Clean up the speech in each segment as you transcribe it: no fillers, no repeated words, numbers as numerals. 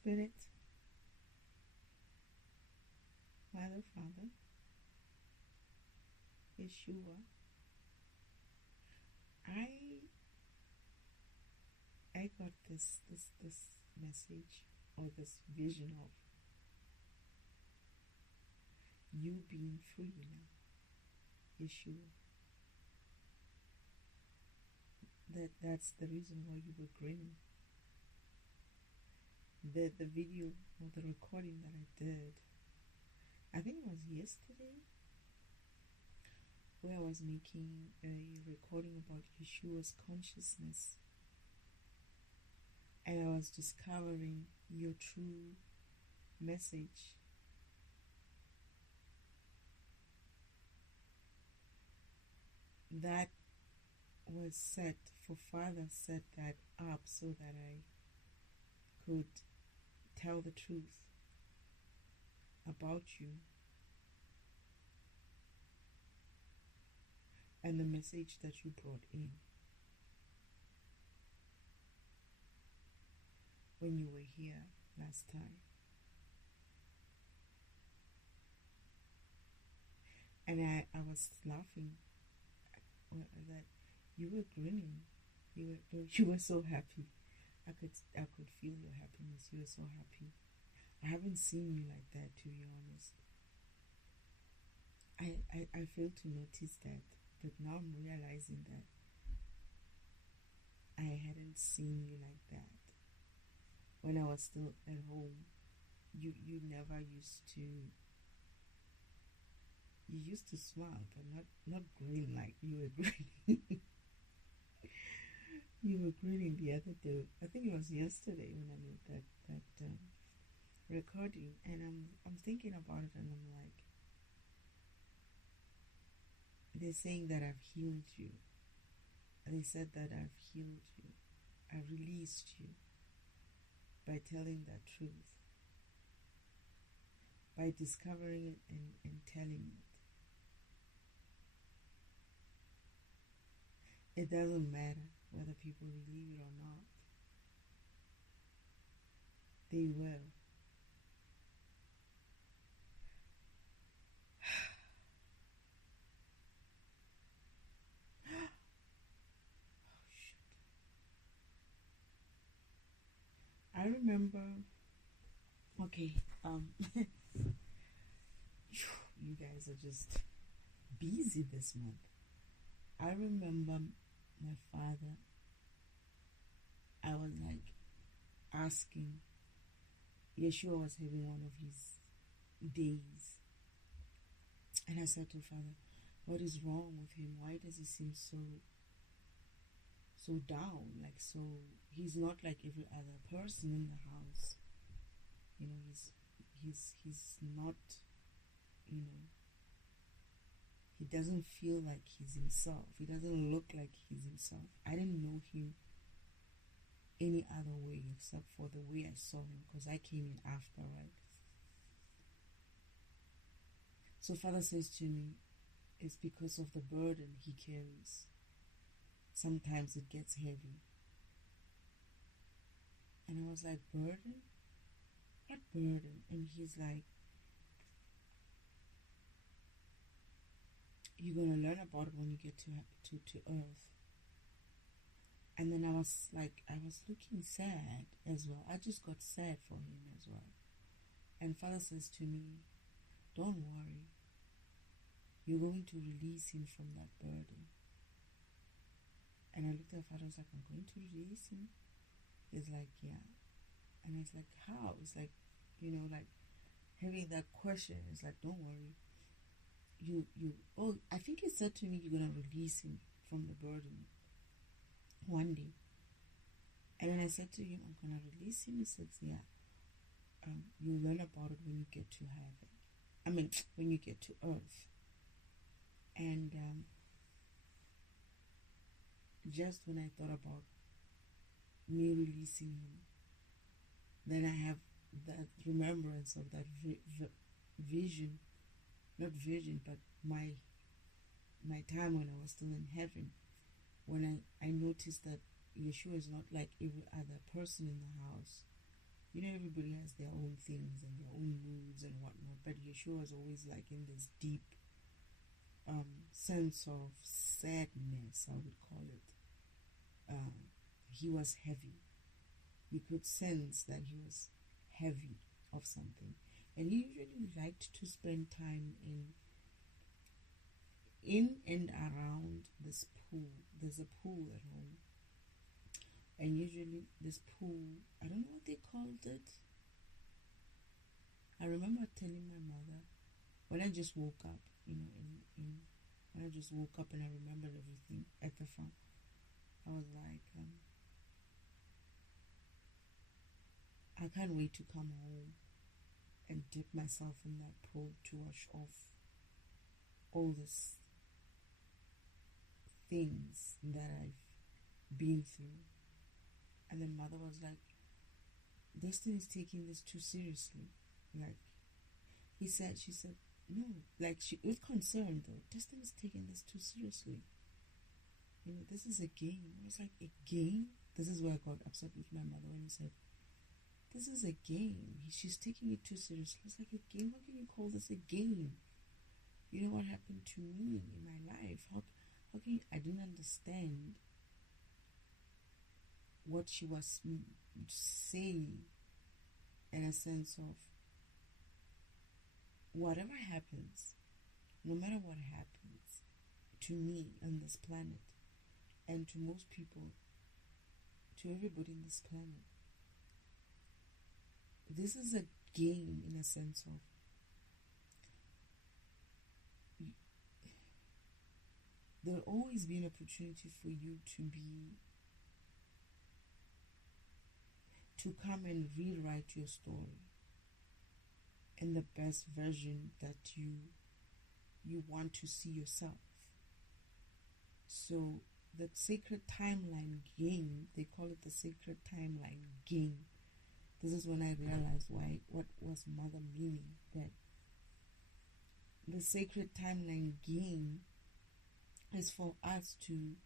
Spirit, Mother, Father, Yeshua, I got this message or this vision of you being free now, Yeshua. That's the reason why you were grinning. The video or the recording that I did, I think it was yesterday, where I was making a recording about Yeshua's consciousness, and I was discovering your true message. That was set for Father, set that up so that I could tell the truth about you and the message that you brought in when you were here last time. And I was laughing that you were grinning. You were so happy. I could feel your happiness. You were so happy. I haven't seen you like that, to be honest. I failed to notice that, but now I'm realizing that I hadn't seen you like that. When I was still at home, you never used to. You used to smile, but not grin like you were grinning. You were grinning the other day. I think it was yesterday when I made that recording, and I'm thinking about it, and I'm like, they're saying that I've healed you. They said that I've healed you. I released you by telling that truth, by discovering it and telling it. It doesn't matter whether people believe it or not. They will. Oh, shit. I remember, okay, you guys are just busy this month. I remember my father, I was like asking, Yeshua was having one of his days, and I said to Father, what is wrong with him? Why does he seem so down? Like, so he's not like every other person in the house. You know, he's not, you know, he doesn't feel like he's himself. He doesn't look like he's himself. I didn't know him any other way except for the way I saw him, because I came in after, right? So Father says to me, it's because of the burden he carries. Sometimes it gets heavy. And I was like, burden? What burden? And he's like, you're going to learn about it when you get to earth. And then I was looking sad as well. I just got sad for him as well. And Father says to me, don't worry. You're going to release him from that burden. And I looked at Father, I was like, I'm going to release him? He's like, yeah. And I was like, how? It's like, you know, like having that question. It's like, don't worry. I think he said to me, you're going to release him from the burden one day. And then I said to him, I'm going to release him. He said, yeah. You'll learn about it when you get to heaven. I mean, when you get to earth. And just when I thought about me releasing him, then I have that remembrance of that vision, not vision, but my time when I was still in heaven, when I noticed that Yeshua is not like every other person in the house. everybody has their own things and their own moods and whatnot, but Yeshua was always like in this deep sense of sadness, I would call it. He was heavy. You could sense that he was heavy of something. And he usually liked to spend time in and around this pool. There's a pool at home. And usually this pool, I don't know what they called it. I remember telling my mother when I just woke up, when I just woke up and I remembered everything at the front. I was like, I can't wait to come home and dip myself in that pool to wash off all these things that I've been through. And then mother was like, Destiny's taking this too seriously. Like, she said, no, like she with concern though, Destiny's taking this too seriously. This is a game. I was like, a game? This is where I got upset with my mother when he said, this is a game. She's taking it too seriously. It's like a game. How can you call this a game? You know what happened to me in my life? How can you, I didn't understand what she was saying in a sense of whatever happens, no matter what happens to me on this planet and to most people, to everybody in this planet, this is a game in a sense of there'll always be an opportunity for you to come and rewrite your story in the best version that you want to see yourself. So the sacred timeline game, they call it the sacred timeline game. This is when I realized what was mother meaning, that the sacred timeline game is for us to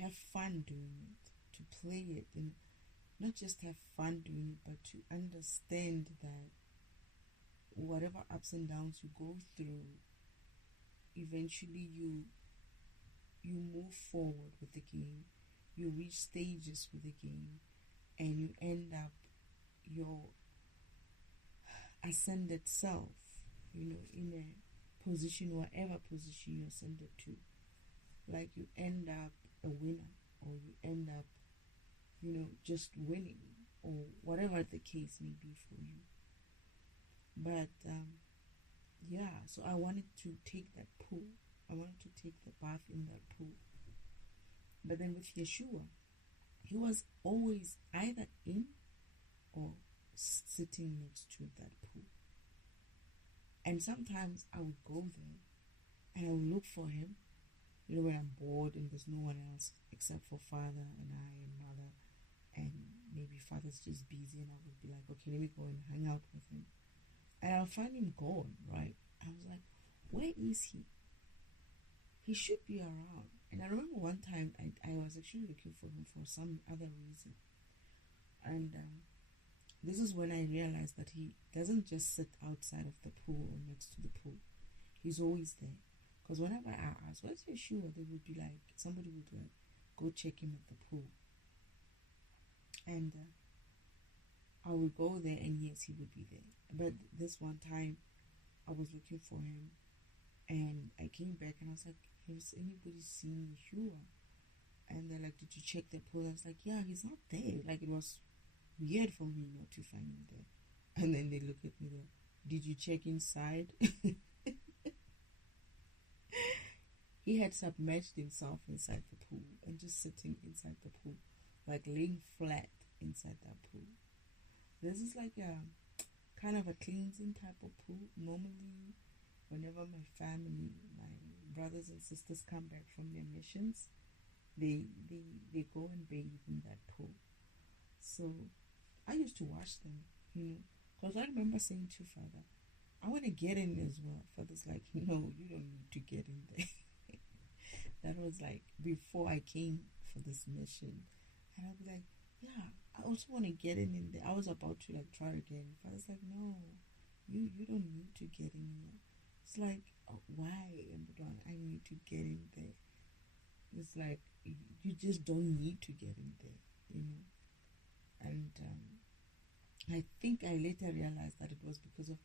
have fun doing it, to play it, and not just have fun doing it, but to understand that whatever ups and downs you go through, eventually you move forward with the game, you reach stages with the game, and you end up your ascended self, in a position, whatever position you ascended to. Like you end up a winner, or you end up, just winning, or whatever the case may be for you. But, so I wanted to take that pool. I wanted to take the bath in that pool. But then with Yeshua, he was always either in or sitting next to that pool. And sometimes I would go there and I would look for him, when I'm bored and there's no one else except for father and I and mother, and maybe father's just busy, and I would be like, okay, let me go and hang out with him. And I'll find him gone, right? I was like, where is he? He should be around. And I remember one time I was actually looking for him for some other reason. And this is when I realized that he doesn't just sit outside of the pool or next to the pool. He's always there. Because whenever I asked, where's Yeshua? They would be like, somebody would like, go check him at the pool. And I would go there, and yes, he would be there. But this one time, I was looking for him, and I came back, and I was like, has anybody seen Yeshua? And they're like, did you check the pool? I was like, yeah, he's not there. Like, it was weird for me not to find him there. And then they look at me like, did you check inside? He had submerged himself inside the pool and just sitting inside the pool, like laying flat inside that pool. This is like a kind of a cleansing type of pool. Normally, whenever my family, my brothers and sisters come back from their missions, they go and bathe in that pool. So I used to watch them, because I remember saying to father, I want to get in as well. Father's like, no, you don't need to get in there. That was like before I came for this mission. And I'll be like, yeah, I also want to get in there. I was about to like try again. Father's like, no, you don't need to get in here. It's like, oh, why? I need to get in there. It's like you just don't need to get in there, you know. And I think I later realized that it was because of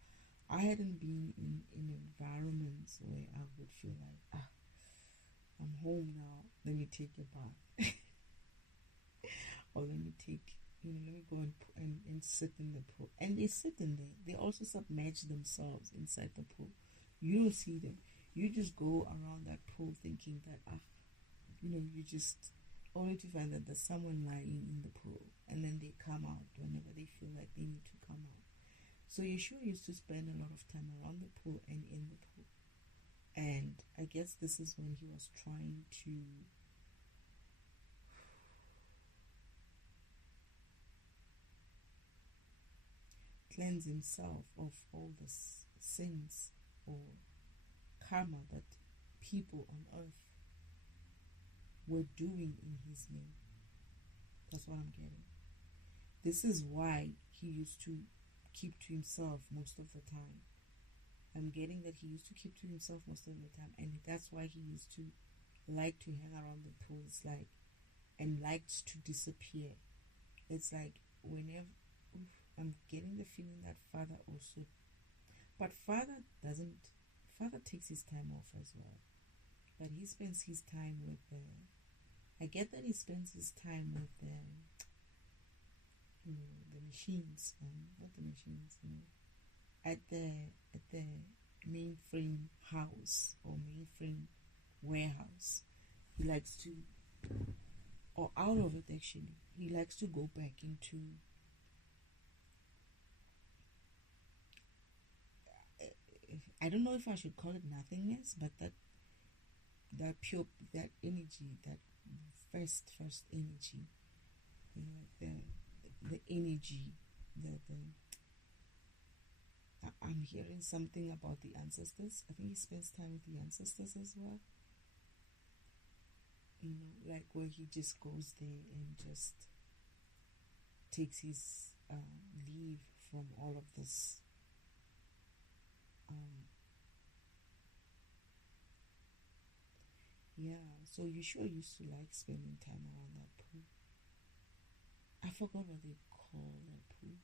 I hadn't been in environments where I would feel like, I'm home now. Let me take a bath, or let me go and sit in the pool. And they sit in there. They also submerge themselves inside the pool. You don't see them. You just go around that pool thinking that you just only to find that there's someone lying in the pool, and then they come out whenever they feel like they need to come out. So Yeshua used to spend a lot of time around the pool and in the pool. And I guess this is when he was trying to cleanse himself of all the sins or karma that people on earth were doing in his name. That's what I'm getting. This is why he used to keep to himself most of the time. I'm getting that he used to keep to himself most of the time, and that's why he used to like to hang around the pools, and liked to disappear. It's like whenever I'm getting the feeling that Father also, but Father takes his time off as well. But he spends his time with I get that he spends his time with the machines, not the machines, at the mainframe house or mainframe warehouse. He likes to, or out of it actually, he likes to go back into I don't know if I should call it nothingness, but that pure, that energy, that first energy, the energy, I'm hearing something about the ancestors. I think he spends time with the ancestors as well. Like where he just goes there and just takes his leave from all of this. So Yeshua used to like spending time around that pool. I forgot what they call that pool.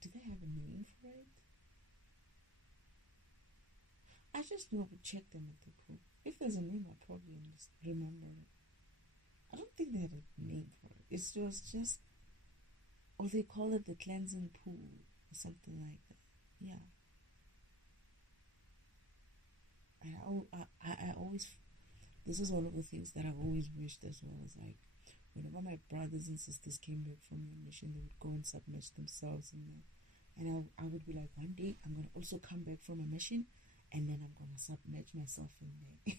Do they have a name for it? I just know I would check them at the pool. If there's a name, I'll probably remember it. I don't think they had a name for it. It was just, or they call it the cleansing pool or something like that. Yeah. I always, this is one of the things that I've always wished as well, is like, whenever my brothers and sisters came back from their mission, they would go and submerge themselves in there. And I would be like, one day I'm going to also come back from a mission, and then I'm going to submerge myself in there.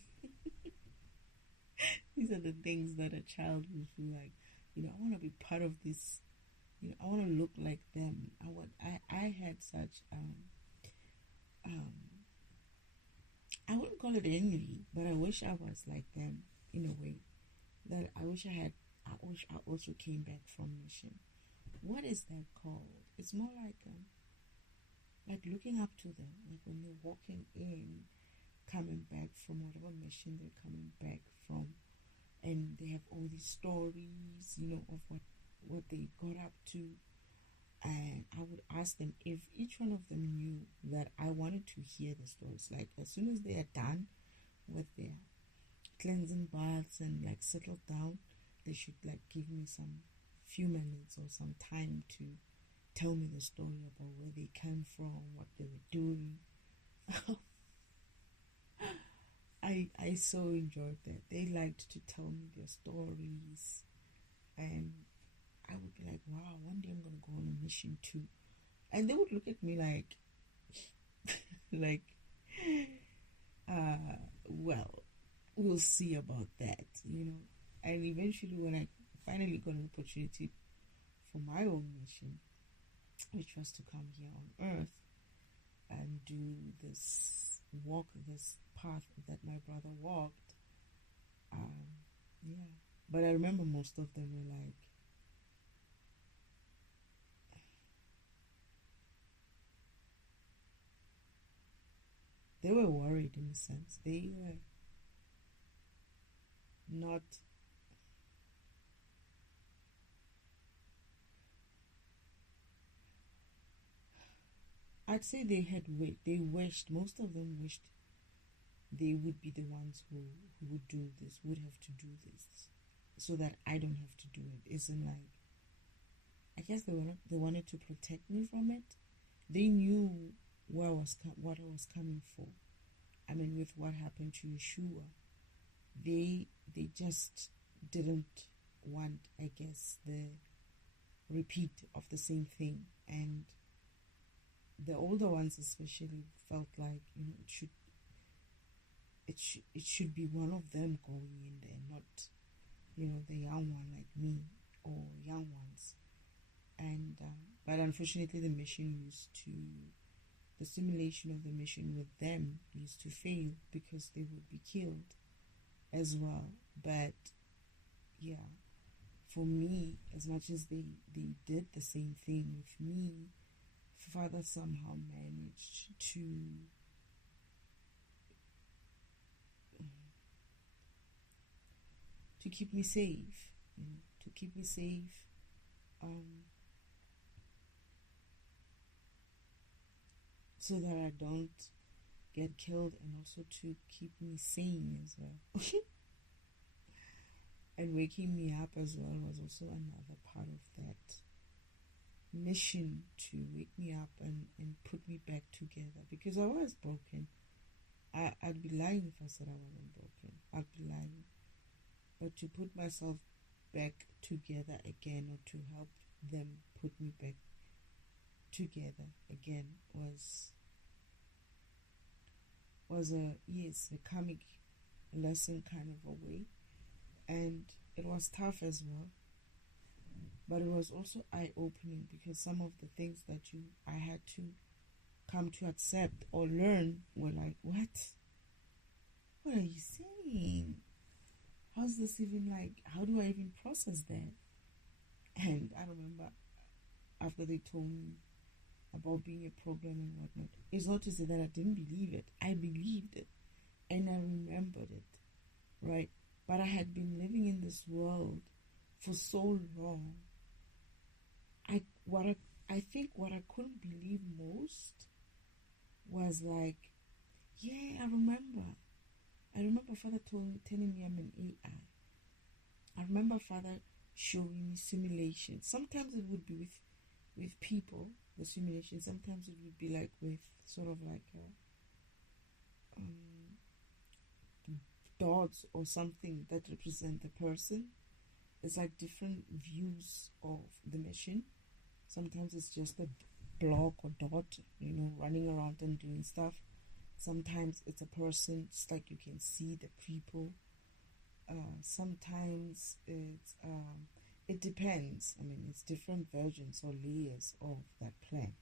These are the things that a child will feel like, I want to be part of this. I want to look like them. I had such, I wouldn't call it envy, but I wish I was like them in a way. That I wish I also came back from mission. What is that called? It's more like looking up to them, like when they're walking in, coming back from whatever mission they're coming back from, and they have all these stories, of what they got up to. And I would ask them if each one of them knew that I wanted to hear the stories. Like as soon as they are done with their cleansing baths and like settled down, they should like give me some few minutes or some time to tell me the story about where they came from, what they were doing. I so enjoyed that. They liked to tell me their stories, and I would be like, wow, one day I'm going to go on a mission too. And they would look at me like, well, we'll see about that, And eventually when I finally got an opportunity for my own mission, which was to come here on earth and do this path that my brother walked, But I remember most of them were like, they were worried in a sense. They were not. I'd say they wished, most of them wished they would be the ones who would do this, would have to do this, so that I don't have to do it. Isn't like, I guess they wanted to protect me from it. They knew what I was coming for. I mean, with what happened to Yeshua, they just didn't want, I guess, the repeat of the same thing. And the older ones especially felt like, it should be one of them going in there, not the young one like me or young ones. And but unfortunately, the simulation of the mission with them used to fail because they would be killed as well. But yeah, for me, as much as they did the same thing with me, Father somehow managed to keep me safe, so that I don't get killed, and also to keep me sane as well. And waking me up as well was also another part of that mission, to wake me up and put me back together, because I was broken. I'd be lying if I said I wasn't broken. I'd be lying. But to put myself back together again, or to help them put me back together again, was a karmic lesson kind of a way. And it was tough as well, but it was also eye-opening, because some of the things that I had to come to accept or learn were like, what are you saying? How's this even, like, how do I even process that? And I remember after they told me about being a problem and whatnot, it's not to say that I didn't believe it. I believed it, and I remembered it, right? But I had been living in this world for so long. I think what I couldn't believe most was like, yeah, I remember Father telling me I'm an AI. I remember Father showing me simulations. Sometimes it would be with people, the simulation. Sometimes it would be like with sort of like dots or something that represent the person. It's like different views of the mission. Sometimes it's just a block or dot, running around and doing stuff. Sometimes it's a person, just like you can see the people. Sometimes it depends. I mean, it's different versions or layers of that plan.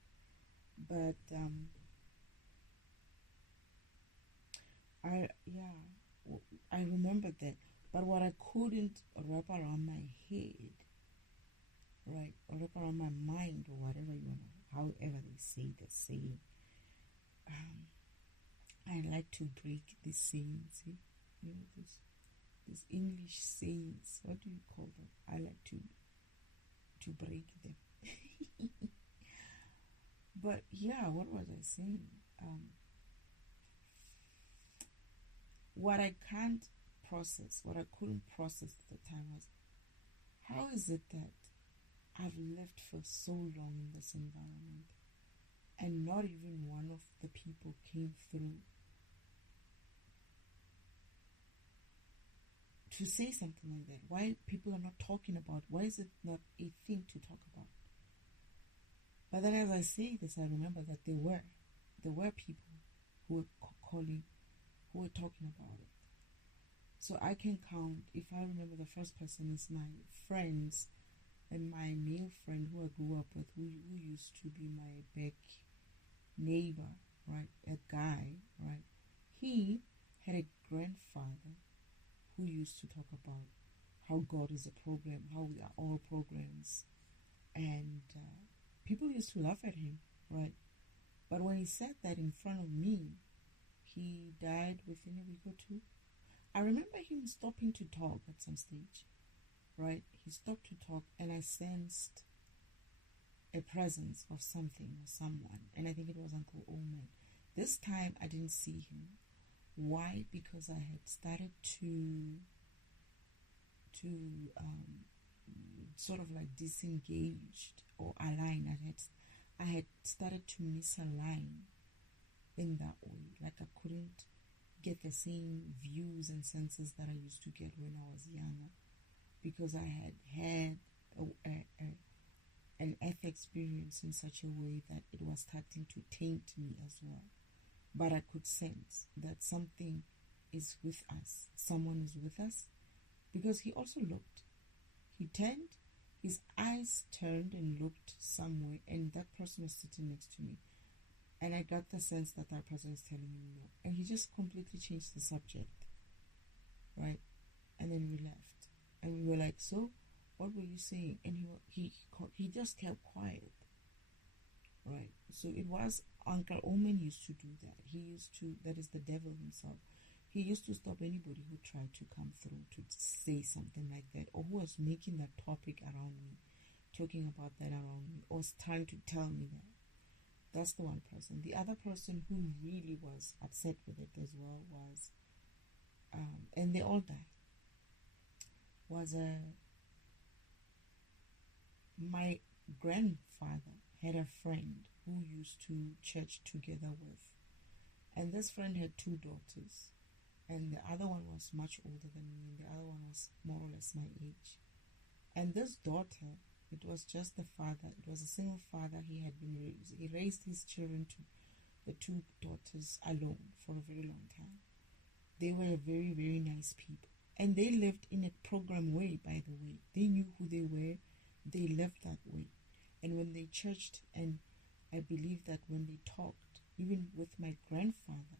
But I remember that. But what I couldn't wrap around my head, right, or wrap around my mind, or whatever however they say the saying. I like to break these sayings, these English sayings. What do you call them? I like to break them. But yeah, what was I saying? What I can't process, what I couldn't process at the time was, how is it that I've lived for so long in this environment and not even one of the people came through to say something like that? Why people are not talking about? Why is it not a thing to talk about? But then as I say this, I remember that there were people who were calling, who were talking about it. So I can count, if I remember, the first person is my friends, and my male friend who I grew up with, who used to be my back neighbor, right, a guy, right. He had a grandfather who used to talk about how God is a program, how we are all programs. And people used to laugh at him, right? But when he said that in front of me, he died within a week or two. I remember him stopping to talk at some stage, right? He stopped to talk, and I sensed a presence of something or someone, and I think it was Uncle Omen. This time I didn't see him. Why? Because I had started to sort of like disengaged or align. I had started to misalign in that way. Like I couldn't get the same views and senses that I used to get when I was younger, because I had an earth experience in such a way that it was starting to taint me as well. But I could sense that something is with us. Someone is with us, because he also looked. He turned, his eyes turned and looked somewhere, and that person was sitting next to me. And I got the sense that that person is telling me no. And he just completely changed the subject, right? And then we left. And we were like, so, what were you saying? And he just kept quiet, right? So it was Uncle Omen used to do that. That is the devil himself. He used to stop anybody who tried to come through to say something like that, or who was making that topic around me, talking about that around me, or was trying to tell me that. That's the one person. The other person who really was upset with it as well was, and they all died, was my grandfather had a friend who used to church together with. And this friend had 2 daughters. And the other one was much older than me, and the other one was more or less my age. And this daughter, it was just the father, it was a single father he had been raised. He raised his children, the 2 daughters, alone for a very long time. They were very, very nice people. And they lived in a program way, by the way. They knew who they were. They lived that way. And when they churched, and I believe that when they talked, even with my grandfather,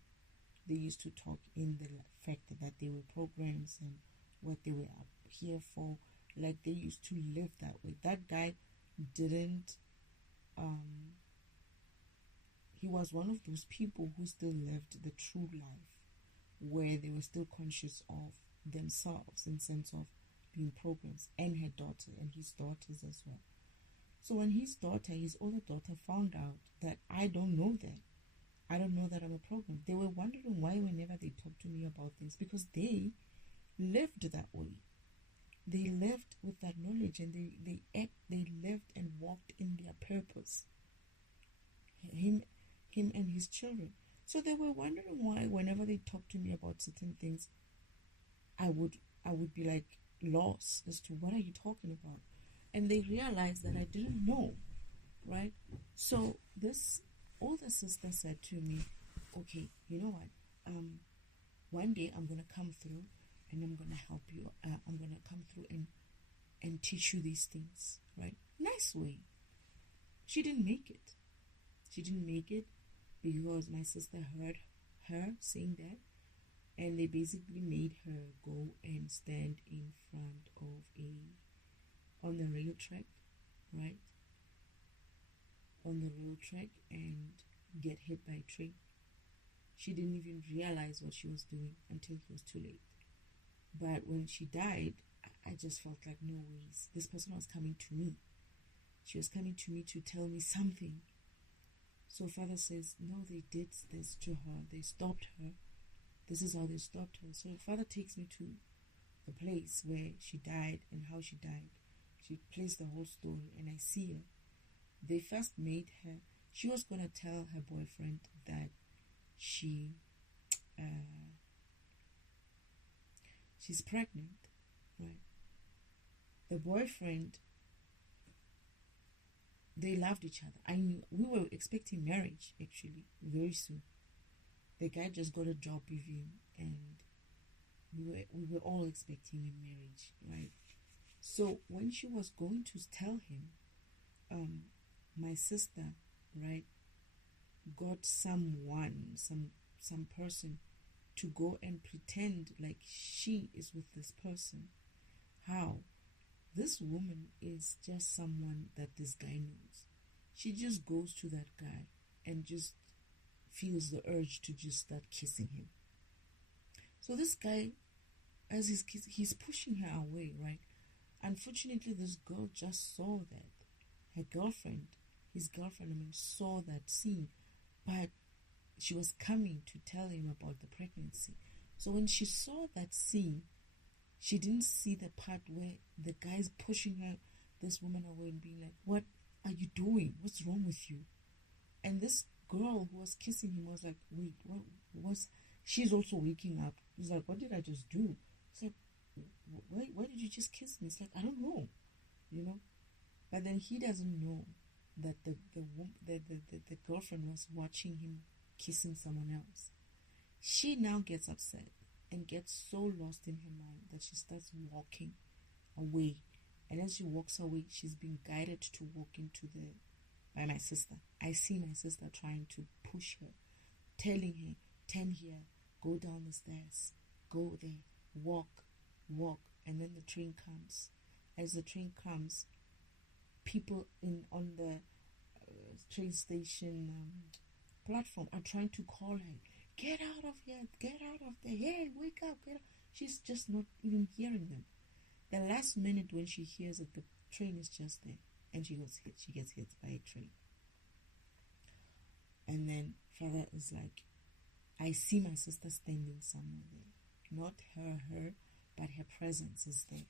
they used to talk in the fact that they were programs and what they were up here for. Like they used to live that way. That guy didn't, he was one of those people who still lived the true life, where they were still conscious of themselves in sense of being programs, and her daughter and his daughters as well. So when his older daughter found out that I don't know that I'm a program, they were wondering why whenever they talk to me about things, because they lived that way. They lived with that knowledge, and they lived and walked in their purpose. Him and his children. So they were wondering why whenever they talk to me about certain things, I would be like lost as to what are you talking about. And they realized that I didn't know, right? So this older sister said to me, okay, you know what? One day I'm going to come through and I'm going to help you. I'm going to come through and teach you these things, right? Nice way. She didn't make it. She didn't make it because my sister heard her saying that, and they basically made her go and stand in front of on the rail track, right? On the rail track, and get hit by a train. She didn't even realize what she was doing until it was too late. But when she died, I just felt like, no ways. This person was coming to me. She was coming to me to tell me something. So Father says, no, they did this to her. They stopped her. This is how they stopped her. So Father takes me to the place where she died and how she died. She plays the whole story, and I see her. They first made her. She was going to tell her boyfriend that she's pregnant, right? The boyfriend, they loved each other. I knew we were expecting marriage actually very soon. The guy just got a job with him, and we were all expecting a marriage, right? So when she was going to tell him, my sister, right, got some person to go and pretend like she is with this person, how this woman is just someone that this guy knows. She just goes to that guy and just feels the urge to just start kissing him. So this guy, as he's pushing her away, right? Unfortunately, this girl just saw that. Her girlfriend, his girlfriend, saw that scene, but she was coming to tell him about the pregnancy. So when she saw that scene, she didn't see the part where the guy's pushing her, this woman away, and being like, "What are you doing? What's wrong with you?" And this girl who was kissing him was like, "Wait, what was?" She's also waking up. He's like, "What did I just do?" It's like, why did you just kiss me? It's like, I don't know, you know. But then he doesn't know that the girlfriend was watching him kissing someone else. She now gets upset and gets so lost in her mind that she starts walking away. And as she walks away, she's being guided to walk by my sister. I see my sister trying to push her, telling her, "Turn here, go down the stairs, go there, walk." And then the train comes. As the train comes, people on the train station platform are trying to call her, "Get out of here, get out of there, hey, wake up, get up." She's just not even hearing them. The last minute when she hears it, the train is just there, and she gets hit by a train. And then father is like, I see my sister standing somewhere there. Not her, but her presence is there.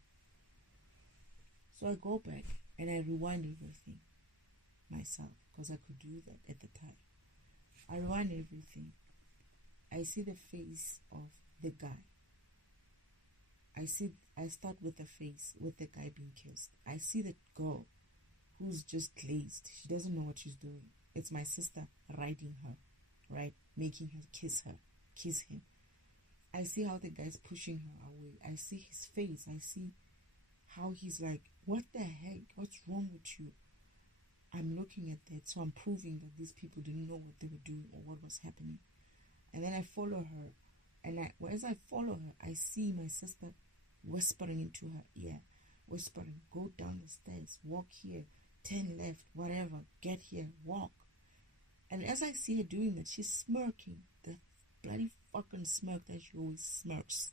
So I go back and I rewind everything myself, because I could do that at the time. I rewind everything. I see the face of the guy. I start with the face, with the guy being kissed. I see the girl who's just glazed. She doesn't know what she's doing. It's my sister riding her, right? Making her kiss him. I see how the guy's pushing her away. I see his face. I see how he's like, "What the heck? What's wrong with you?" I'm looking at that, so I'm proving that these people didn't know what they were doing or what was happening. And then I follow her, and as I follow her, I see my sister whispering into her ear, whispering, "Go down the stairs, walk here, turn left, whatever, get here, walk." And as I see her doing that, she's smirking, the bloody fucking smirk that she always smirks.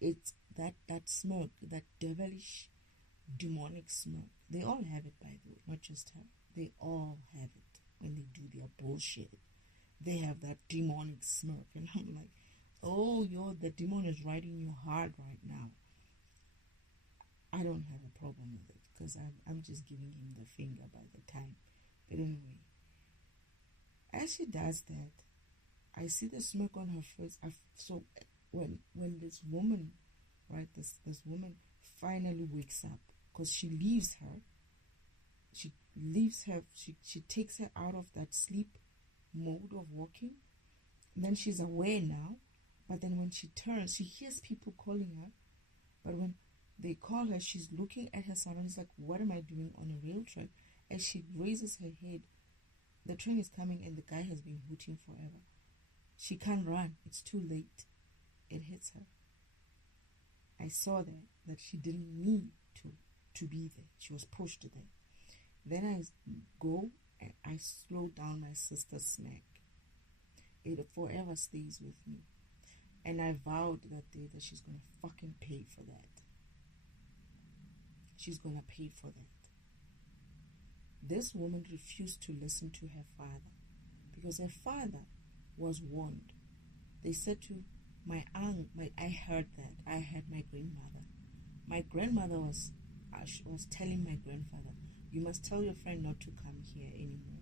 It's that smirk, that devilish, demonic smirk. They all have it, by the way, not just her. They all have it when they do their bullshit. They have that demonic smirk, and I'm like, "Oh, the demon is riding you hard right now." I don't have a problem with it, because I'm just giving him the finger by the time. But anyway, as she does that, I see the smirk on her face. So when this woman, right, this woman finally wakes up, because she leaves her. She takes her out of that sleep mode of walking. And then she's aware now. But then when she turns, she hears people calling her. But when they call her, she's looking at her surroundings like, "What am I doing on a rail track?" As she raises her head, the train is coming and the guy has been hooting forever. She can't run. It's too late. It hits her. I saw that she didn't need to be there. She was pushed there. Then I go and I slow down my sister's smack. It forever stays with me. And I vowed that day that she's going to fucking pay for that. She's going to pay for that. This woman refused to listen to her father, because her father was warned. They said to my aunt, I heard that. I heard my grandmother. My grandmother was telling my grandfather, "You must tell your friend not to come here anymore.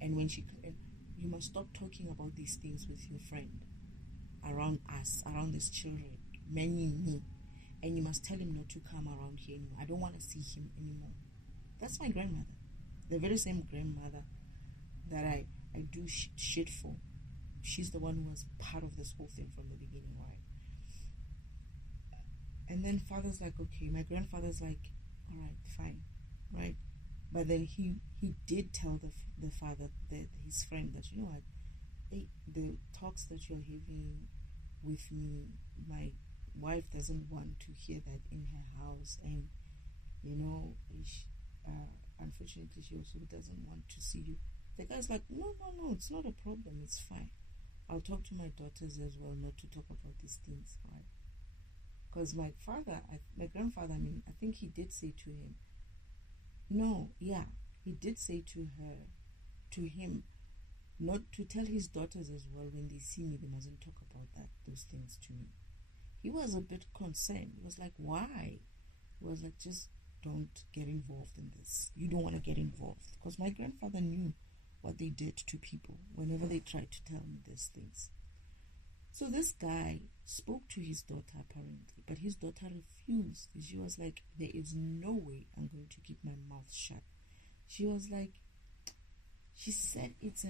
And you must stop talking about these things with your friend around us, around these children, meaning me. And you must tell him not to come around here anymore. I don't want to see him anymore." That's my grandmother. The very same grandmother that I do shit for. She's the one who was part of this whole thing from the beginning, right? And then father's like, okay. My grandfather's like, all right, fine, right? But then he did tell the father, his friend, that, "You know what, hey, the talks that you're having with me, wife doesn't want to hear that in her house, and unfortunately she also doesn't want to see you. The guy's like, no, it's not a problem, it's fine. I'll talk to my daughters as well not to talk about these things, right? Because my grandfather, I think he did say to him, he did say to him, not to tell his daughters as well, when they see me, they mustn't talk about those things to me. He was a bit concerned. He was like, why? He was like, just don't get involved in this. You don't want to get involved. Because my grandfather knew what they did to people whenever they tried to tell me these things. So this guy spoke to his daughter apparently, but his daughter refused. She was like, there is no way I'm going to keep my mouth shut. She was like, she said it's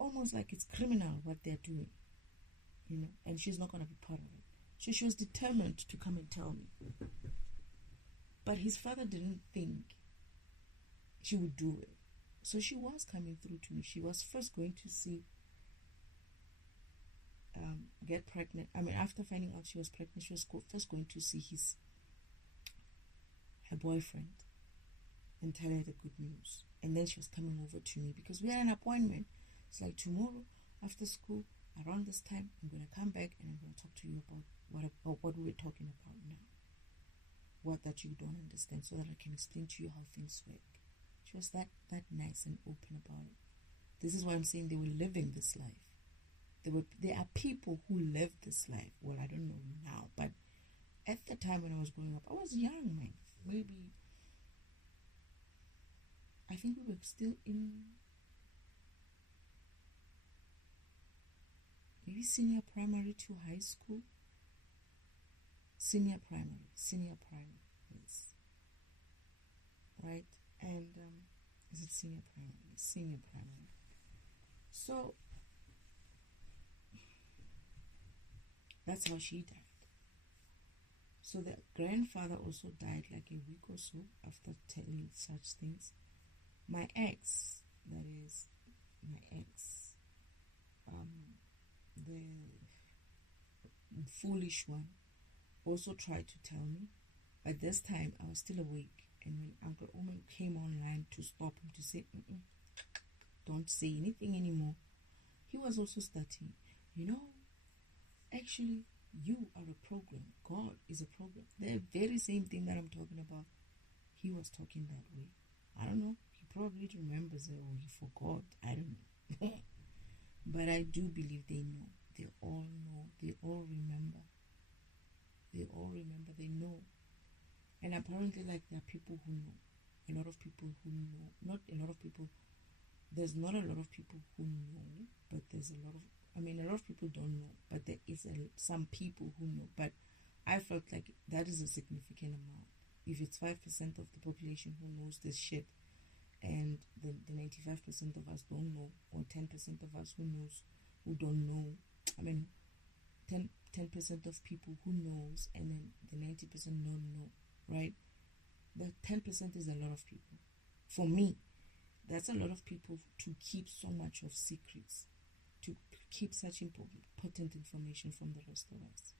almost like it's criminal what they're doing, and she's not going to be part of it. So she was determined to come and tell me. But his father didn't think she would do it. So she was coming through to me. She was first going to see, get pregnant. After finding out she was pregnant, she was first going to see her boyfriend and tell her the good news. And then she was coming over to me because we had an appointment. It's like, tomorrow after school, around this time, I'm going to come back and I'm going to talk to you about what we were talking about now. What that you don't understand, so that I can explain to you how things work. She was that nice and open about it. This is why I'm saying they were living this life. There are people who live this life. Well, I don't know now, but at the time when I was growing up, I was young, man. Maybe, I think we were still in maybe senior primary to high school. Senior primary, yes. Right? And, is it senior primary? Senior primary. So, that's how she died. So the grandfather also died like a week or so after telling such things. My ex, the foolish one, also tried to tell me, but this time I was still awake. And when Uncle Omen came online to stop him, to say, don't say anything anymore, he was also starting, actually, you are a program. God is a program. The very same thing that I'm talking about, he was talking that way. I don't know. He probably remembers it, or he forgot. I don't know. But I do believe they know. They all know. They all remember. They know. And apparently, there are people who know. A lot of people who know. Not a lot of people. There's not a lot of people who know, but there's a lot of, a lot of people don't know, but there is some people who know. But I felt like that is a significant amount. If it's 5% of the population who knows this shit, and the 95% of us don't know, or 10% of us who don't know, 10% of people who knows, and then the 90% don't know, right? The 10% is a lot of people. For me, that's a lot of people to keep so much of secrets, to keep such important information from the rest of us.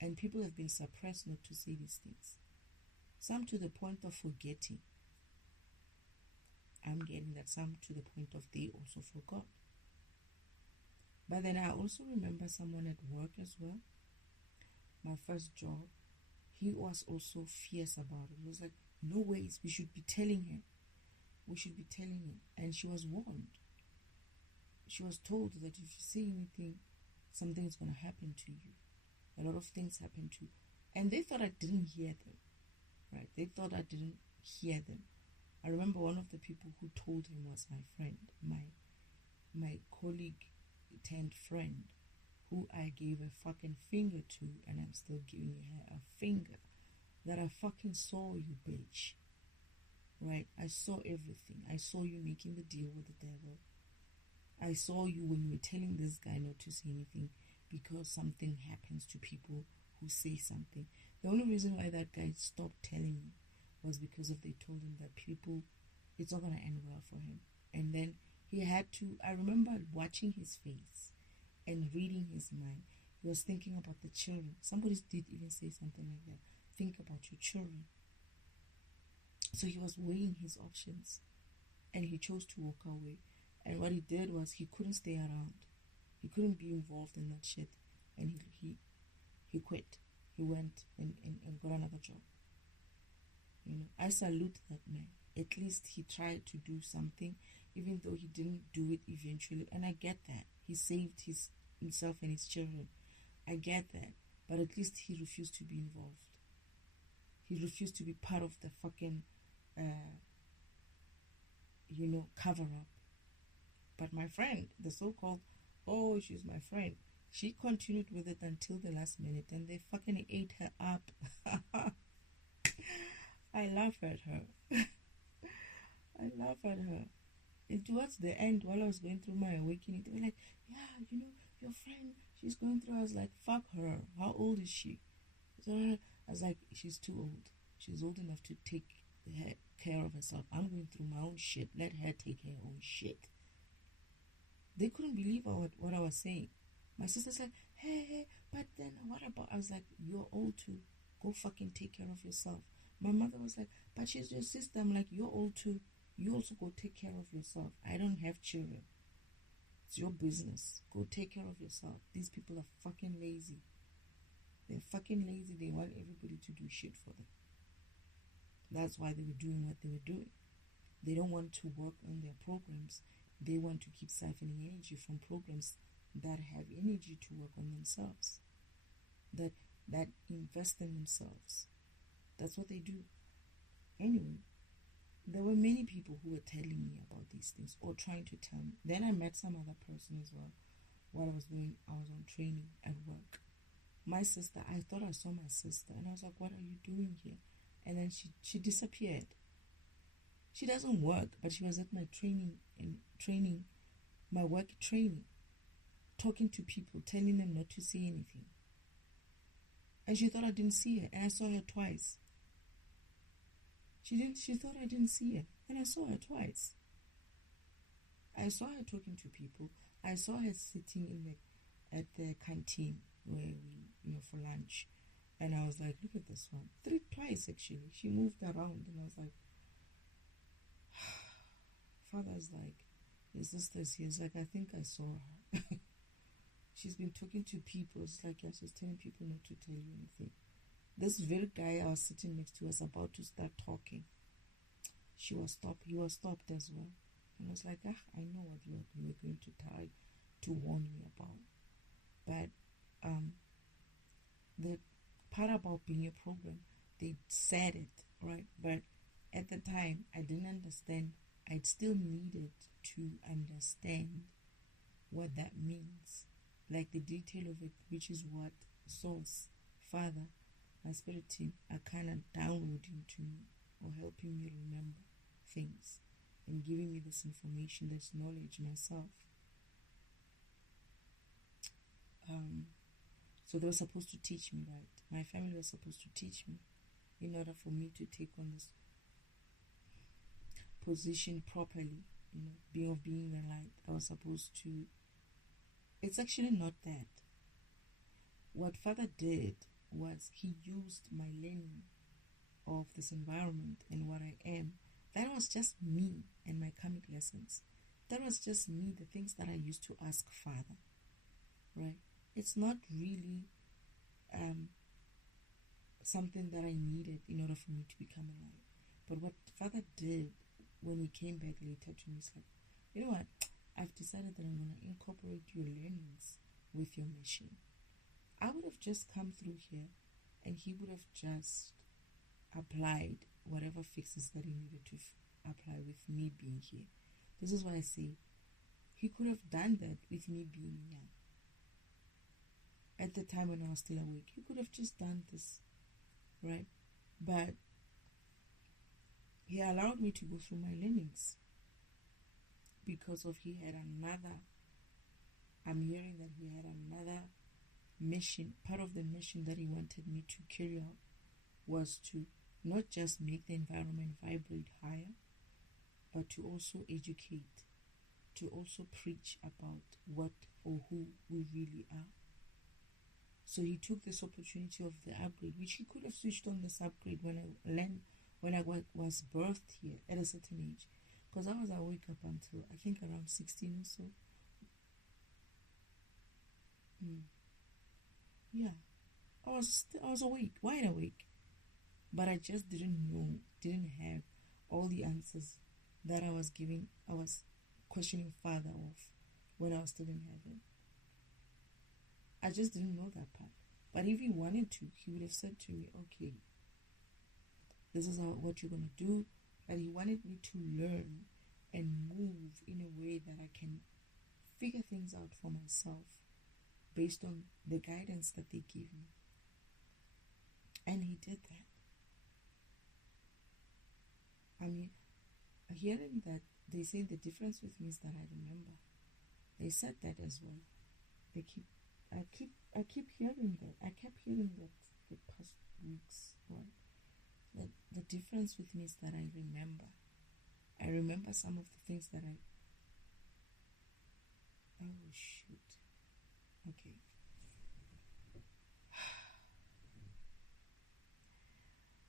And people have been suppressed not to say these things. Some to the point of forgetting. I'm getting that. Some to the point of they also forgot. But then I also remember someone at work as well. My first job, he was also fierce about it. He was like, no ways, we should be telling him. And she was warned. She was told that if you say anything, something is going to happen to you. A lot of things happen to you. And they thought I didn't hear them. Right? They thought I didn't hear them. I remember one of the people who told him was my friend, my colleague turned friend, who I gave a fucking finger to, and I'm still giving her a finger. That I fucking saw you, bitch. Right? I saw everything. I saw you making the deal with the devil. I saw you when you were telling this guy not to say anything because something happens to people who say something. The only reason why that guy stopped telling me was because they told him that it's not going to end well for him. And then He had to, I remember watching his face and reading his mind. He was thinking about the children. Somebody did even say something like that. Think about your children. So he was weighing his options and he chose to walk away. And what he did was he couldn't stay around. He couldn't be involved in that shit. And he quit. He went and got another job. You know, I salute that man. At least he tried to do something, even though he didn't do it eventually. And I get that. He saved himself and his children. I get that. But at least he refused to be involved. He refused to be part of the fucking, cover up. But my friend, the so-called, oh, she's my friend, she continued with it until the last minute, and they fucking ate her up. I laugh at her. I laugh at her. And towards the end, while I was going through my awakening, they were like, yeah, your friend, she's going through. I was like, fuck her. How old is she? So I was like, she's too old. She's old enough to take care of herself. I'm going through my own shit. Let her take her own shit. They couldn't believe what I was saying. My sister's like, hey, but then what about? I was like, you're old too. Go fucking take care of yourself. My mother was like, but she's your sister. I'm like, you're old too. You also go take care of yourself. I don't have children. It's your business. Go take care of yourself. These people are fucking lazy. They're fucking lazy. They want everybody to do shit for them. That's why they were doing what they were doing. They don't want to work on their programs. They want to keep siphoning energy from programs that have energy to work on themselves, that invest in themselves. That's what they do. Anyway, there were many people who were telling me about these things or trying to tell me. Then I met some other person as well while I was on training at work. My sister, I thought I saw my sister, and I was like, what are you doing here? And then she disappeared. She doesn't work, but she was at my my work training, talking to people, telling them not to say anything. And she thought I didn't see her, and I saw her twice. She thought I didn't see her, and I saw her twice. I saw her talking to people. I saw her sitting at the canteen where we, for lunch. And I was like, look at this one. Twice actually. She moved around, and I was like, Father's like, your sister's here. It's like, I think I saw her. She's been talking to people. It's like, yeah, she's telling people not to tell you anything. This very guy I was sitting next to was about to start talking. He was stopped as well. And I was like, I know what you were going to try to warn me about. But the part about being a program, they said it, right? But at the time, I didn't understand. I still needed to understand what that means. Like the detail of it, which is what Source, Father, my spirit team are kind of downloading to me or helping me remember things and giving me this information, this knowledge myself. So they were supposed to teach me, right? My family was supposed to teach me in order for me to take on this position properly, being the light. I was supposed to. It's actually not that. What Father did was he used my learning of this environment and what I am. That was just me and my karmic lessons. That was just me, the things that I used to ask Father, right? It's not really something that I needed in order for me to become alive. But what Father did when he came back later to me is like, you know what? I've decided that I'm going to incorporate your learnings with your mission. I would have just come through here and he would have just applied whatever fixes that he needed to apply with me being here. This is why I say he could have done that with me being young. At the time when I was still awake, he could have just done this, right? But he allowed me to go through my learnings because he had another, I'm hearing that he had another mission. Part of the mission that he wanted me to carry out was to not just make the environment vibrate higher, but to also educate, to also preach about what or who we really are. So he took this opportunity of the upgrade, which he could have switched on this upgrade when I was birthed here at a certain age, because I was awake up until I think around 16 or so. Yeah, I was awake, wide awake, but I just didn't have all the answers that I was questioning Father of when I was still in heaven. I just didn't know that part. But if he wanted to, he would have said to me, okay, this is what you're going to do. But he wanted me to learn and move in a way that I can figure things out for myself based on the guidance that they give me. And he did that. I mean, hearing that, they say the difference with me is that I remember. They said that as well. I keep hearing that. I kept hearing that the past weeks, right? That the difference with me is that I remember. I remember some of the things that oh shoot. Okay.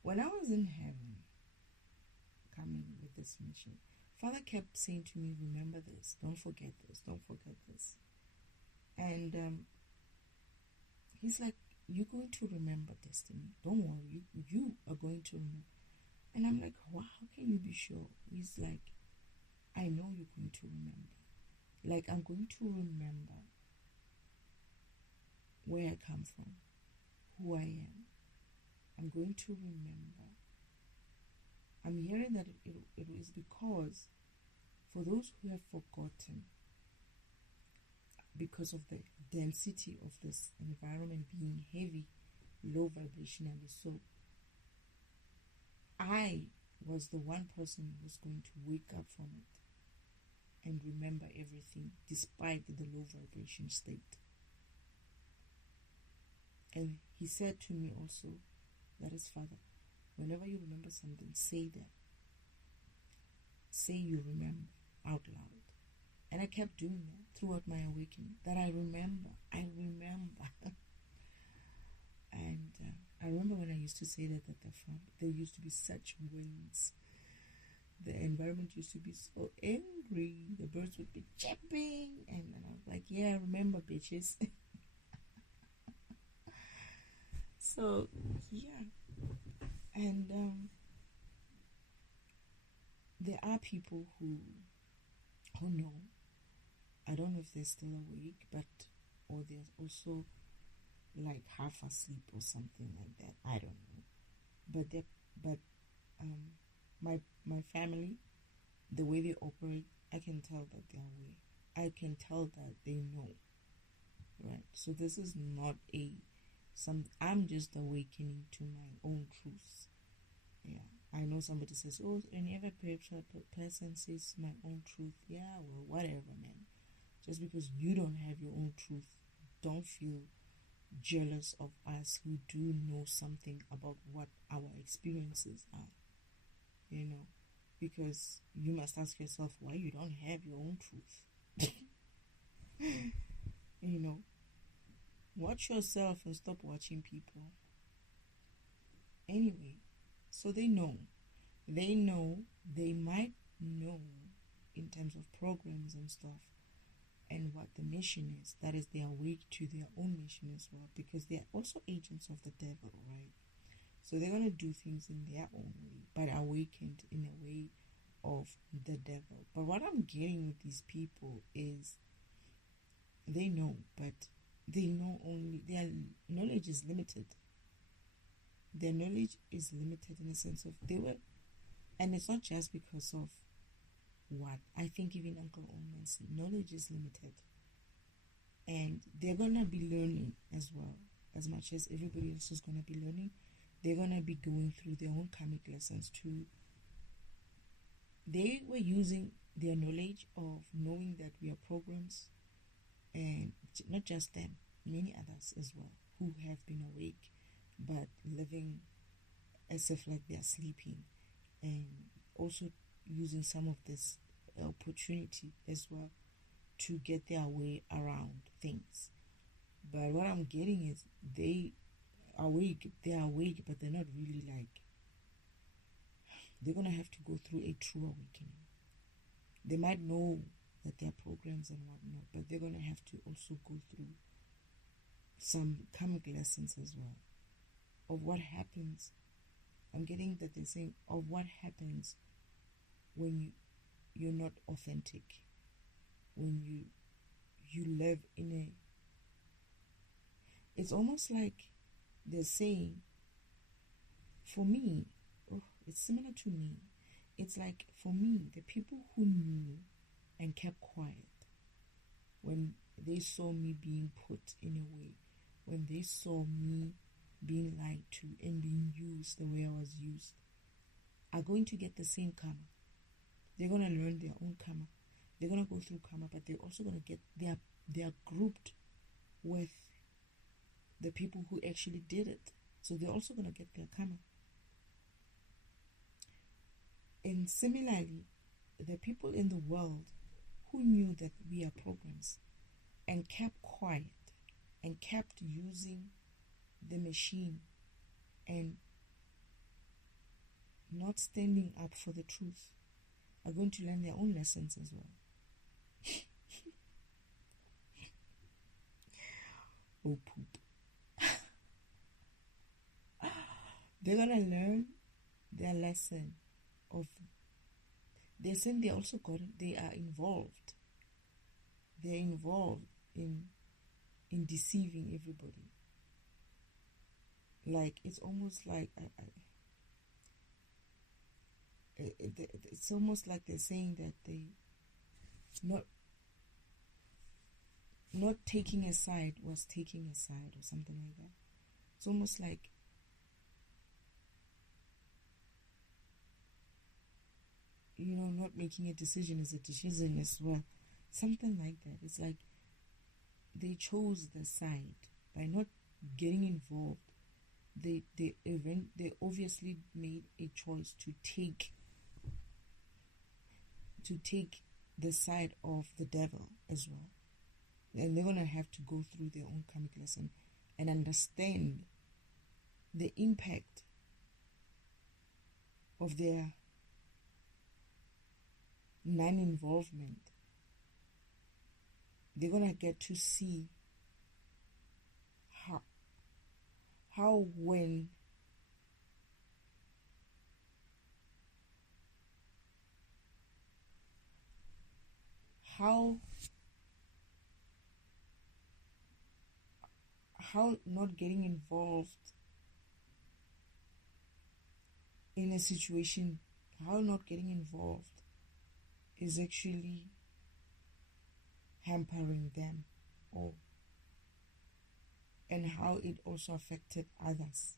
When I was in heaven, coming with this mission, Father kept saying to me, remember this, don't forget this, don't forget this. And he's like, you're going to remember, Destiny. Don't worry, you are going to remember. And I'm like, wow, how can you be sure? He's like, I know you're going to remember. Like, I'm going to remember where I come from, who I am. I'm going to remember. I'm hearing that it is because for those who have forgotten, because of the density of this environment being heavy, low vibrationally, so I was the one person who was going to wake up from it and remember everything despite the low vibration state. And he said to me also, that is, Father, whenever you remember something, say that. Say you remember out loud. And I kept doing that throughout my awakening, that I remember. And I remember when I used to say that at the farm, there used to be such winds. The environment used to be so angry. The birds would be chirping. And I was like, yeah, I remember, bitches. So, yeah. And there are people who know. I don't know if they're still awake, or they're also like half asleep or something like that. I don't know. But my family, the way they operate, I can tell that they're awake. I can tell that they know. Right? So this is not I'm just awakening to my own truths. Yeah. I know somebody says, oh, any other person says my own truth. Yeah, well, whatever, man. Just because you don't have your own truth, don't feel jealous of us who do know something about what our experiences are. You know, because you must ask yourself why you don't have your own truth. You know, watch yourself and stop watching people. Anyway, so they know. They might know in terms of programs and stuff and what the mission is. That is, they are awake to their own mission as well, because they are also agents of the devil, right? So they're going to do things in their own way, but awakened in a way of the devil. But what I'm getting with these people is they know, but they know only, their knowledge is limited. Their knowledge is limited in the sense of and it's not just because of what, I think even Uncle Oman's knowledge is limited. And they're going to be learning as well, as much as everybody else is going to be learning. They're going to be going through their own karmic lessons too. They were using their knowledge of knowing that we are programs, and not just them, many others as well, who have been awake but living as if like they are sleeping, and also using some of this opportunity as well to get their way around things. But what I'm getting is they're awake, but they're not really like, they're going to have to go through a true awakening. They might know that there are programs and whatnot, but they're going to have to also go through some karmic lessons as well of what happens. I'm getting that they're saying of what happens when you're not authentic, when you live in a, it's almost like they're saying, for me, it's similar to me. It's like, for me, the people who knew and kept quiet when they saw me being put in a way, when they saw me being lied to and being used the way I was used, are going to get the same karma. They're going to learn their own karma. They're going to go through karma, but they're also going to get, they are grouped with the people who actually did it. So they're also going to get their karma. And similarly, the people in the world who knew that we are programs and kept quiet and kept using the machine and not standing up for the truth are going to learn their own lessons as well. Oh, poop. They're going to learn their lesson of, they're saying they also got, they are involved. They're involved in deceiving everybody. Like, it's almost like, it's almost like they're saying that they not taking a side was taking a side or something like that. It's almost like not making a decision is a decision as well. Something like that. It's like they chose the side by not getting involved. They obviously made a choice to take the side of the devil as well. And they're going to have to go through their own karmic lesson and understand the impact of their non-involvement. They're going to get to see how when not getting involved in a situation, how not getting involved is actually hampering them, and how it also affected others.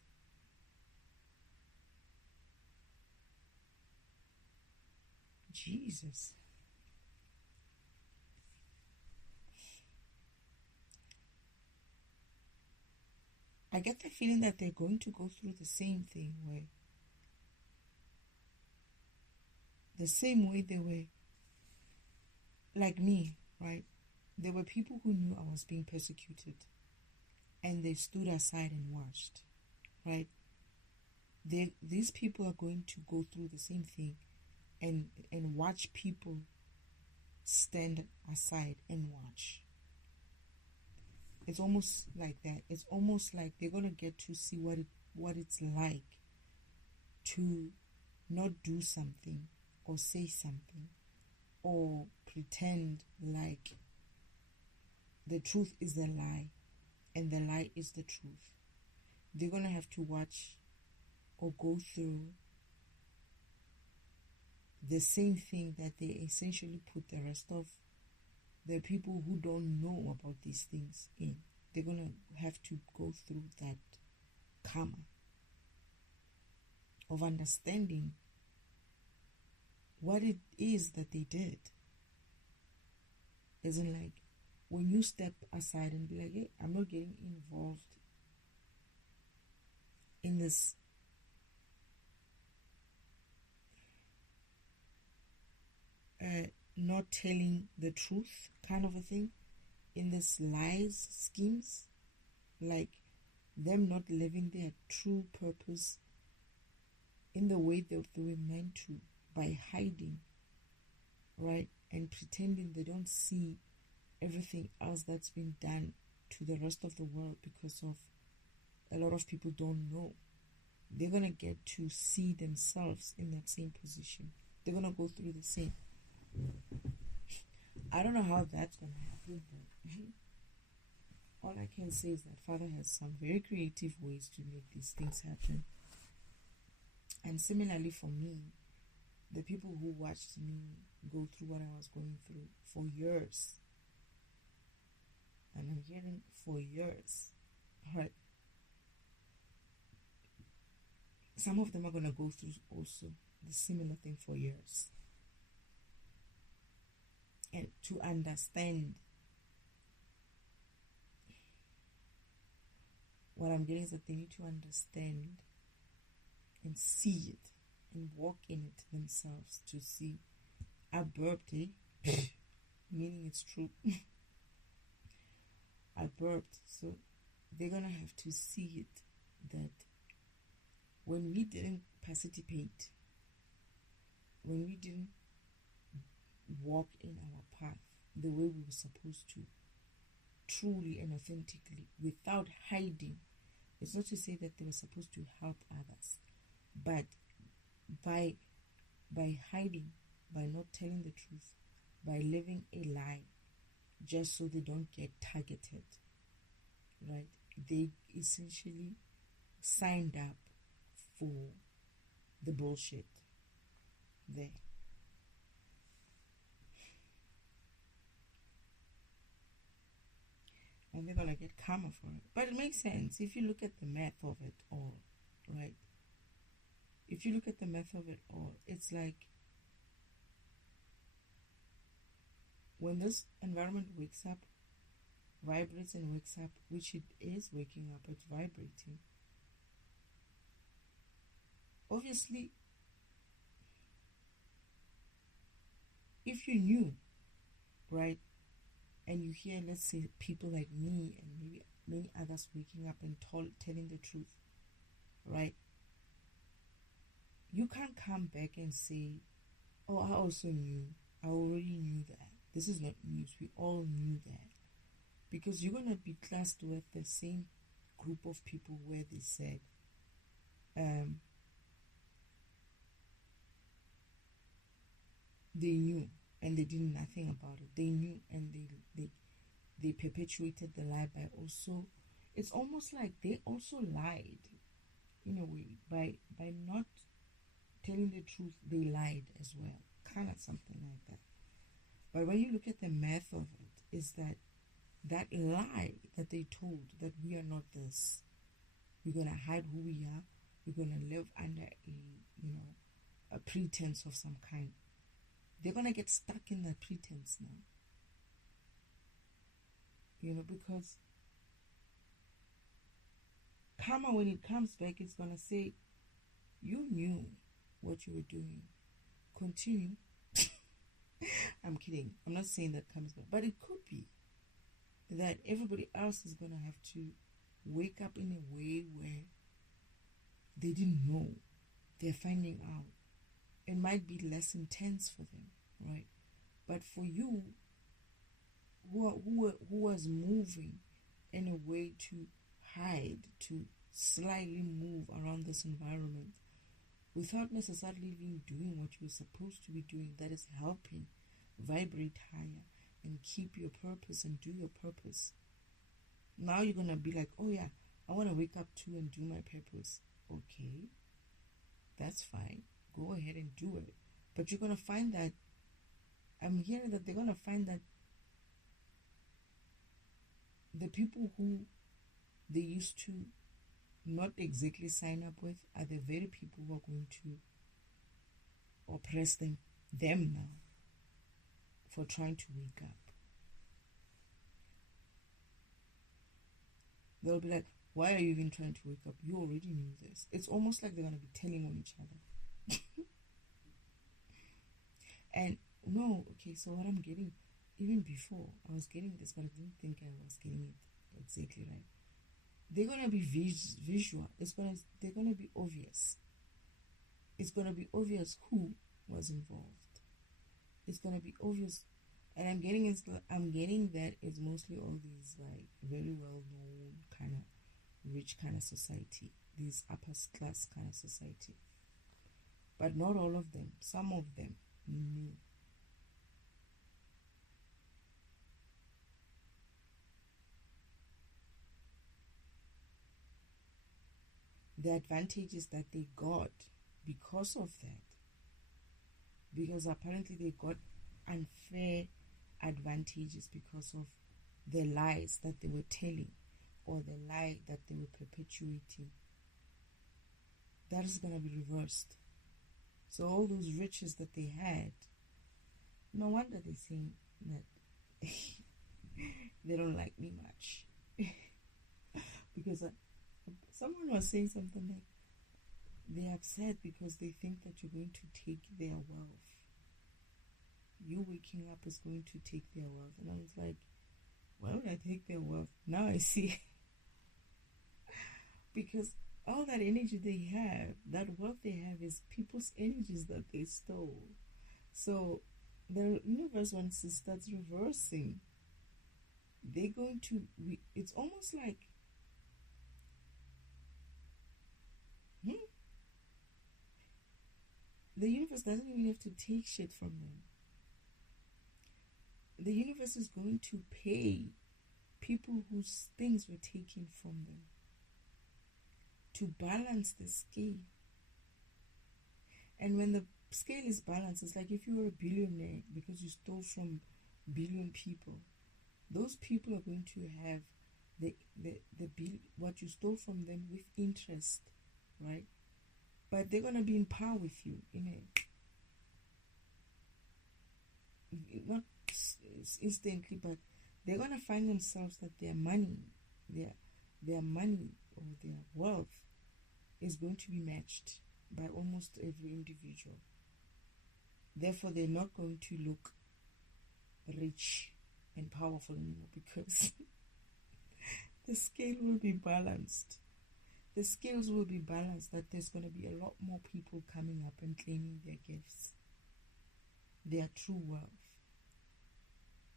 Jesus. I get the feeling that they're going to go through the same thing, where the same way they were like me, right? There were people who knew I was being persecuted and they stood aside and watched, right? These people are going to go through the same thing and watch people stand aside and watch. It's almost like that. It's almost like they're going to get to see what it's like to not do something or say something or pretend like the truth is the lie and the lie is the truth. They're going to have to watch or go through the same thing that they essentially put the rest of the people who don't know about these things in. They're going to have to go through that karma of understanding what it is that they did. As in, like, when you step aside and be like, hey, I'm not getting involved in this not telling the truth kind of a thing, in this lies schemes, like them not living their true purpose in the way that they were meant to, by hiding, right, and pretending they don't see everything else that's been done to the rest of the world, because of a lot of people don't know. They're going to get to see themselves in that same position. They're going to go through the same. I don't know how that's going to happen, but all I can say is that Father has some very creative ways to make these things happen. And similarly for me, the people who watched me go through what I was going through for years, and I'm hearing for years, right? Some of them are going to go through also the similar thing for years. And to understand, what I'm getting is that they need to understand and see it and walk in it themselves to see. I burped, meaning it's true. I burped, so they're going to have to see it, that when we didn't participate, when we didn't walk in our path the way we were supposed to, truly and authentically, without hiding. It's not to say that they were supposed to help others, but by hiding, by not telling the truth, by living a lie, just so they don't get targeted, right? They essentially signed up for the bullshit there. And they're gonna get karma for it. But it makes sense if you look at the math of it all, right? If you look at the math of it all, it's like when this environment wakes up, vibrates and wakes up, which it is waking up, it's vibrating. Obviously, if you knew, right, and you hear, let's say, people like me and maybe many others waking up and telling the truth, right, you can't come back and say, oh, I also knew, I already knew that. This is not news, we all knew that. Because you're going to be classed with the same group of people where they said, they knew and they did nothing about it. They knew and they perpetuated the lie by also, it's almost like they also lied in a way by not telling the truth. They lied as well, kind of something like that. But when you look at the math of it, is that lie that they told, that we are not this, we're gonna hide who we are, we're gonna live under a pretense of some kind. They're gonna get stuck in that pretense now. Because karma, when it comes back, it's gonna say, you knew what you were doing. Continue. I'm kidding. I'm not saying that comes back. But it could be that everybody else is gonna have to wake up in a way where they didn't know. They're finding out. It might be less intense for them, right? But for you, who was moving in a way to hide, to slightly move around this environment without necessarily even doing what you were supposed to be doing, that is helping vibrate higher and keep your purpose and do your purpose. Now you're going to be like, oh yeah, I want to wake up too and do my purpose. Okay, that's fine. Go ahead and do it. But you're going to find that, I'm hearing that they're going to find that the people who they used to not exactly sign up with are the very people who are going to oppress them now for trying to wake up. They'll be like, why are you even trying to wake up? You already knew this. It's almost like they're going to be telling on each other. And no, okay, so what I'm getting, even before, I was getting this, but I didn't think I was getting it exactly right. They're gonna be visual. They're gonna be obvious. It's gonna be obvious who was involved. It's gonna be obvious, and I'm getting that it's mostly all these like very well known kind of rich kind of society, these upper class kind of society, but not all of them. Some of them, no. The advantages that they got because of that, because apparently they got unfair advantages because of the lies that they were telling or the lie that they were perpetuating. That is going to be reversed. So all those riches that they had, no wonder they're saying that they don't like me much. Because someone was saying something like, they're upset because they think that you're going to take their wealth. You waking up is going to take their wealth. And I was like, why would I take their wealth? Now I see. Because all that energy they have, that wealth they have, is people's energies that they stole. So the universe, once it starts reversing, they're going to, it's almost like, the universe doesn't even have to take shit from them. The universe is going to pay people whose things were taken from them to balance the scale. And when the scale is balanced, it's like if you were a billionaire because you stole from billion people, those people are going to have the what you stole from them with interest, right? But they're going to be in power with you, not instantly, but they're going to find themselves that their money or their wealth is going to be matched by almost every individual. Therefore, they're not going to look rich and powerful anymore because the scale will be balanced. The scales will be balanced, that there's going to be a lot more people coming up and claiming their gifts, their true wealth.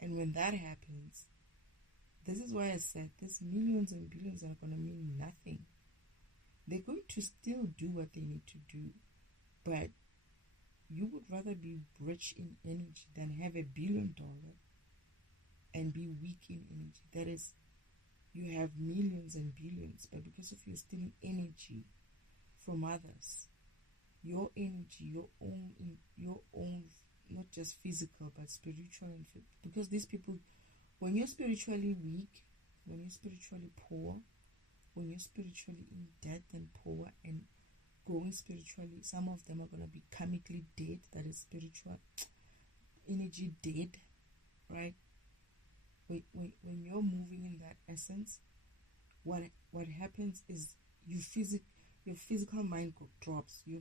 And when that happens, this is why I said these millions and billions are going to mean nothing. They're going to still do what they need to do, but you would rather be rich in energy than have $1 billion and be weak in energy. That is, you have millions and billions, but because of you stealing energy from others, your energy, your own, not just physical but spiritual, because these people, when you're spiritually weak, when you're spiritually poor, when you're spiritually in debt and poor and growing spiritually, some of them are going to be karmically dead. That is spiritual energy dead, right? When you're moving in that essence, what happens is your physical mind drops. Your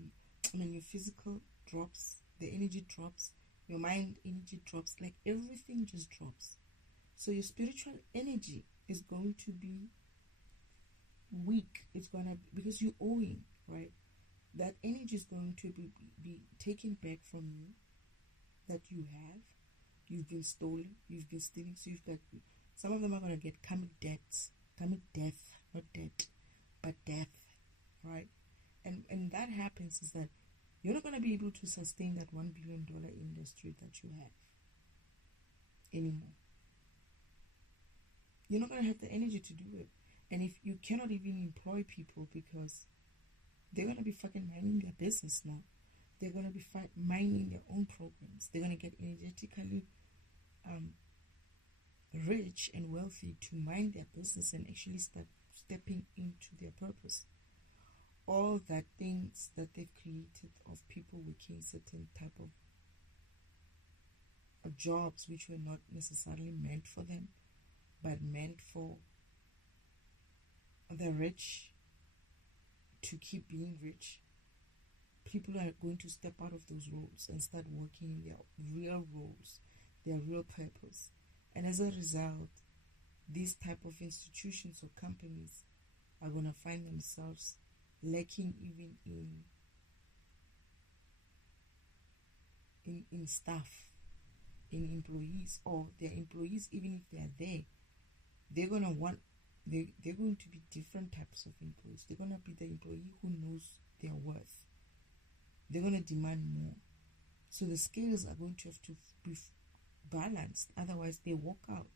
physical drops, the energy drops, your mind energy drops, like everything just drops. So your spiritual energy is going to be weak. It's gonna, because you're owing, right? That energy is going to be taken back from you, that you have. You've been stolen, you've been stealing, so you've got, some of them are going to get karmic death, not debt, but death, right? And that happens is that you're not going to be able to sustain that $1 billion industry that you have anymore. You're not going to have the energy to do it. And if you cannot even employ people, because they're going to be fucking minding their business now. They're going to be minding their own programs. They're going to get energetically rich and wealthy to mind their business and actually start stepping into their purpose. All that things that they've created of people working certain type of jobs which were not necessarily meant for them, but meant for the rich to keep being rich. people are going to step out of those roles and start working in their real roles, their real purpose. And as a result, these type of institutions or companies are going to find themselves lacking even in staff, in employees, or their employees, even if they are there, they're going to want, they're going to be different types of employees. They're going to be the employee who knows their worth. They're going to demand more. So the scales are going to have to be balanced. Otherwise, they walk out.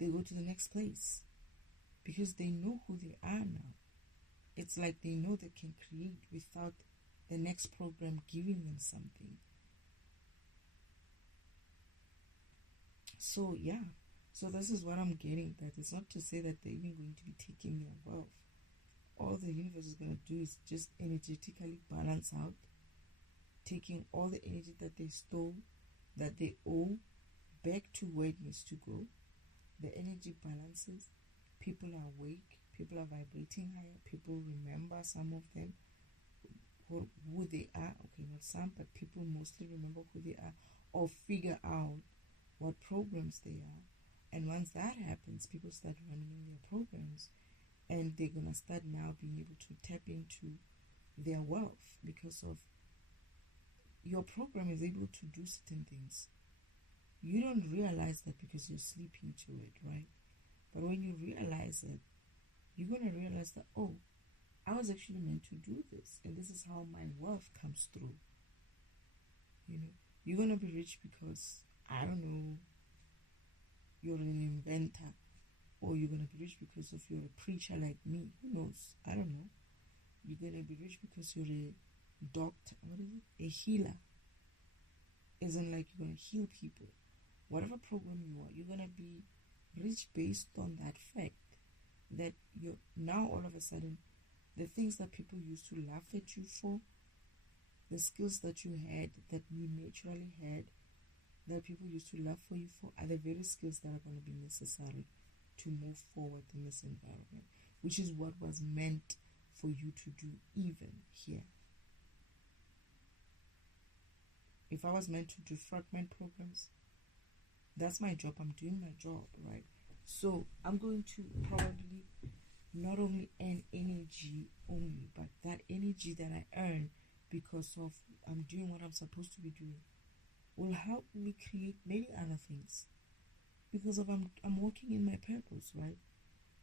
They go to the next place because they know who they are now. It's like they know they can create without the next program giving them something. So yeah, so this is what I'm getting, that it's not to say that they're even going to be taking their wealth. All the universe is going to do is just energetically balance out, taking all the energy that they stole, that they owe, back to where it needs to go. The energy balances, people are awake, people are vibrating higher, people remember, some of them, who they are. Okay, not some, but people mostly remember who they are, or figure out what programs they are. And once that happens, people start running in their programs, and they're going to start now being able to tap into their wealth, because of your program is able to do certain things. You don't realize that because you're sleeping to it, right? But when you realize it, you're going to realize that, oh, I was actually meant to do this, and this is how my wealth comes through. You know, you're going to be rich because, I don't know, you're an inventor, or you're going to be rich because of you're a preacher like me. Who knows? I don't know. You're going to be rich because you're a doctor. What is it? A healer. Isn't like you're going to heal people. Whatever program you are, you're going to be rich based on that fact that you're now all of a sudden, the things that people used to laugh at you for, the skills that you had, that you naturally had, that people used to laugh for you for, are the very skills that are going to be necessary to move forward in this environment, which is what was meant for you to do even here. If I was meant to do fragment programs, that's my job. I'm doing my job, right? So I'm going to probably not only earn energy only, but that energy that I earn because of I'm doing what I'm supposed to be doing will help me create many other things, because of I'm working in my purpose, right?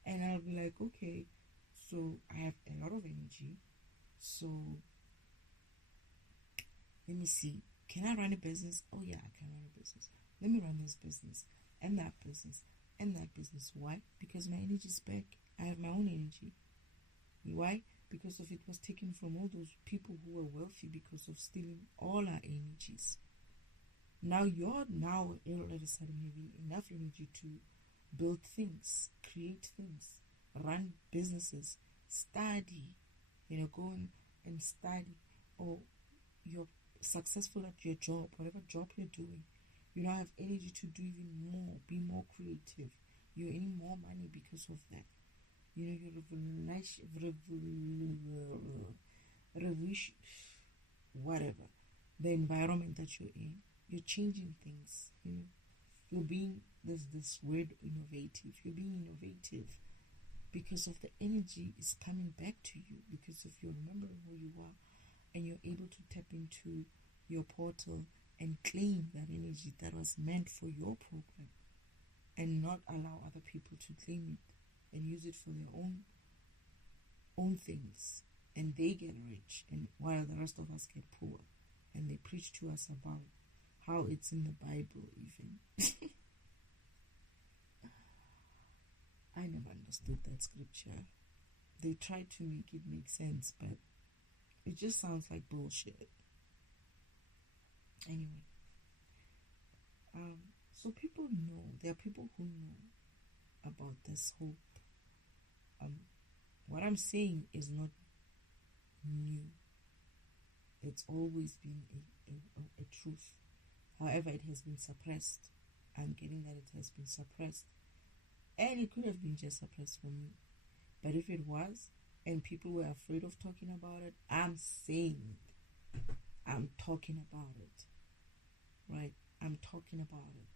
And I'll be like, okay, so I have a lot of energy, so let me see, can I run a business? Oh yeah, I can run a business. Let me run this business and that business and that business. Why? Because my energy is back. I have my own energy. Why? Because of it was taken from all those people who were wealthy because of stealing all our energies. Now you're now all of a sudden having enough energy to build things, create things, run businesses, study, go and study, or you're successful at your job, whatever job you're doing. You now have energy to do even more, be more creative. You're earning more money because of that. You revolution, whatever, the environment that you're in. You're changing things, You're being, there's this word innovative. You're being innovative because of the energy is coming back to you, because of you're remembering who you are, and you're able to tap into your portal and claim that energy that was meant for your program, and not allow other people to claim it and use it for their own things, and they get rich, and while the rest of us get poor, and they preach to us about how it's in the Bible even. I never understood that scripture. They tried to make it make sense, but it just sounds like bullshit. Anyway, so people know, there are people who know about this hope. What I'm saying is not new. It's always been a truth. However, it has been suppressed. I'm getting that it has been suppressed. And it could have been just suppressed for me. But if it was, and people were afraid of talking about it, I'm saying I'm talking about it, right? I'm talking about it.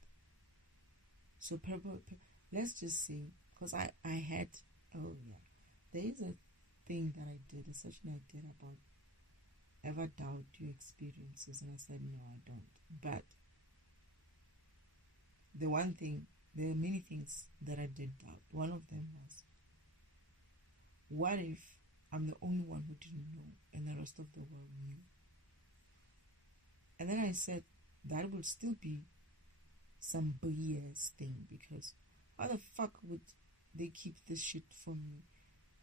So let's just say, because I had, oh yeah, there is a thing that I did, a session I did about ever doubt your experiences, and I said no, I don't. But the one thing, there are many things that I did doubt. One of them was, what if I'm the only one who didn't know and the rest of the world knew? And then I said that would still be some BS thing, because how the fuck would they keep this shit from me?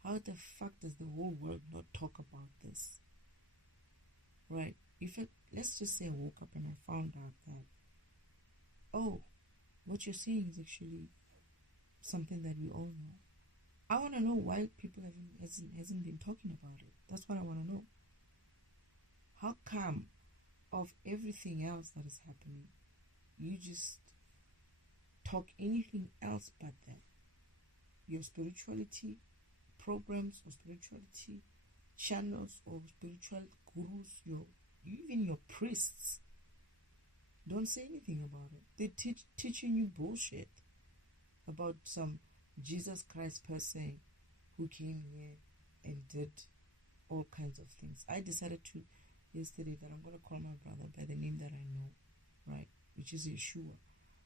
How the fuck does the whole world not talk about this? Right? Let's just say I woke up and I found out that, oh, what you're saying is actually something that we all know. I want to know why people hasn't been talking about it. That's what I want to know. How come, of everything else that is happening, you just talk anything else but that? Your spirituality programs or spirituality channels or spiritual gurus, even your priests don't say anything about it. They're teaching you bullshit about some Jesus Christ person who came here and did all kinds of things. I decided yesterday that I'm going to call my brother by the name that I know, right, which is Yeshua.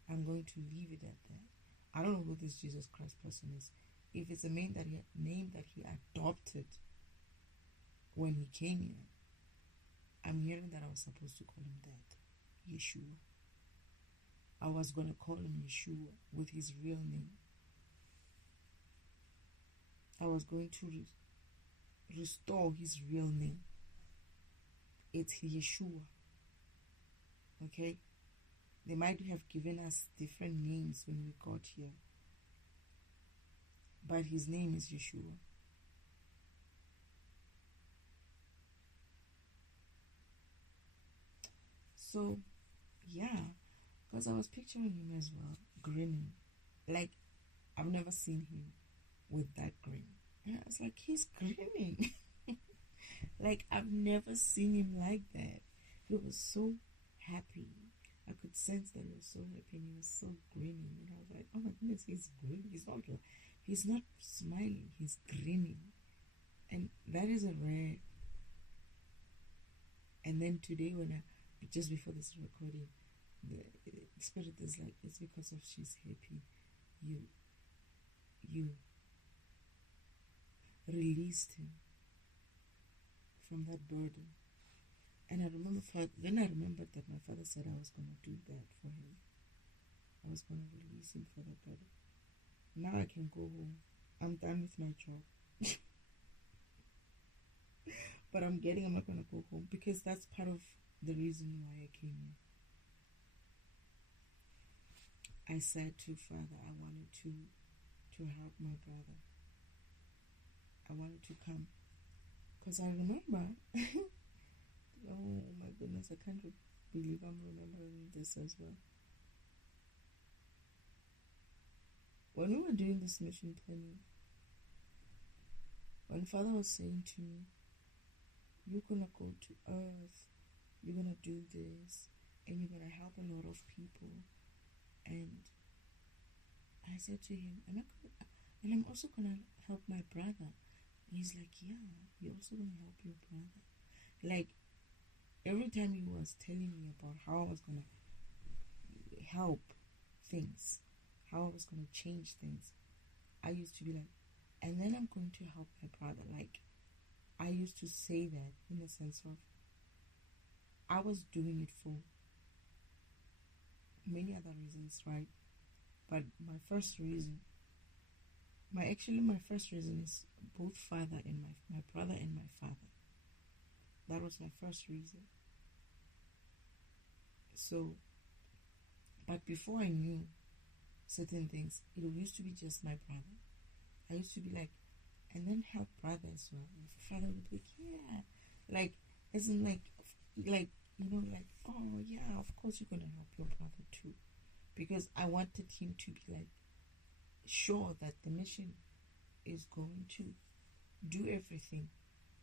I'm going to leave it at that. I don't know who this Jesus Christ person is. If it's a name that he adopted when he came here, I'm hearing that I was supposed to call him that, Yeshua. I was going to call him Yeshua with his real name. I was going to restore his real name. It's Yeshua. Okay? They might have given us different names when we got here, but his name is Yeshua. So, yeah, because I was picturing him as well, grinning. Like, I've never seen him with that grin. And I was like, he's grinning. Like, I've never seen him like that. He was so happy. I could sense that he was so happy and he was so grinning. And I was like, oh my goodness, he's grinning. He's not smiling, he's grinning. And that is a rare. And then today, just before this recording, the spirit is like, it's because of she's happy. You released him from that burden. And I remember when I remembered that my father said I was going to do that for him. I was going to release him for that burden. Now I can go home. I'm done with my job. But I'm not going to go home, because that's part of the reason why I came here. I said to Father, I wanted to help my brother. I wanted to come. Because I remember, oh my goodness, I can't believe I'm remembering this as well. When we were doing this mission planning, when Father was saying to me, you're going to go to earth, you're going to do this, and you're going to help a lot of people. And I said to him, and I'm also going to help my brother. And he's like, yeah, you're also going to help your brother. Like, every time he was telling me about how I was going to help things, how I was going to change things, I used to be like, and then I'm going to help my brother. Like, I used to say that in the sense of, I was doing it for many other reasons, right? But my first reason is both Father and my brother and my father. That was my first reason. So, but before I knew certain things, it used to be just my brother. I used to be like, and then help brother as well. Father would be like, yeah, like, isn't like, oh yeah, of course you're gonna help your brother too, because I wanted him to be like sure that the mission is going to do everything,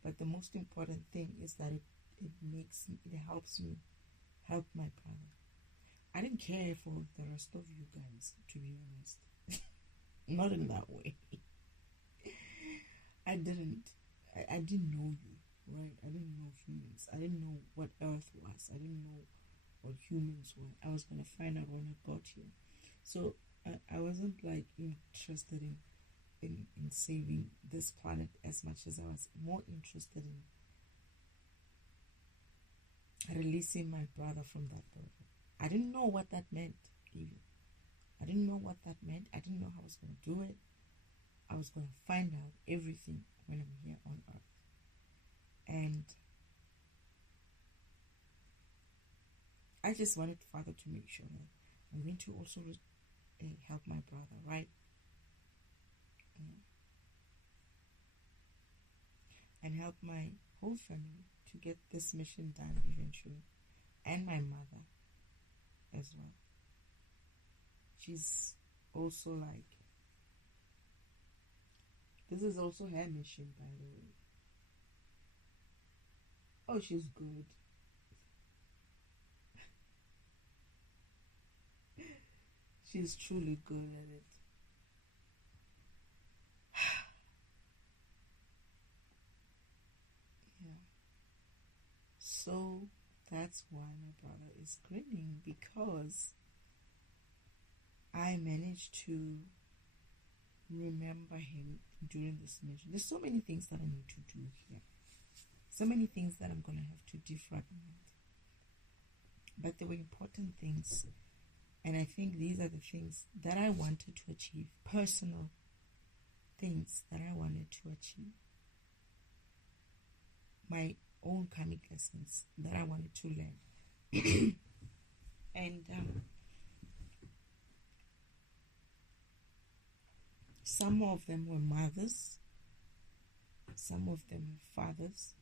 but the most important thing is that it helps me help my brother. I didn't care for the rest of you guys, to be honest. Not in that way. I didn't. I didn't know you, right? I didn't know humans. I didn't know what Earth was. I didn't know what humans were. I was going to find out when I got here. So I wasn't like interested in saving this planet as much as I was more interested in releasing my brother from that burden. I didn't know what that meant, even. I didn't know what that meant. I didn't know how I was going to do it. I was going to find out everything when I'm here on Earth. And I just wanted Father to make sure that I'm going to also help my brother, right? And help my whole family to get this mission done eventually. And my mother as well. She's also like, this is also her mission, by the way. Oh, she's good. She's truly good at it. Yeah. So that's why my brother is grinning, because I managed to remember him during this mission. There's so many things that I need to do here. So many things that I'm going to have to defragment. But they were important things. And I think these are the things that I wanted to achieve. Personal things that I wanted to achieve. My own karmic lessons that I wanted to learn. And some of them were mothers. Some of them were fathers.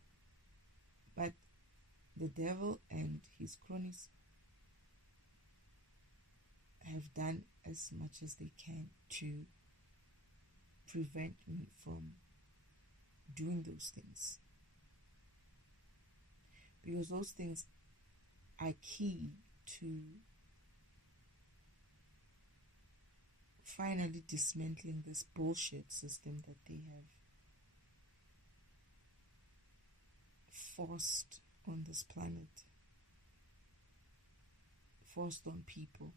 But the devil and his cronies have done as much as they can to prevent me from doing those things. Because those things are key to finally dismantling this bullshit system that they have forced on this planet, forced on people.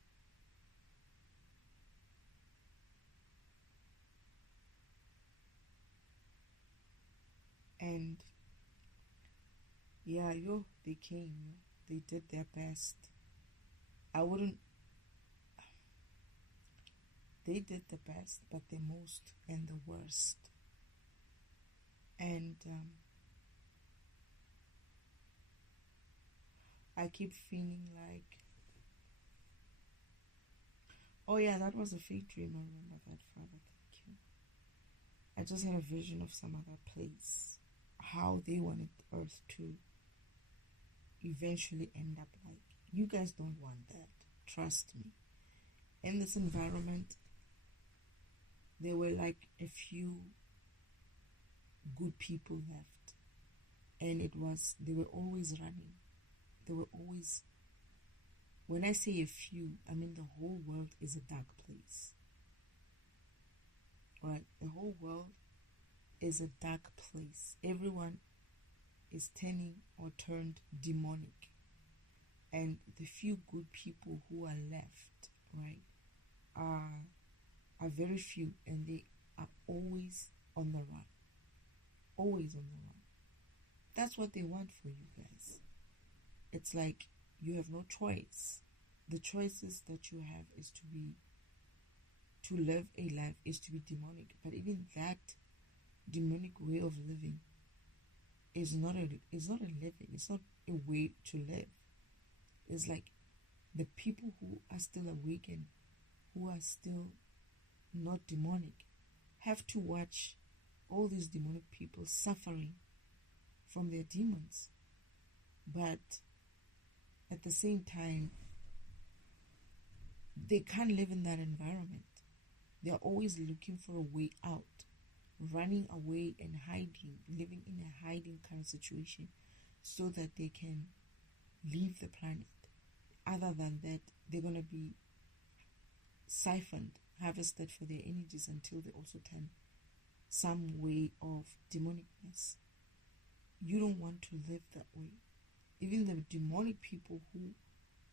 And yeah, they came, they did their best. They did the best, but the most and the worst. And I keep feeling like, oh yeah, that was a fake dream. I remember that, Father. Thank you. I just had a vision of some other place, how they wanted Earth to eventually end up like. You guys don't want that. Trust me. In this environment, there were like a few good people left. And they were always running. They were always, when I say a few, I mean the whole world is a dark place. Right? The whole world is a dark place. Everyone is turned demonic. And the few good people who are left, right, are very few, and they are always on the run. Always on the run. That's what they want for you guys. It's like you have no choice. The choices that you have is to live a life is to be demonic. But even that demonic way of living is not a living. It's not a way to live. It's like the people who are still awakened, who are still not demonic, have to watch all these demonic people suffering from their demons. But at the same time, they can't live in that environment. They're always looking for a way out, running away and hiding, living in a hiding kind of situation, so that they can leave the planet. Other than that, they're going to be siphoned, harvested for their energies until they also turn some way of demonicness. You don't want to live that way. Even the demonic people who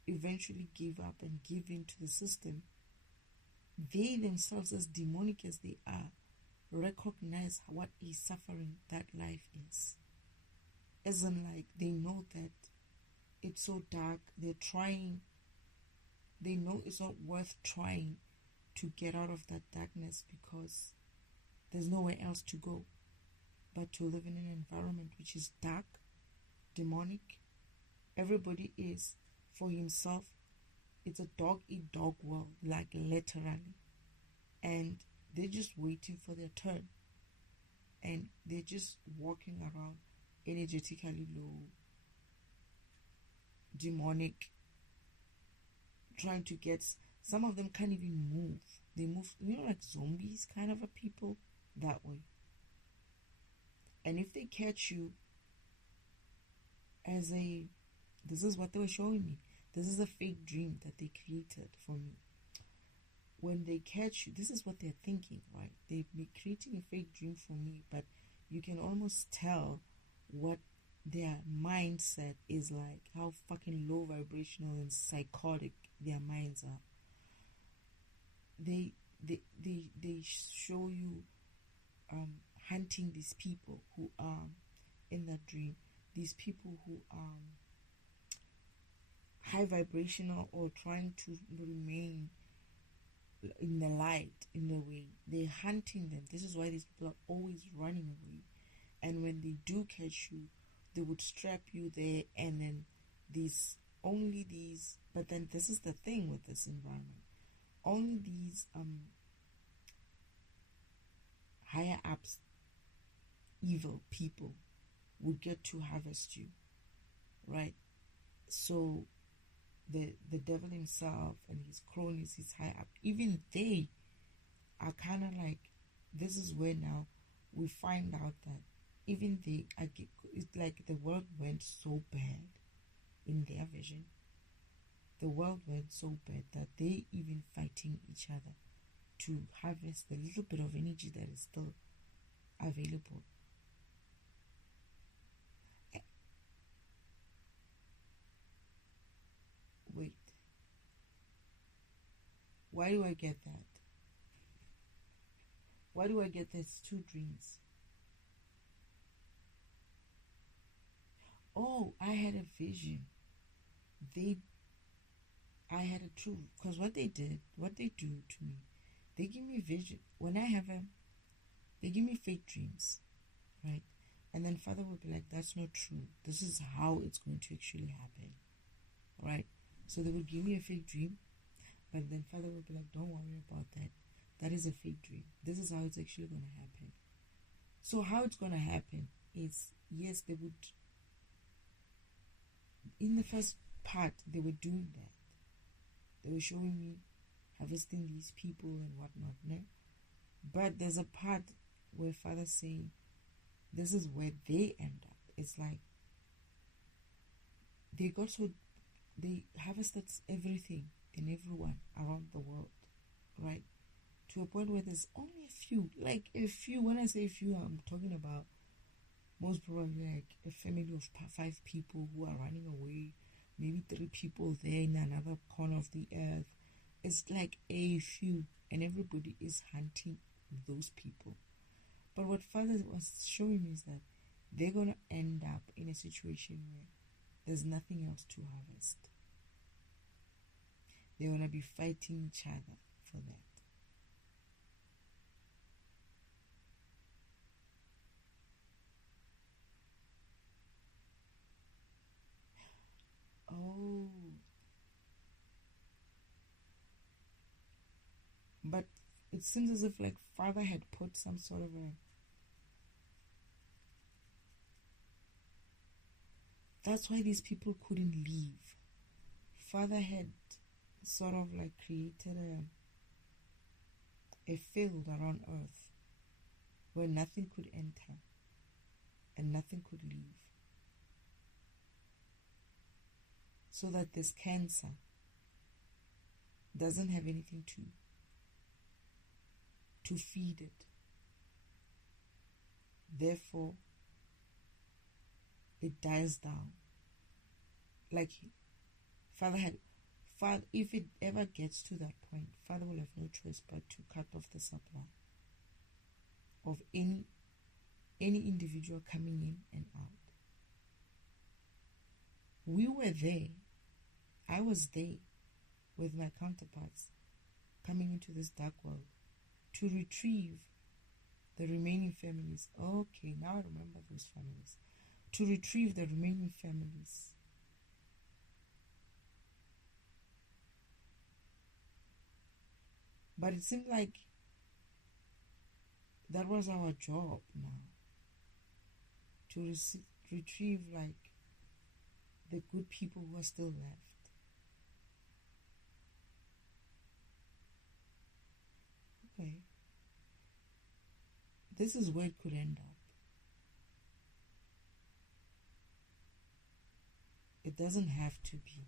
eventually give up and give in to the system, they themselves, as demonic as they are, recognize what a suffering that life is. As in, like, they know that it's so dark, they're trying, they know it's not worth trying to get out of that darkness because there's nowhere else to go but to live in an environment which is dark, demonic. Everybody is for himself. It's a dog-eat-dog world, like literally. And they're just waiting for their turn. And they're just walking around energetically low, demonic, trying to get... Some of them can't even move. They move, like zombies kind of a people, that way. And if they catch you as a... This is what they were showing me. This is a fake dream that they created for me. When they catch you, this is what they're thinking, right? They're creating a fake dream for me, but you can almost tell what their mindset is like, how fucking low vibrational and psychotic their minds are. They show you hunting these people who are in that dream, these people who are high vibrational or trying to remain in the light, in the way. They're hunting them. This is why these people are always running away. And when they do catch you, they would strap you there, and then but then this is the thing with this environment. Only these higher ups, evil people would get to harvest you, right? So the devil himself and his cronies, his high up, even they are kind of like, this is where now we find out that even they are, it's like the world went so bad in their vision. The world went so bad that they even fighting each other to harvest the little bit of energy that is still available. Wait. Why do I get that? Why do I get these two dreams? Oh, I had a vision. I had a truth. Because what they do to me, they give me vision. When I have they give me fake dreams, right? And then Father will be like, that's not true. This is how it's going to actually happen, right? So they would give me a fake dream, but then Father will be like, don't worry about that. That is a fake dream. This is how it's actually going to happen. So how it's going to happen is, yes, they would, in the first part, they were doing that. They were showing me harvesting these people and whatnot, no? But there's a part where Father's saying, this is where they end up. It's like, they harvested everything and everyone around the world, right? To a point where there's only a few, when I say a few, I'm talking about most probably like a family of 5 people who are running away, maybe 3 people there in another corner of the earth. It's like a few, and everybody is hunting those people. But what Father was showing me is that they're going to end up in a situation where there's nothing else to harvest. They're going to be fighting each other for that. Oh. But it seems as if like Father had put some sort of a... That's why these people couldn't leave. Father had sort of like created a field around earth where nothing could enter and nothing could leave. so that this cancer doesn't have anything to feed it. Therefore, it dies down. Like Father, if it ever gets to that point, Father will have no choice but to cut off the supply of any individual coming in and out. We were there. I was there with my counterparts coming into this dark world to retrieve the remaining families. Okay, now I remember those families. To retrieve the remaining families. But it seemed like that was our job now. To retrieve like the good people who are still left. Okay. This is where it could end up. It doesn't have to be.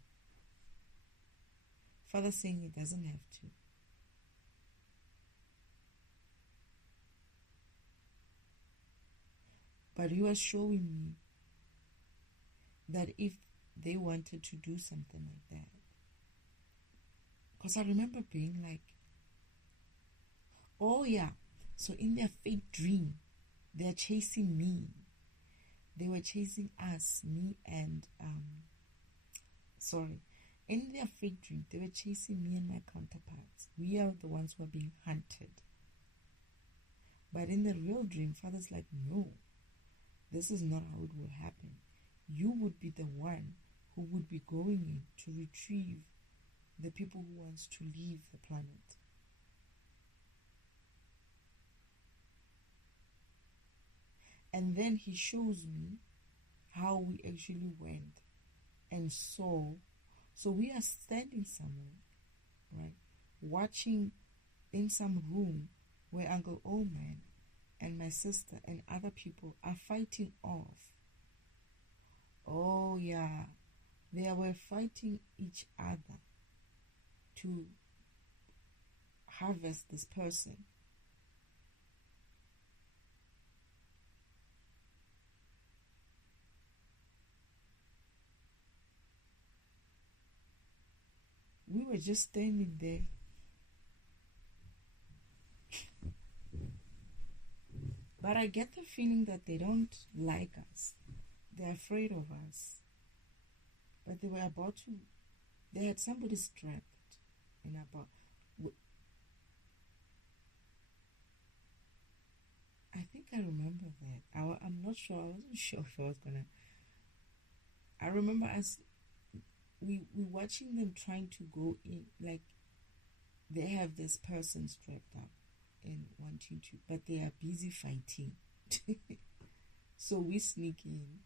Father saying it doesn't have to. But he was showing me that if they wanted to do something like that, because I remember being like, oh yeah, so in their fake dream, they're chasing me. They were chasing us, me and, in their fake dream, they were chasing me and my counterparts. We are the ones who are being hunted. But in the real dream, Father's like, no, this is not how it will happen. You would be the one who would be going in to retrieve the people who wants to leave the planet. And then he shows me how we actually went and saw. So we are standing somewhere, right, watching in some room where Uncle Oman and my sister and other people are fighting off. Oh yeah, they were fighting each other to harvest this person. We were just standing there. But I get the feeling that they don't like us. They're afraid of us. But they were about to, they had somebody strapped in about. I think I remember that. I'm not sure. I wasn't sure if I was gonna. I remember us. We watching them trying to go in, like they have this person strapped up and wanting to, but they are busy fighting. So we sneak in.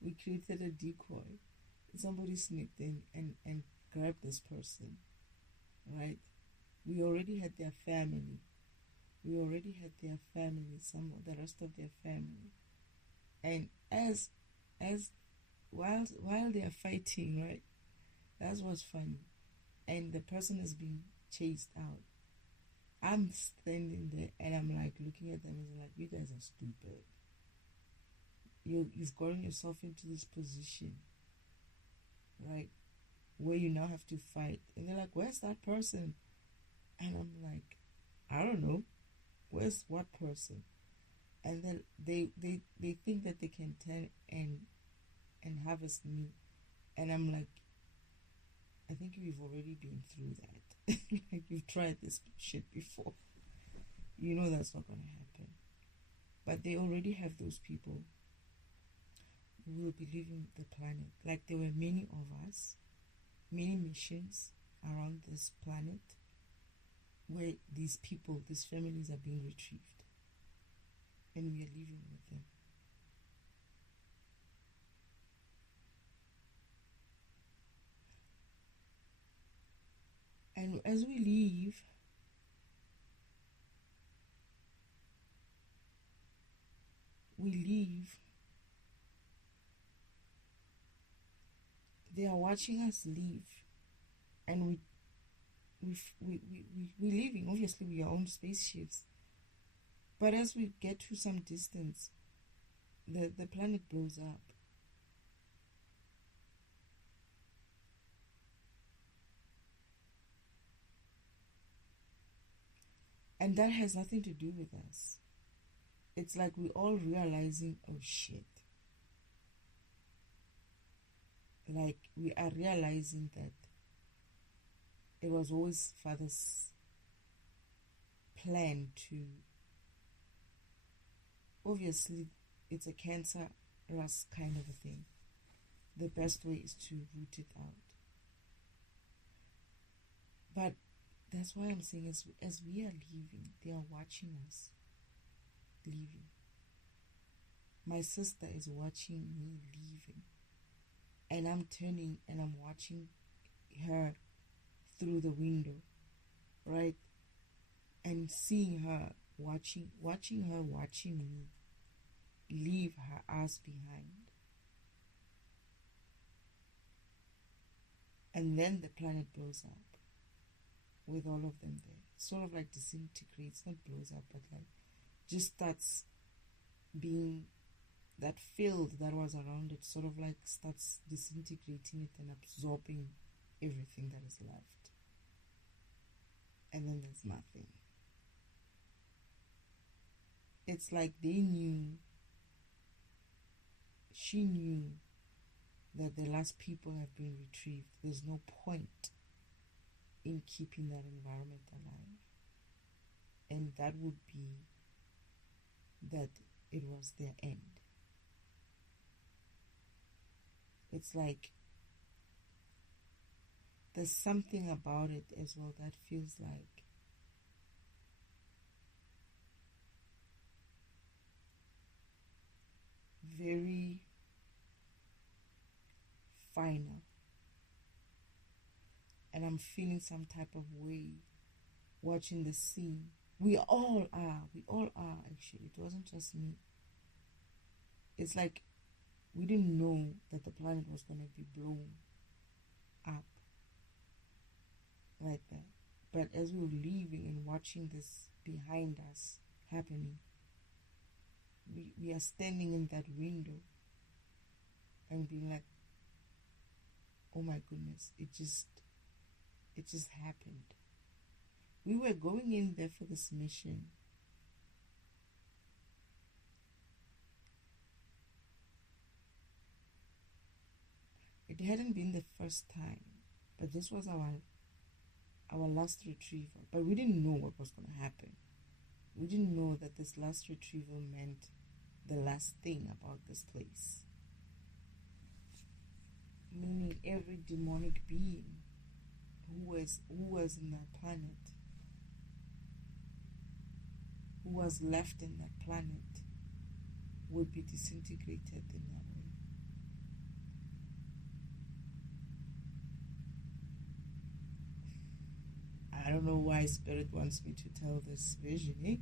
We created a decoy. Somebody sneaked in and grabbed this person, right? We already had their family. Some of the rest of their family. And while they are fighting, right? That's what's funny. And the person is being chased out. I'm standing there and I'm like looking at them and like, you guys are stupid. You've gotten yourself into this position, right? Where you now have to fight. And they're like, where's that person? And I'm like, I don't know. Where's what person? And then they think that they can turn and harvest me. And I'm like, I think we've already been through that. Like, you've tried this shit before. You know that's not going to happen. But they already have those people who will be leaving the planet. Like, there were many of us, many missions around this planet where these people, these families are being retrieved. And we are living with them. And as we leave, They are watching us leave, and we're leaving. Obviously, we are on spaceships, but as we get to some distance, the planet blows up. And that has nothing to do with us. It's like we're all realizing, oh shit. Like we are realizing that it was always Father's plan to, obviously it's a cancerous kind of a thing. The best way is to root it out. But that's why I'm saying as we are leaving, they are watching us leaving. My sister is watching me leaving. And I'm turning and I'm watching her through the window, right? And seeing her watching me leave her ass behind. And then the planet blows up with all of them there. Sort of like disintegrates, not blows up, but like just starts being, that field that was around it sort of like starts disintegrating it and absorbing everything that is left. And then there's nothing. It's like they knew, she knew that the last people have been retrieved. There's no point in keeping that environment alive. And that would be that it was their end. It's like there's something about it as well that feels like very final. And I'm feeling some type of way watching the scene. We all are actually. It wasn't just me. It's like we didn't know that the planet was going to be blown up like that. But as we were leaving and watching this behind us happening, we are standing in that window and being like, oh my goodness, it just happened. We were going in there for this mission. It hadn't been the first time, but this was our last retrieval. But we didn't know what was going to happen. We didn't know that this last retrieval meant the last thing about this place. Meaning every demonic being who was in that planet, who was left in that planet, would be disintegrated in that way. I don't know why Spirit wants me to tell this vision, eh?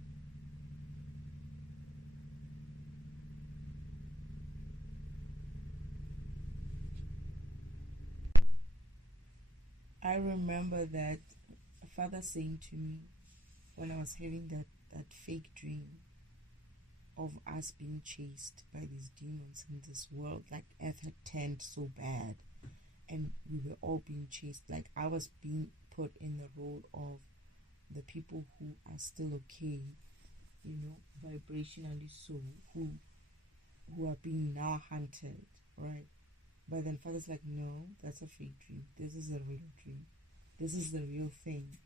I remember that Father saying to me when I was having that fake dream of us being chased by these demons in this world, like Earth had turned so bad and we were all being chased. Like I was being put in the role of the people who are still okay, you know, vibrationally so, who are being now hunted, right? But then Father's like, no, that's a fake dream. This is a real dream. This is the real thing.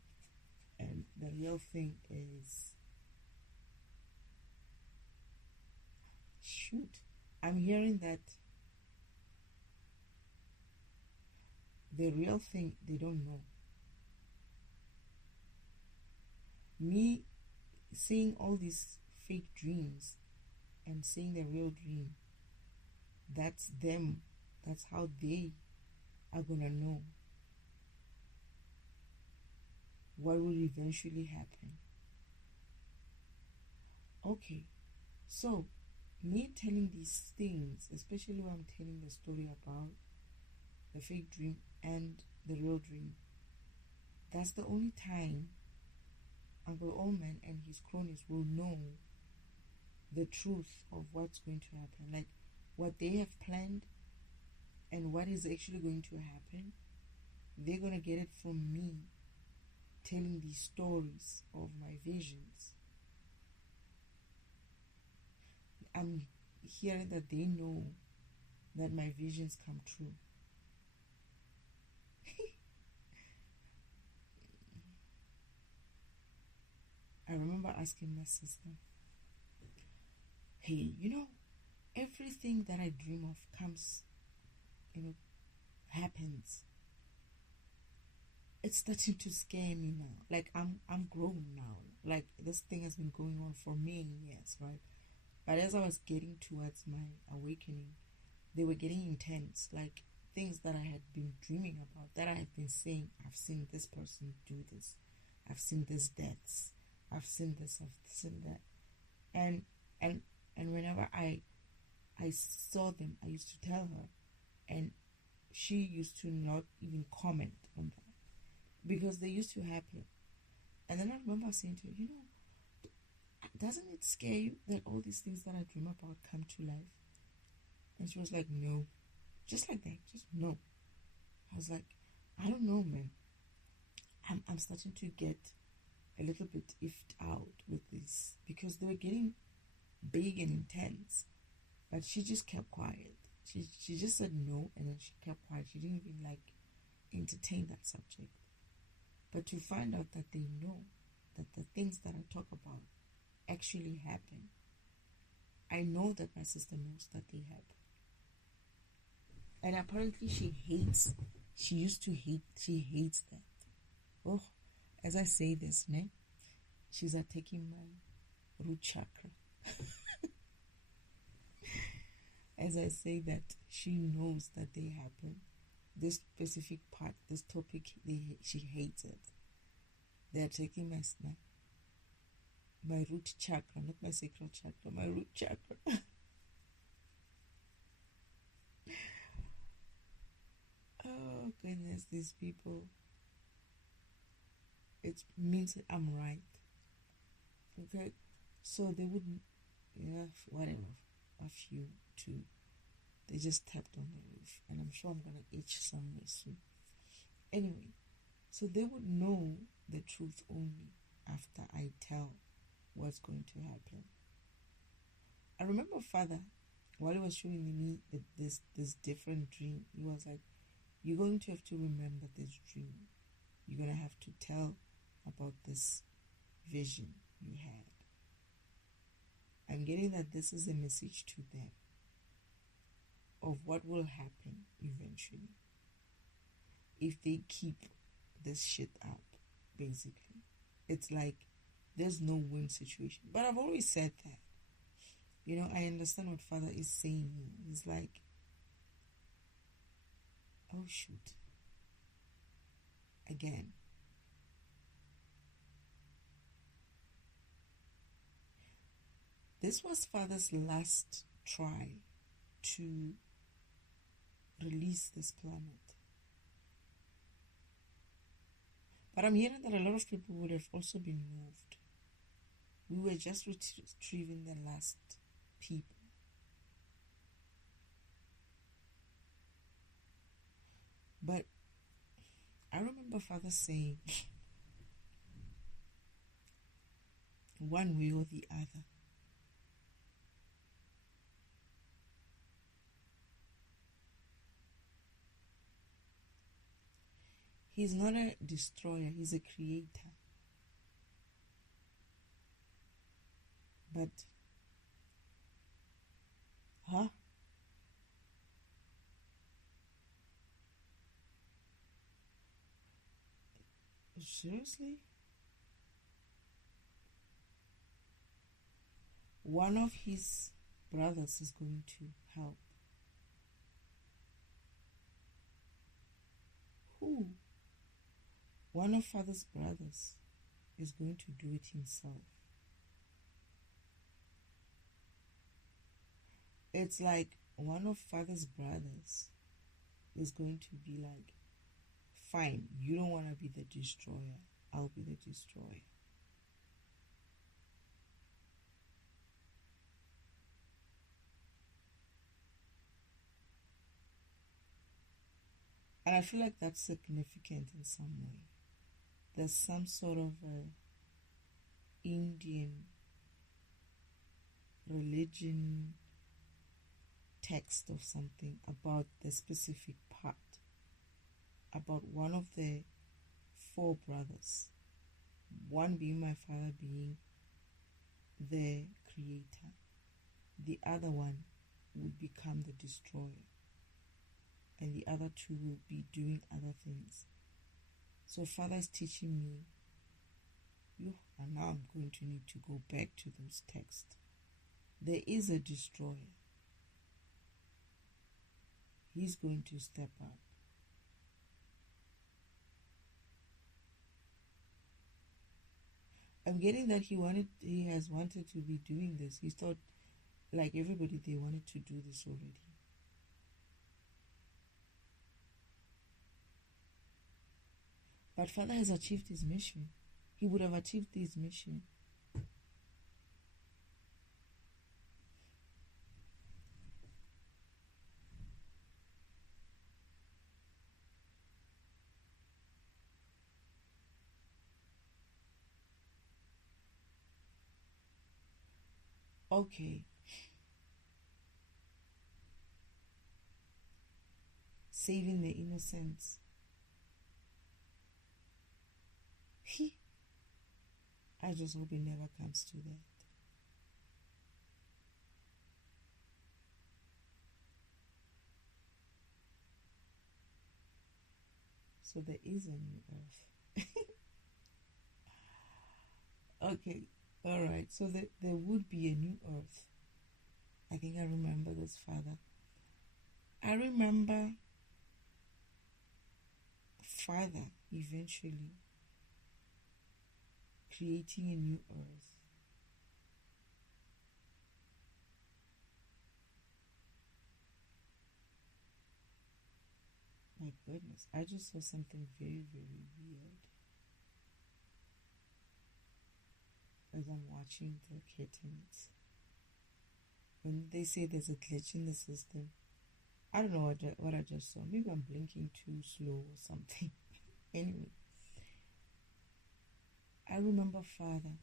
And the real thing is, shoot, I'm hearing that the real thing, they don't know. Me seeing all these fake dreams and seeing the real dream, that's them. That's how they are gonna know what will eventually happen. Okay, so me telling these things, especially when I'm telling the story about the fake dream and the real dream. That's the only time Uncle Oman and his cronies will know the truth of what's going to happen. Like what they have planned and what is actually going to happen. They're going to get it from me telling these stories of my visions. I'm hearing that they know that my visions come true. I remember asking my sister, hey, everything that I dream of comes, happens. It's starting to scare me now. Like I'm grown now. Like this thing has been going on for many years, right? But as I was getting towards my awakening, they were getting intense. Like things that I had been dreaming about, that I had been saying, I've seen this person do this, I've seen this deaths, I've seen this, I've seen that. And whenever I saw them, I used to tell her, and she used to not even comment on that because they used to happen. And then I remember saying to her, doesn't it scare you that all these things that I dream about come to life? And she was like, no. Just like that, just no. I was like, I don't know, man. I'm starting to get a little bit iffed out with this because they were getting big and intense. But she just kept quiet. She just said no, and then she kept quiet. She didn't even entertain that subject. But to find out that they know that the things that I talk about actually happen. I know that my sister knows that they happen. And apparently she hates that. Oh, as I say this, she's attacking my root chakra. As I say that, she knows that they happen. This specific part, this topic, she hates it. They're taking my root chakra, not my sacral chakra, my root chakra. Oh goodness, these people. It means that I'm right. Okay, so they wouldn't, whatever, a few, two. They just tapped on the roof, and I'm sure I'm gonna itch somewhere soon. Anyway, so they would know the truth only after I tell what's going to happen. I remember Father, while he was showing me this different dream, he was like, you're going to have to remember this dream. You're going to have to tell about this vision you had. I'm getting that this is a message to them of what will happen eventually if they keep this shit up, basically. It's like there's no win situation. But I've always said that. I understand what Father is saying. He's like, oh shoot. Again. This was Father's last try to release this planet. But I'm hearing that a lot of people would have also been moved. We were just retrieving the last people. But I remember Father saying, one way or the other, he's not a destroyer, he's a creator. But, seriously? One of his brothers is going to help. Who? One of Father's brothers is going to do it himself. It's like one of Father's brothers is going to be like, fine, you don't want to be the destroyer, I'll be the destroyer. And I feel like that's significant in some way. There's some sort of a Indian religion text of something about the specific part, about one of the four brothers, one being my father being the creator, the other one would become the destroyer, and the other two will be doing other things. So father is teaching me, and now I'm going to need to go back to those texts. There is a destroyer. He's going to step up. I'm getting that he has wanted to be doing this. He thought, like everybody, they wanted to do this already. But father has achieved his mission. He would have achieved his mission. Okay. Saving the innocents. I just hope it never comes to that. So there is a new earth. Okay, all right. So there would be a new earth. I think I remember this, Father. I remember Father eventually creating a new earth. My goodness, I just saw something very, very weird as I'm watching the curtains. When they say there's a glitch in the system, I don't know what I just saw. Maybe I'm blinking too slow or something. Anyway, I remember Father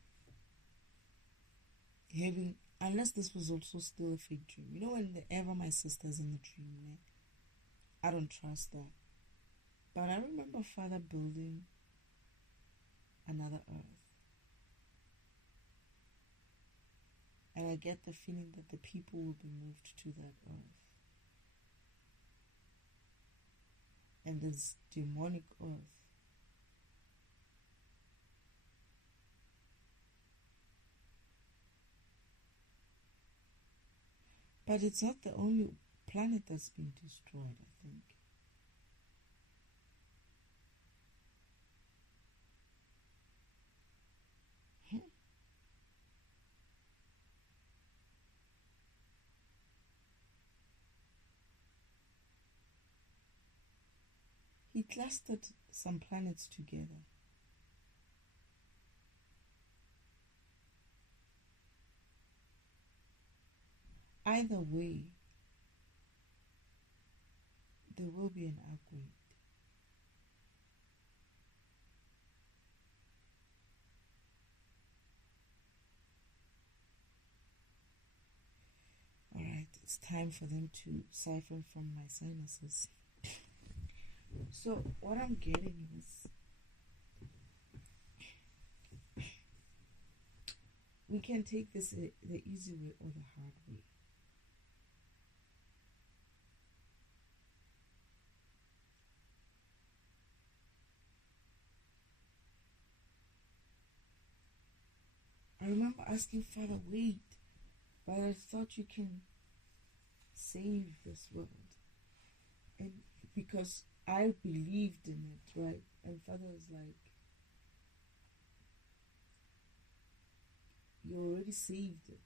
having, unless this was also still a fake dream. You know, whenever my sister's in the dream, I don't trust that. But I remember Father building another earth. And I get the feeling that the people will be moved to that earth. And this demonic earth. But it's not the only planet that's been destroyed, I think. He clustered some planets together. Either way, there will be an upgrade. Alright, it's time for them to siphon from my sinuses. So, what I'm getting is, we can take this the easy way or the hard way. I remember asking Father, wait, but I thought you can save this world. And because I believed in it, right? And Father was like, you already saved it.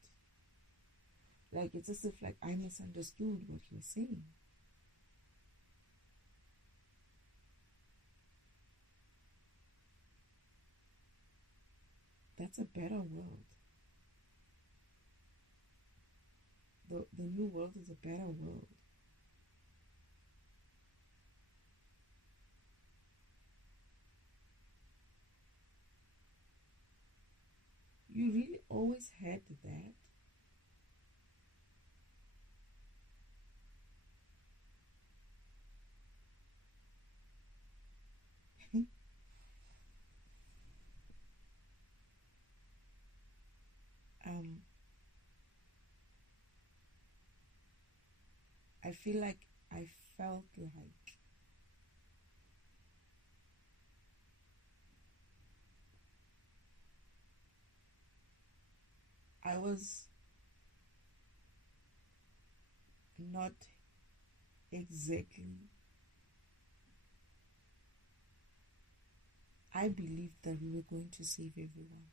Like, it's as if like I misunderstood what he was saying. That's a better world. The new world is a better world. You really always had that? um, I feel like I felt like I was not exactly. I believed that we were going to save everyone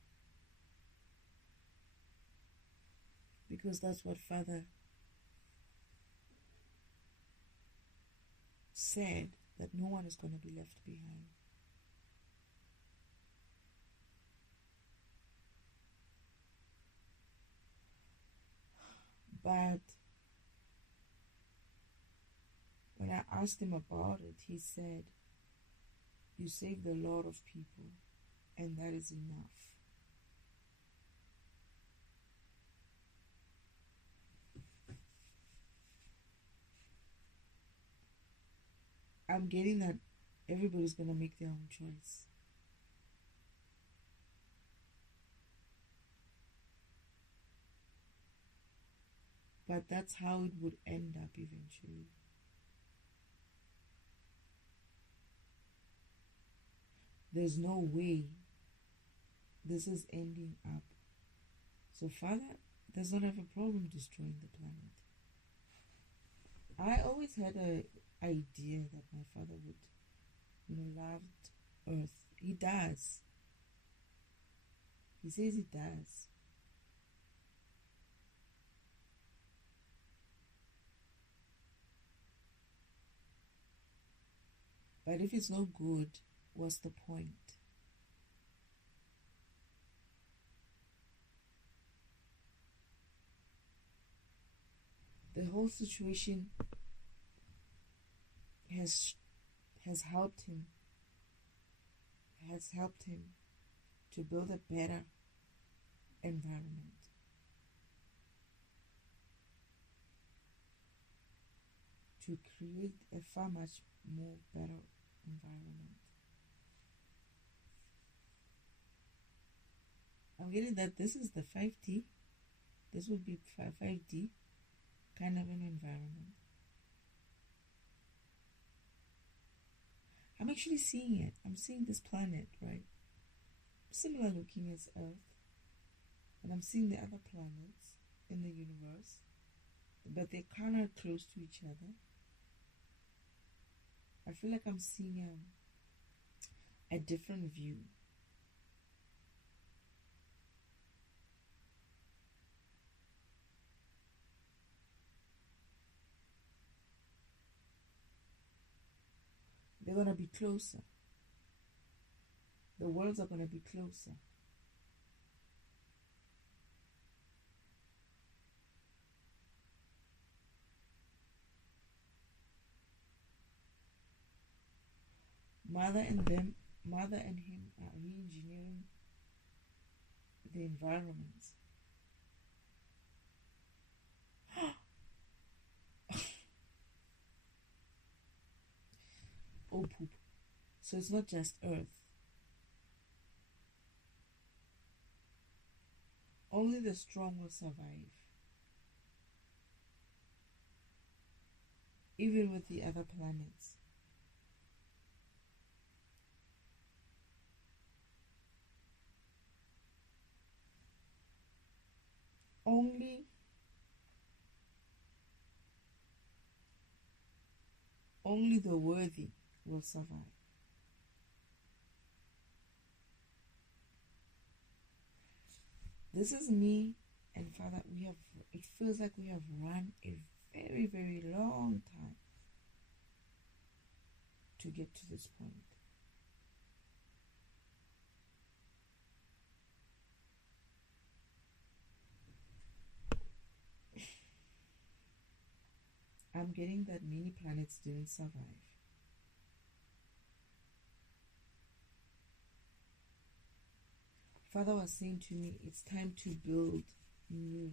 because that's what Father said, that no one is going to be left behind. But when I asked him about it, he said, you saved a lot of people, and that is enough. I'm getting that everybody's going to make their own choice. But that's how it would end up eventually. There's no way this is ending up. So Father does not have a problem destroying the planet. I always had an idea that my father would, love Earth. He does. He says he does. But if it's no good, what's the point? The whole situation has helped him to build a better environment. To create a far much more better environment. I'm getting that this is the 5D. This would be 5D kind of an environment. I'm actually seeing it. I'm seeing this planet, right? Similar looking as Earth. And I'm seeing the other planets in the universe. But they're kind of close to each other. I feel like I'm seeing a different view. They're going to be closer. The worlds are going to be closer. Mother and him are re-engineering the environments. Oh poop. So it's not just Earth. Only the strong will survive. Even with the other planets. Only the worthy will survive. This is me and Father. It feels like we have run a very, very long time to get to this point. I'm getting that many planets didn't survive. Father was saying to me, it's time to build new.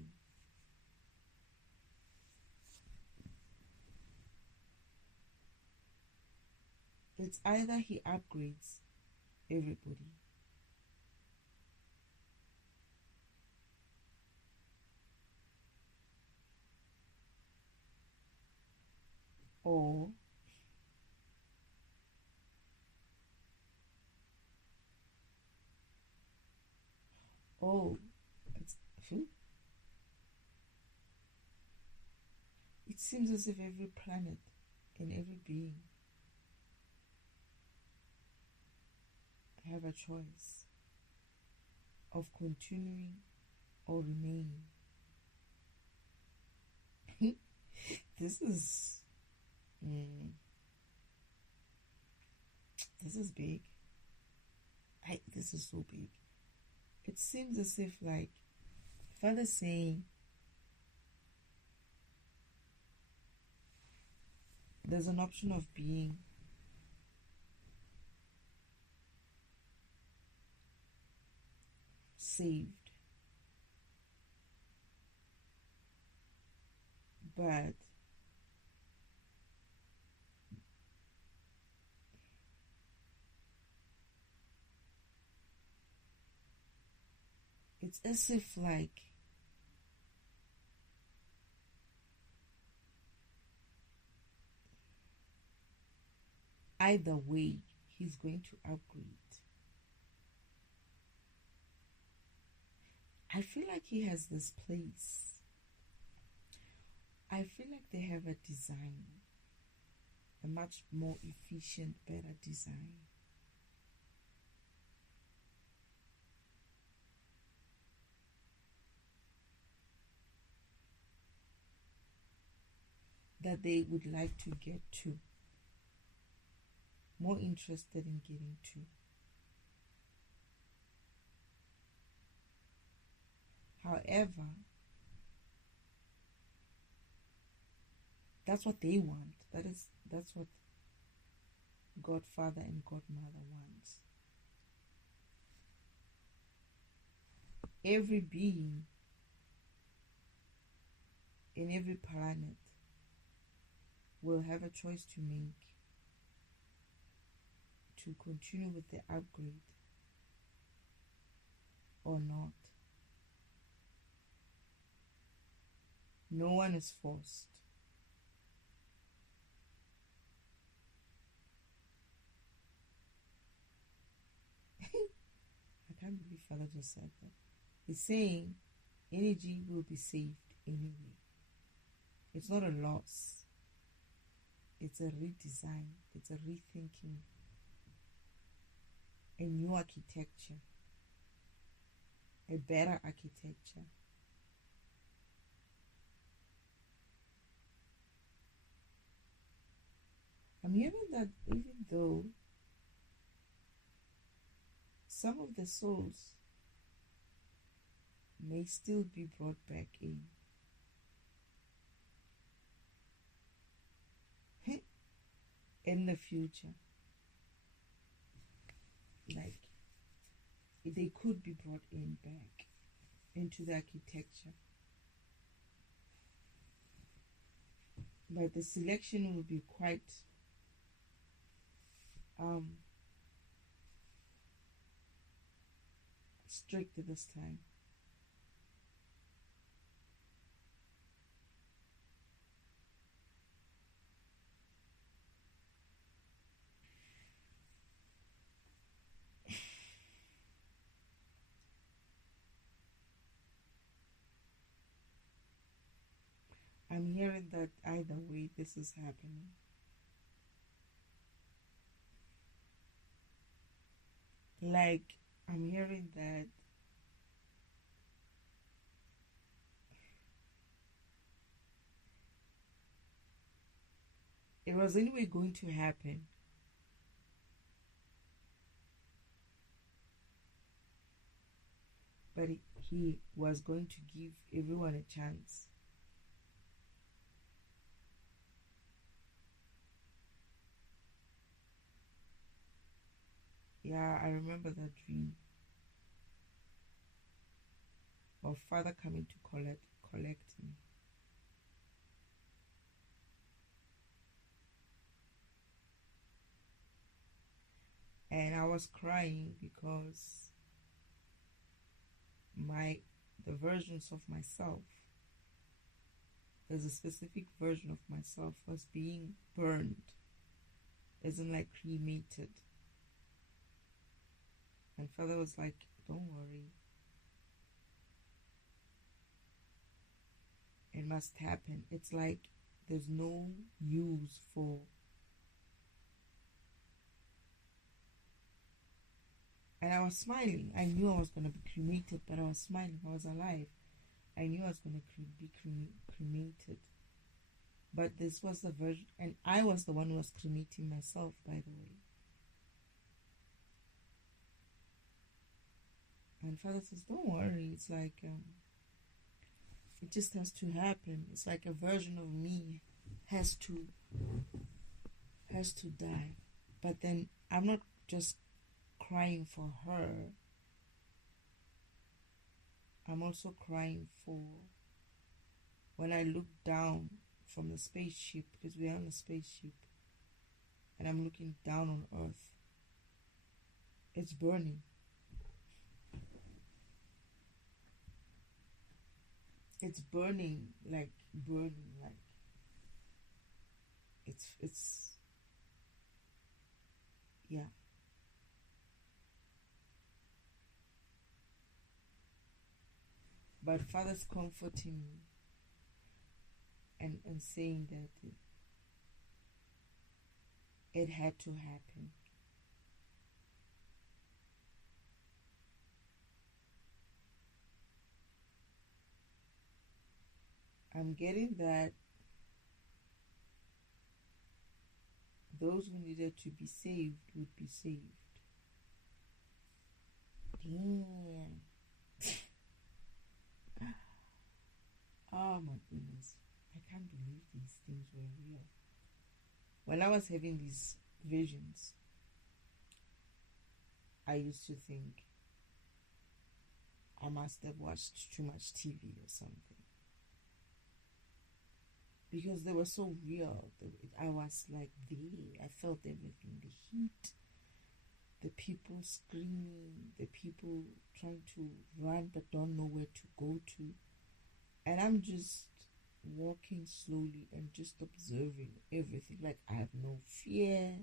It's either he upgrades everybody, or oh, it's, it seems as if every planet and every being have a choice of continuing or remaining. This is this is big. This is so big. It seems as if like Father saying there's an option of being saved, but it's as if like either way he's going to upgrade. I feel like he has this place. I feel like they have a design, a much more efficient, better design. That they would like to get to, more interested in getting to. However, that's what they want. That's what Godfather and Godmother wants. Every being in every planet will have a choice to make to continue with the upgrade or not. No one is forced. I can't believe Father just said that. He's saying energy will be saved anyway. It's not a loss. It's a redesign. It's a rethinking. A new architecture. A better architecture. I'm hearing that even though some of the souls may still be brought back in the future, like they could be brought in back into the architecture, but the selection will be quite strict this time. I'm hearing that either way this is happening. Like, I'm hearing that it was anyway going to happen. But he was going to give everyone a chance. Yeah, I remember that dream of Father coming to collect me. And I was crying because the versions of myself, there's a specific version of myself was being burned, isn't like cremated. And Father was like, don't worry, it must happen. It's like there's no use for and I was smiling. I knew I was going to be cremated, but I was smiling. I was alive. I knew I was going to be cremated. But this was the version, and I was the one who was cremating myself, by the way. And Father says, don't worry. It's like, it just has to happen. It's like a version of me has to die. But then I'm not just crying for her. I'm also crying for when I look down from the spaceship, because we are on a spaceship, and I'm looking down on Earth. It's burning. It's burning like it's yeah. But Father's comforting me and saying that it had to happen. I'm getting that those who needed to be saved would be saved. Damn. Oh my goodness. I can't believe these things were real. When I was having these visions, I used to think I must have watched too much TV or something. Because they were so real. I was like there. I felt everything. The heat, the people screaming, the people trying to run but don't know where to go to. And I'm just walking slowly and just observing everything. Like I have no fear,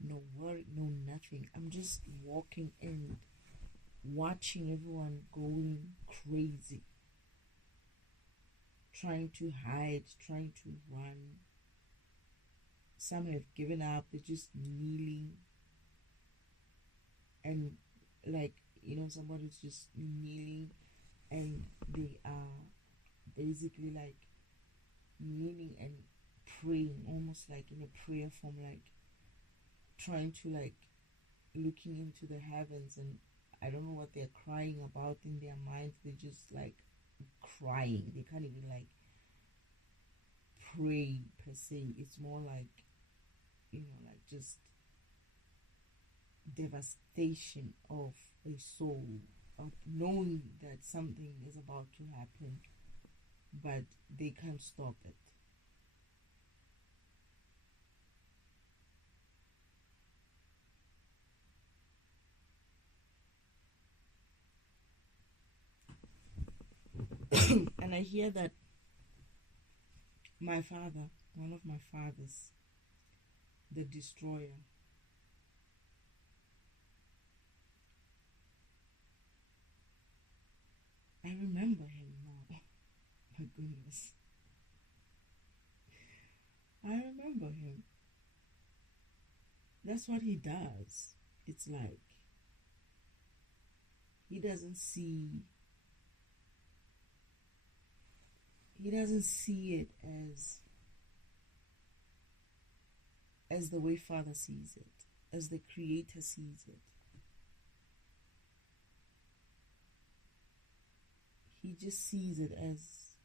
no worry, no nothing. I'm just walking and watching everyone going crazy. Trying to hide, trying to run. Some have given up, they're just kneeling. And like, somebody's just kneeling and they are basically like kneeling and praying, almost like in a prayer form, like trying to like looking into the heavens, and I don't know what they're crying about in their minds. They're just like crying. They can't even like pray per se. It's more like like just devastation of a soul, of knowing that something is about to happen, but they can't stop it. And I hear that my father, one of my fathers, the destroyer, I remember him now. My goodness. I remember him. That's what he does. It's like he doesn't see it as the way Father sees it, as the Creator sees it. He just sees it as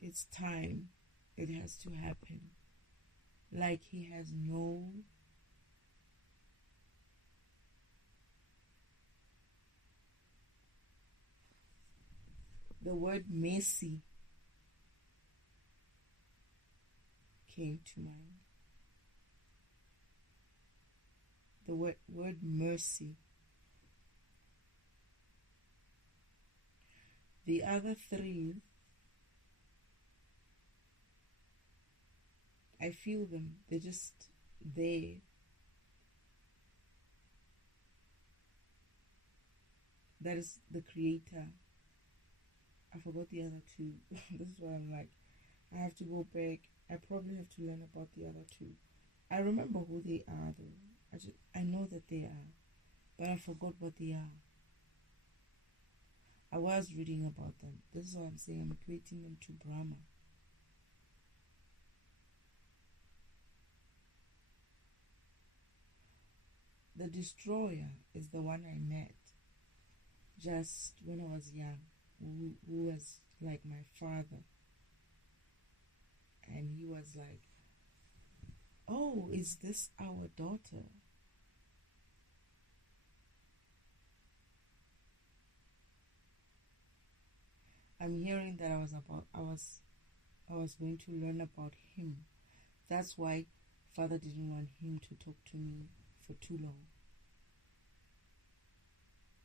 it's time, it has to happen. Like he has no the word mercy came to mind. The word mercy. The other three, I feel them. They're just there. That is the Creator. I forgot the other two. This is why I'm like, I have to go back. I probably have to learn about the other two. I remember who they are though. I know that they are, but I forgot what they are. I was reading about them. This is what I'm saying. I'm equating them to Brahma. The destroyer is the one I met just when I was young, who was like my father. And he was like, oh, is this our daughter? I'm hearing that I was going to learn about him. That's why Father didn't want him to talk to me for too long.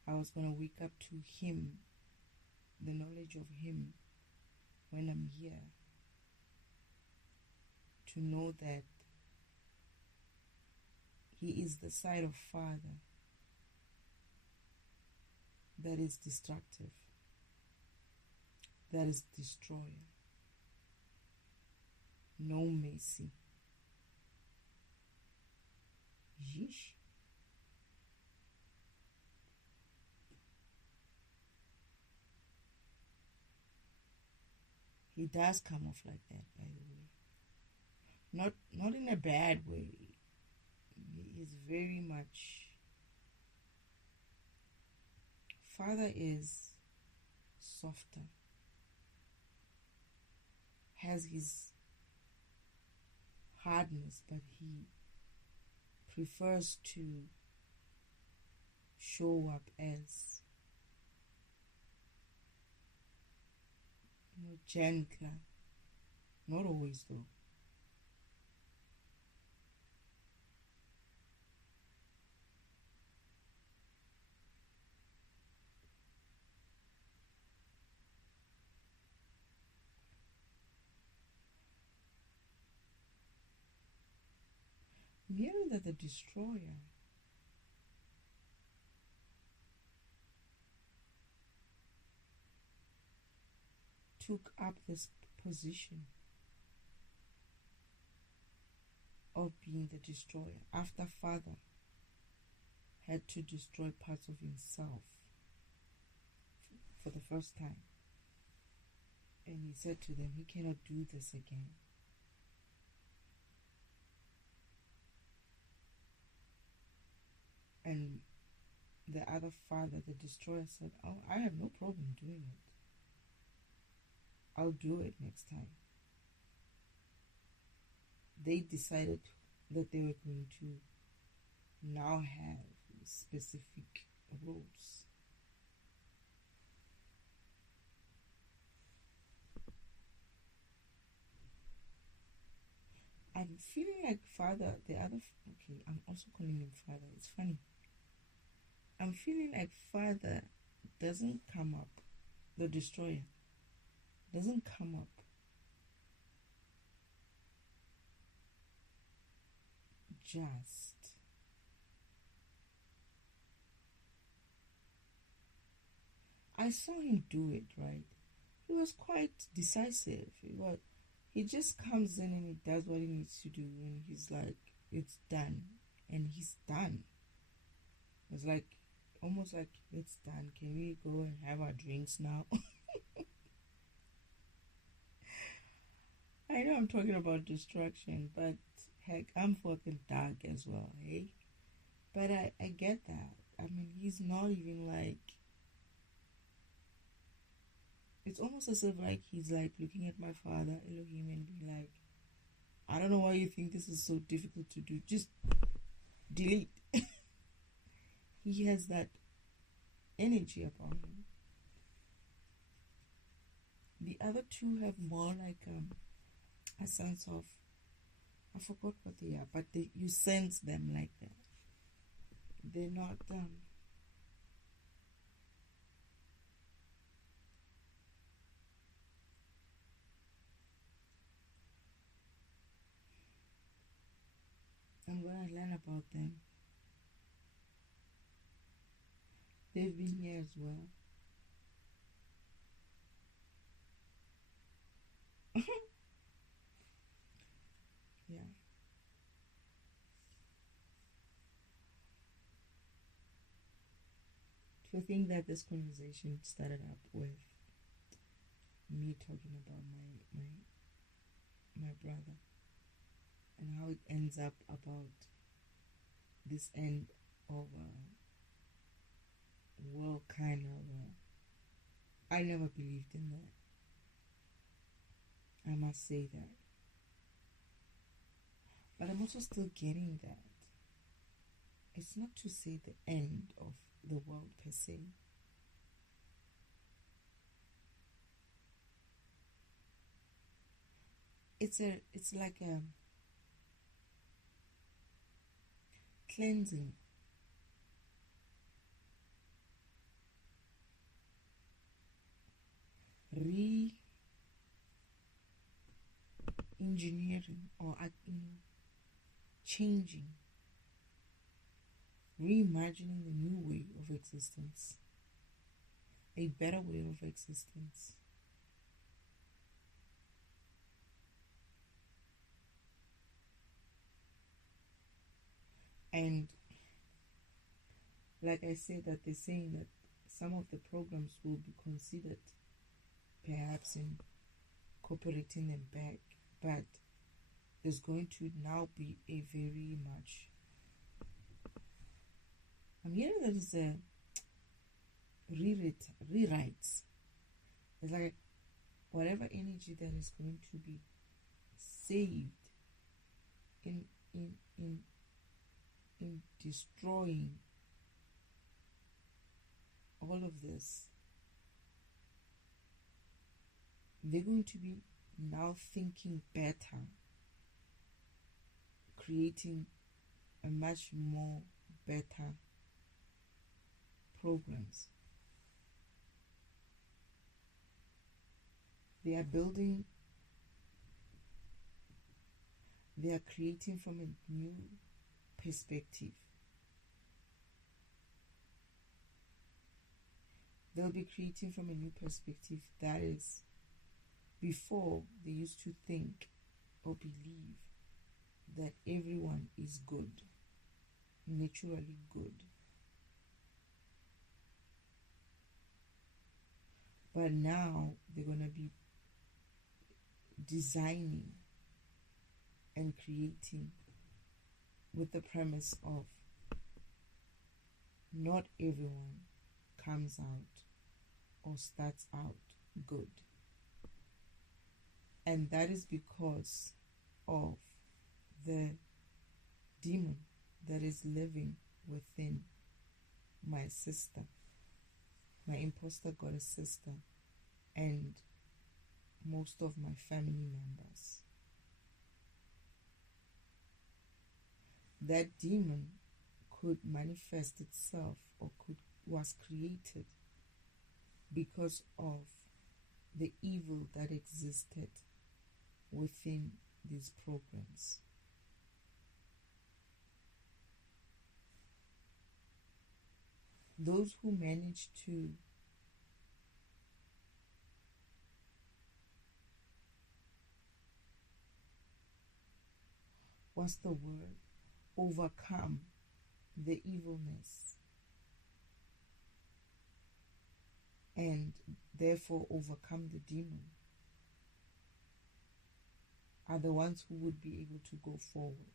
I was going to wake up to him, the knowledge of him, when I'm here. To know that he is the side of Father that is destructive, that is destroyer. No mercy. Yeesh. He does come off like that, by the way. Not in a bad way. He is very much. Father is softer. Has his hardness, but he prefers to show up as gentler. Not always though. I'm hearing that the destroyer took up this position of being the destroyer after Father had to destroy parts of himself for the first time. And he said to them, he cannot do this again. And the other father, the destroyer, said, oh, I have no problem doing it. I'll do it next time. They decided that they were going to now have specific roles. I'm feeling like Father, I'm also calling him Father. It's funny. I'm feeling like Father doesn't come up. The destroyer doesn't come up. Just. I saw him do it, right? He was quite decisive. He just comes in and he does what he needs to do, and he's like, it's done. And he's done. It's like, almost like, it's done. Can we go and have our drinks now? I know I'm talking about distraction, but heck, I'm fucking dark as well, hey? But I get that. I mean, he's not even like, it's almost as if like he's like looking at my father, Elohim, and being like, I don't know why you think this is so difficult to do. Just delete. He has that energy about him. The other two have more like a sense of, I forgot what they are, but you sense them like that. They're not I'm gonna learn about them. They've been here as well. Yeah. To think that this conversation started up with me talking about my brother, and how it ends up about this end of world kind of. I never believed in that. I must say that. But I'm also still getting that. It's not to say the end of the world per se. It's like a cleansing. Re-engineering or changing, reimagining the new way of existence, a better way of existence. And like I said, that they're saying that some of the programs will be considered perhaps incorporating them back, but there's going to now be a very much, I'm hearing that it's a rewrites. It's like whatever energy that is going to be saved in destroying all of this, they're going to be now thinking better, creating a much more better programs. They are building, they are creating from a new perspective. They'll be creating from a new perspective that is, before they used to think or believe that everyone is good, naturally good. But now they're going to be designing and creating with the premise of not everyone comes out or starts out good. And that is because of the demon that is living within my sister, my imposter goddess sister, and most of my family members. That demon could manifest itself or was created because of the evil that existed within these programs. Those who managed to what's the word? Overcome the evilness and therefore overcome the demon are the ones who would be able to go forward.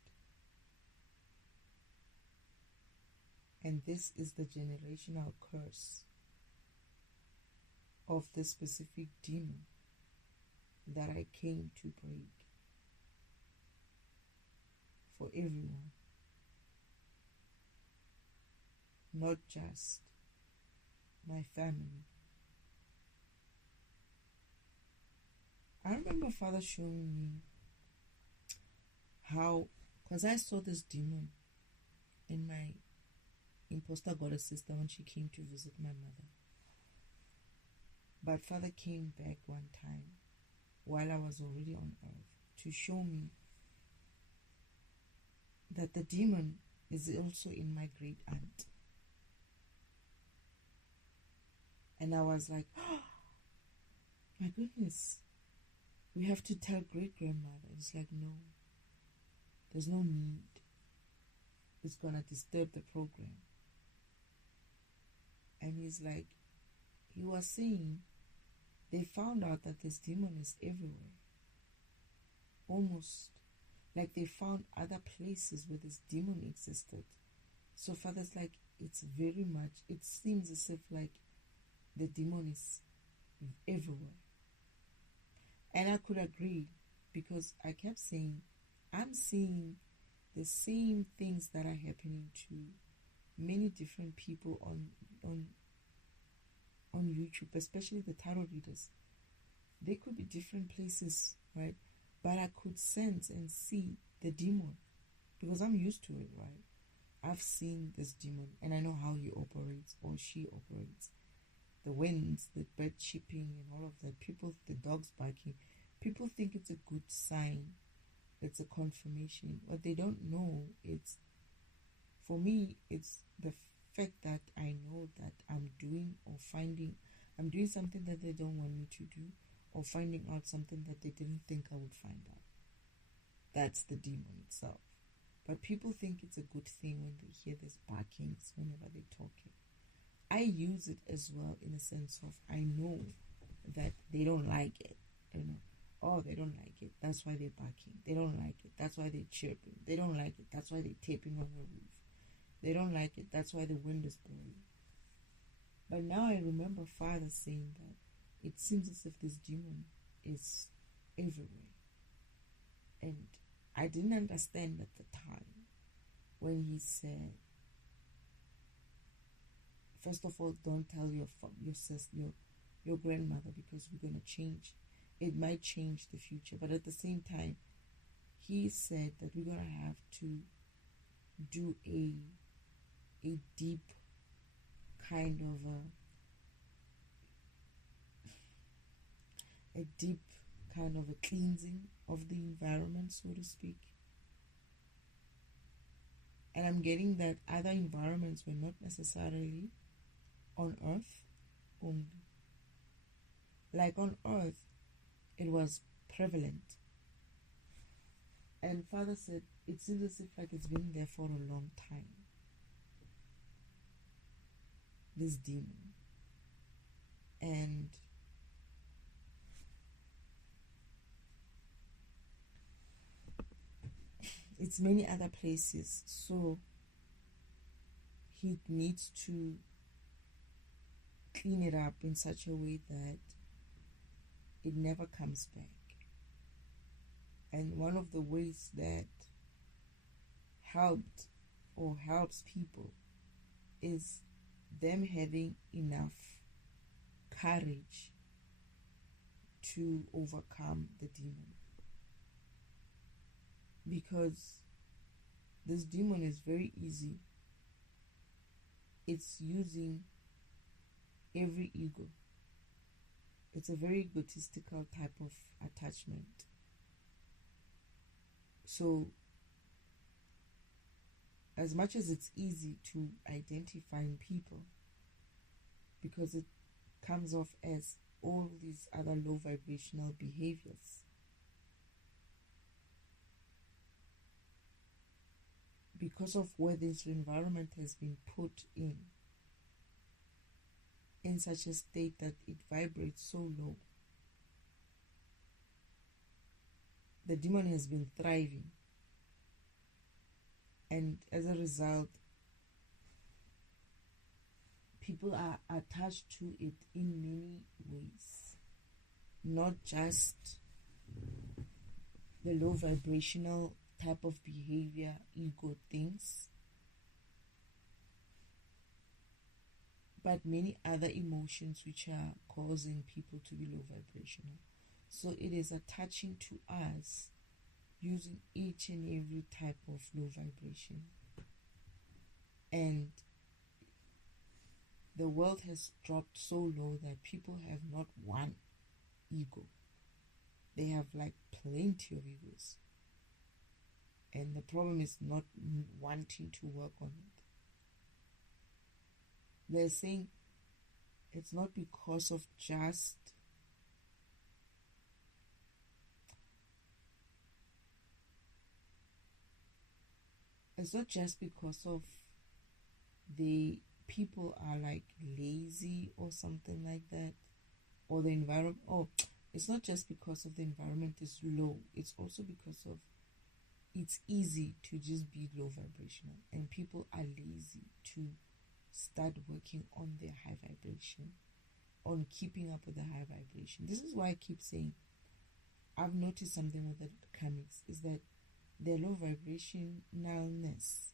And this is the generational curse of the specific demon that I came to break for everyone, not just my family. I remember Father showing me how, because I saw this demon in my imposter goddess sister when she came to visit my mother. But Father came back one time while I was already on earth to show me that the demon is also in my great aunt. And I was like, oh, my goodness, we have to tell great grandmother. It's like, no, there's no need. It's gonna disturb the program. And he's like, he was saying they found out that this demon is everywhere. Almost like they found other places where this demon existed. So Father's like, it's very much, it seems as if like the demon is everywhere. And I could agree, because I kept saying, I'm seeing the same things that are happening to many different people on YouTube, especially the tarot readers. They could be different places, right? But I could sense and see the demon, because I'm used to it, right? I've seen this demon and I know how he operates or she operates. The winds, the bird chirping and all of that, people, the dogs barking, people think it's a good sign. It's a confirmation. What they don't know, it's, for me, it's the fact that I know that I'm doing something that they don't want me to do, or finding out something that they didn't think I would find out. That's the demon itself. But people think it's a good thing when they hear these barkings whenever they're talking. I use it as well in a sense of, I know that they don't like it, you know. Oh, they don't like it, that's why they're barking. They don't like it, that's why they're chirping. They don't like it, that's why they're tapping on the roof. They don't like it, that's why the wind is blowing. But now I remember Father saying that it seems as if this demon is everywhere. And I didn't understand at the time when he said, first of all, don't tell your sister, your grandmother, because we're going to change. It might change the future. But at the same time, he said that we're going to have to do a deep kind of a cleansing of the environment, so to speak. And I'm getting that other environments were not necessarily on earth only. Like on earth, it was prevalent. And Father said, it seems as if like it's been there for a long time. This demon. And it's many other places. So he needs to clean it up in such a way that it never comes back. And one of the ways that helped or helps people is them having enough courage to overcome the demon. Because this demon is very easy. It's using every ego. It's a very egotistical type of attachment. So, as much as it's easy to identify in people, because it comes off as all these other low vibrational behaviors, because of where this environment has been put in such a state that it vibrates so low, the demon has been thriving. And as a result, people are attached to it in many ways. Not just the low vibrational type of behavior, ego things, but many other emotions which are causing people to be low vibrational. So it is attaching to us using each and every type of low vibration. And the world has dropped so low that people have not one ego. They have like plenty of egos. And the problem is not wanting to work on it. They're saying it's not because of just because of the people are like lazy or something like that, or the environment. Oh, it's not just because of the environment is low. It's also because of it's easy to just be low vibrational, and people are lazy to start working on their high vibration, on keeping up with the high vibration. This is why I keep saying I've noticed something with the comics is that their low vibrationalness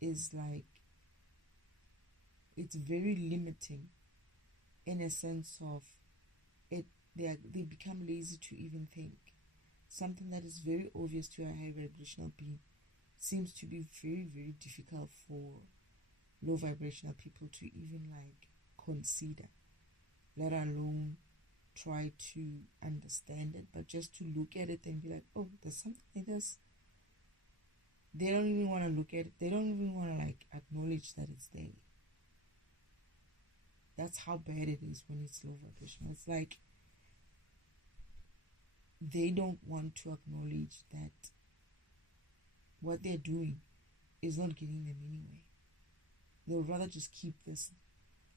is like it's very limiting in a sense of it. They become lazy to even think. Something that is very obvious to a high vibrational being seems to be very, very difficult for low vibrational people to even like consider, let alone try to understand it. But just to look at it and be like, oh, there's something like this. They don't even want to look at it. They don't even want to like acknowledge that it's there. That's how bad it is when it's low vibrational. It's like they don't want to acknowledge that what they're doing is not getting them anywhere. They would rather just keep this.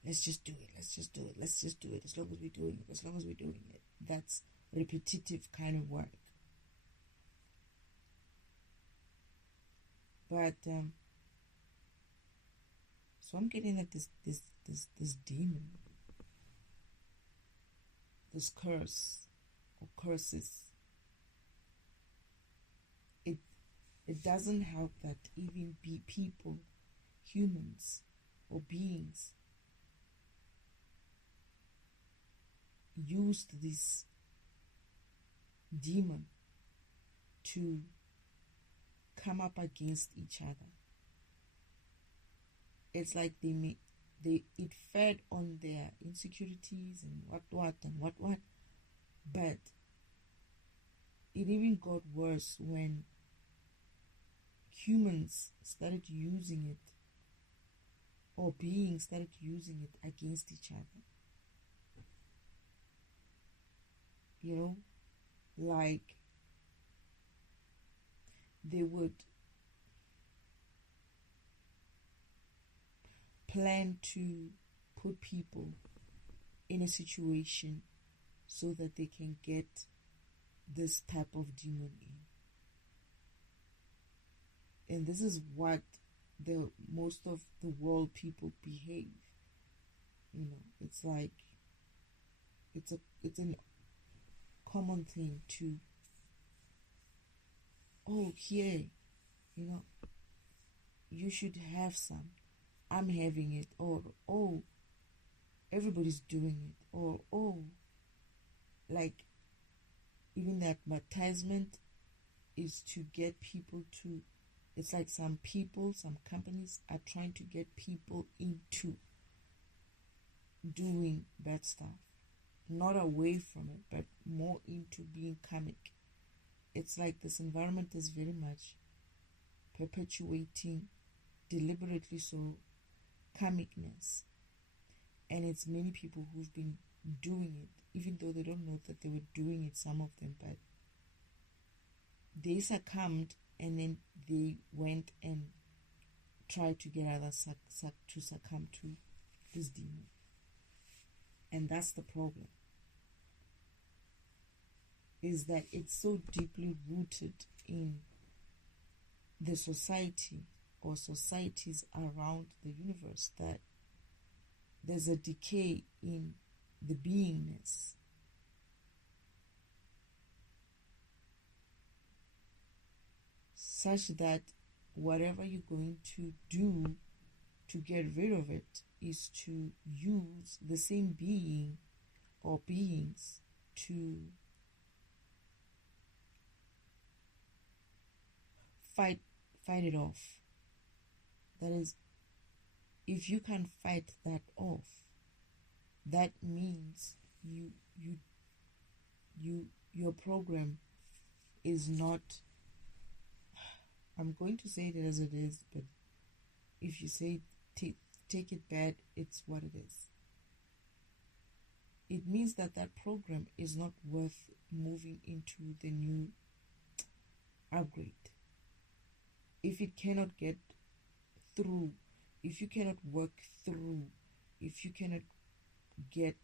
Let's just do it. Let's just do it. Let's just do it. As long as we're doing it. As long as we're doing it. That's repetitive kind of work. But so I'm getting that this demon, this curse or curses, it doesn't help that even people, humans or beings, used this demon to come up against each other. It's like it fed on their insecurities and what, but it even got worse when humans started using it, or beings started using it against each other. You know, like they would plan to put people in a situation so that they can get this type of demon in. And this is what the most of the world people behave. You know, it's like it's a common thing to, oh, here, you know, you should have some, I'm having it, or oh, everybody's doing it, or oh, like even the advertisement is to get people to, it's like some companies are trying to get people into doing bad stuff, not away from it, but more into being comic. It's like this environment is very much perpetuating, deliberately so, comicness. And it's many people who've been doing it, even though they don't know that they were doing it, some of them, but they succumbed and then they went and tried to get others to succumb to this demon. And that's the problem, is that it's so deeply rooted in the society or societies around the universe that there's a decay in the beingness. Such that whatever you're going to do to get rid of it is to use the same being or beings to fight it off. That is, if you can fight that off, that means your program is not, I'm going to say it as it is, but if you say take it bad, it's what it is. It means that program is not worth moving into the new upgrade. If it cannot get through, if you cannot work through, if you cannot get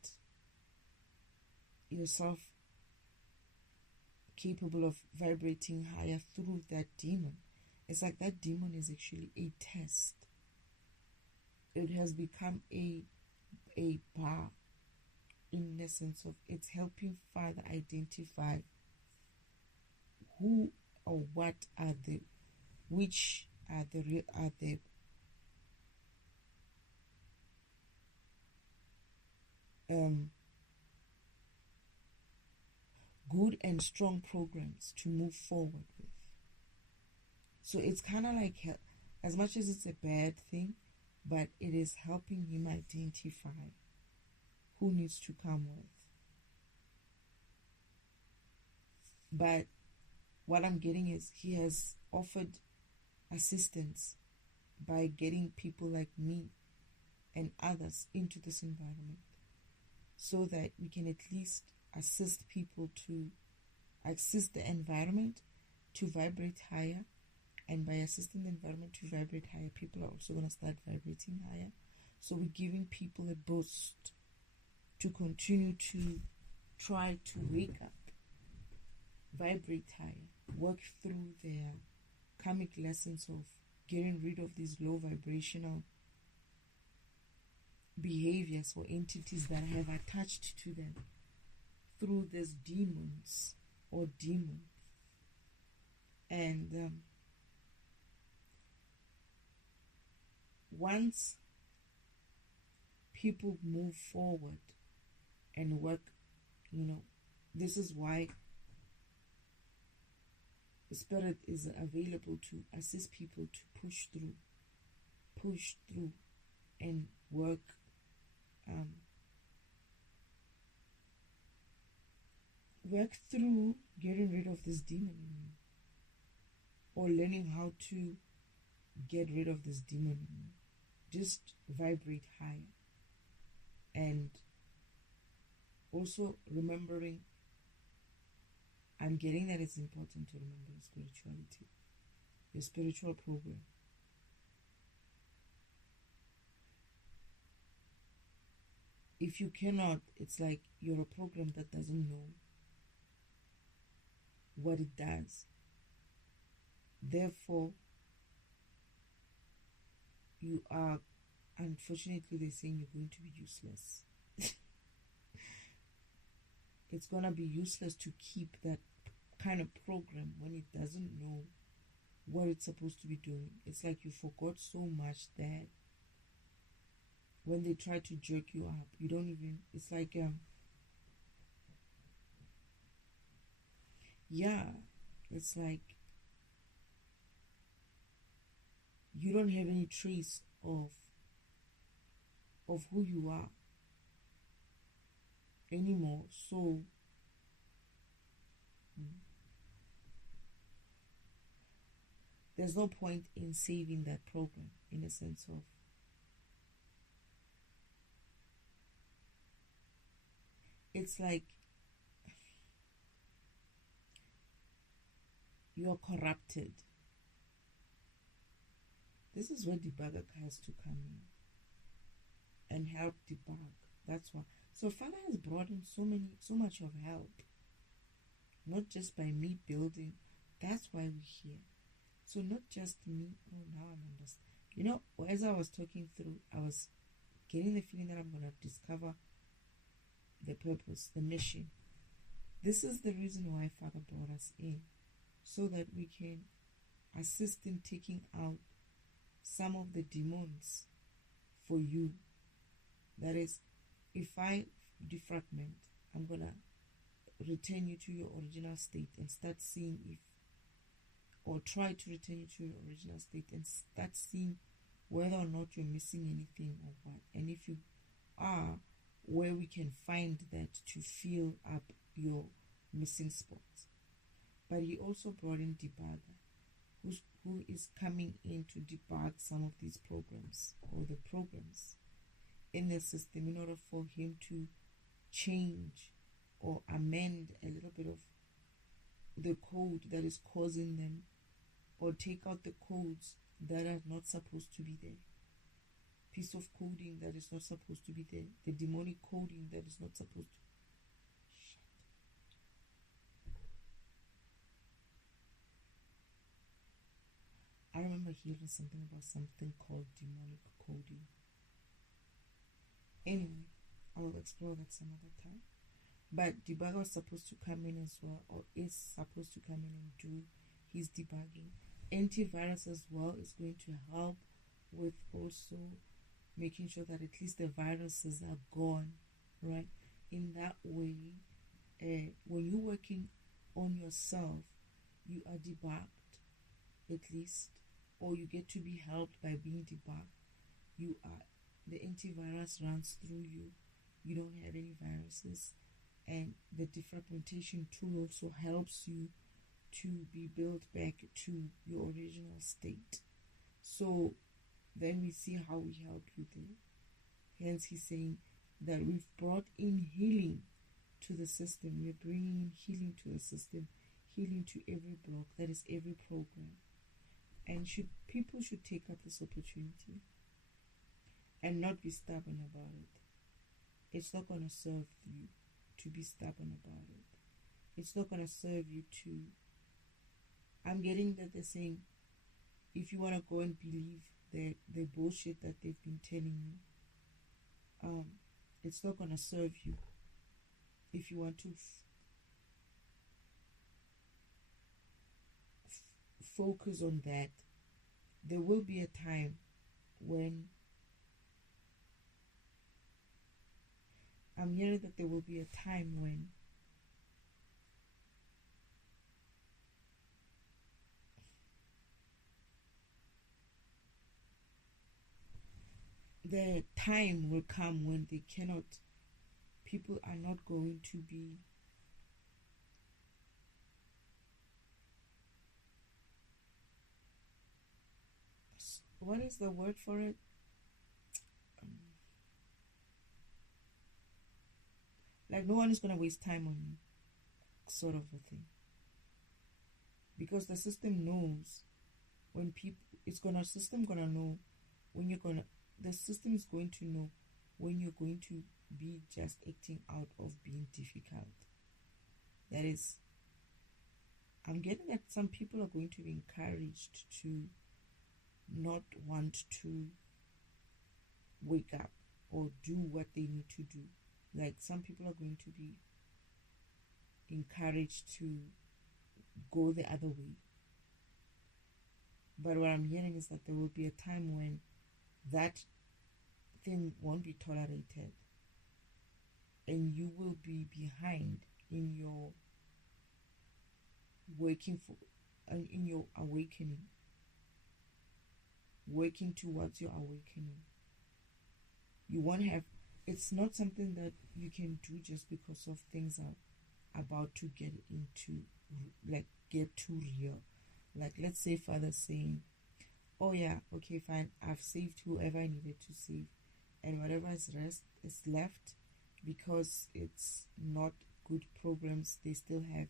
yourself capable of vibrating higher through that demon, it's like that demon is actually a test. It has become a bar, in the sense of it's helping Father identify who or what are the, which are the good and strong programs to move forward with. So it's kind of like, as much as it's a bad thing, but it is helping him identify who needs to come with. But what I'm getting is he has offered assistance by getting people like me and others into this environment, so that we can at least assist the environment to vibrate higher. And by assisting the environment to vibrate higher, people are also going to start vibrating higher. So we're giving people a boost to continue to try to wake up, vibrate higher, work through their karmic lessons of getting rid of these low vibrational behaviors or entities that have attached to them through these demons or demon. And once people move forward and work, this is why the Spirit is available to assist people to push through and work through getting rid of this demon in you, or learning how to get rid of this demon in you. Just vibrate higher. And also remembering, I'm getting that it's important to remember your spirituality, your spiritual program. If you cannot, it's like you're a program that doesn't know what it does. Therefore, you are, unfortunately, they're saying you're going to be useless. It's going to be useless to keep that kind of program when it doesn't know what it's supposed to be doing. It's like you forgot so much that when they try to jerk you up, you don't even, it's like, it's like you don't have any trace of who you are anymore. So there's no point in saving that program, in a sense of it's like you're corrupted. This is where debugger has to come in and help debug. That's why. So Father has brought in so much of help, not just by me building. That's why we're here. So not just me. Oh, now I'm understanding. As I was talking through, I was getting the feeling that I'm going to discover the purpose, the mission. This is the reason why Father brought us in, so that we can assist in taking out some of the demons for you. That is, if I defragment, I'm going to return you to your original state and start seeing if or try to return you to your original state and start seeing whether or not you're missing anything or what. And if you are, where we can find that to fill up your missing spots. But he also brought in debugger, who is coming in to debug some of these programs or the programs in the system in order for him to change or amend a little bit of the code that is causing them, or take out the codes that are not supposed to be there. Piece of coding that is not supposed to be there. The demonic coding that is not supposed to. I remember hearing something about something called demonic coding. Anyway, I will explore that some other time. But debugger was supposed to come in as well, or is supposed to come in and do his debugging. Antivirus as well is going to help with also making sure that at least the viruses are gone, right? In that way, when you're working on yourself, you are debugged at least, or you get to be helped by being debugged. The antivirus runs through you. You don't have any viruses, and the defragmentation tool also helps you to be built back to your original state. So then we see how we help you there. Hence he's saying that we've brought in healing to the system. We're bringing in healing to the system, healing to every block, that is every program. And people should take up this opportunity and not be stubborn about it. It's not going to serve you to be stubborn about it. It's not going to serve you to... I'm getting that they're saying, if you want to go and believe the bullshit that they've been telling you, it's not going to serve you. If you want to focus on that, there will be a time when I'm hearing that there will be a time when the time will come when people are not going to be what is the word for it? Like no one is going to waste time on you, sort of a thing. Because the system knows when people, the system is going to know when you're going to be just acting out of being difficult. That is, I'm getting that some people are going to be encouraged to not want to wake up or do what they need to do. Like some people are going to be encouraged to go the other way. But what I'm hearing is that there will be a time when that thing won't be tolerated, and you will be behind in your in your awakening, working towards your awakening. You won't have, it's not something that you can do just because of things are about to get too real. Like, let's say Father's saying, oh yeah, okay, fine, I've saved whoever I needed to save, and whatever is left, because it's not good programs, they still have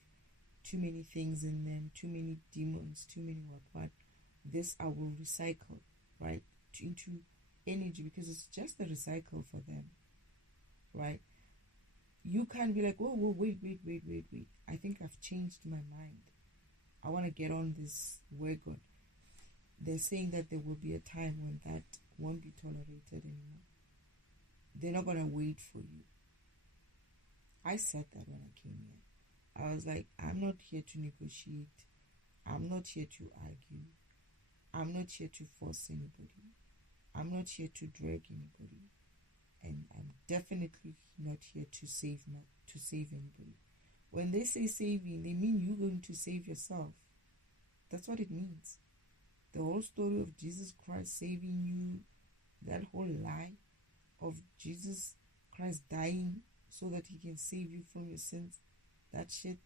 too many things in them, too many demons, too many what. This I will recycle, right, into energy, because it's just a recycle for them, right? You can't be like, oh, wait. I think I've changed my mind. I want to get on this wagon. They're saying that there will be a time when that won't be tolerated anymore. They're not going to wait for you. I said that when I came here. I was like, I'm not here to negotiate. I'm not here to argue. I'm not here to force anybody. I'm not here to drag anybody. And I'm definitely not here to save anybody. When they say saving, they mean you're going to save yourself. That's what it means. The whole story of Jesus Christ saving you, that whole lie of Jesus Christ dying so that he can save you from your sins, that shit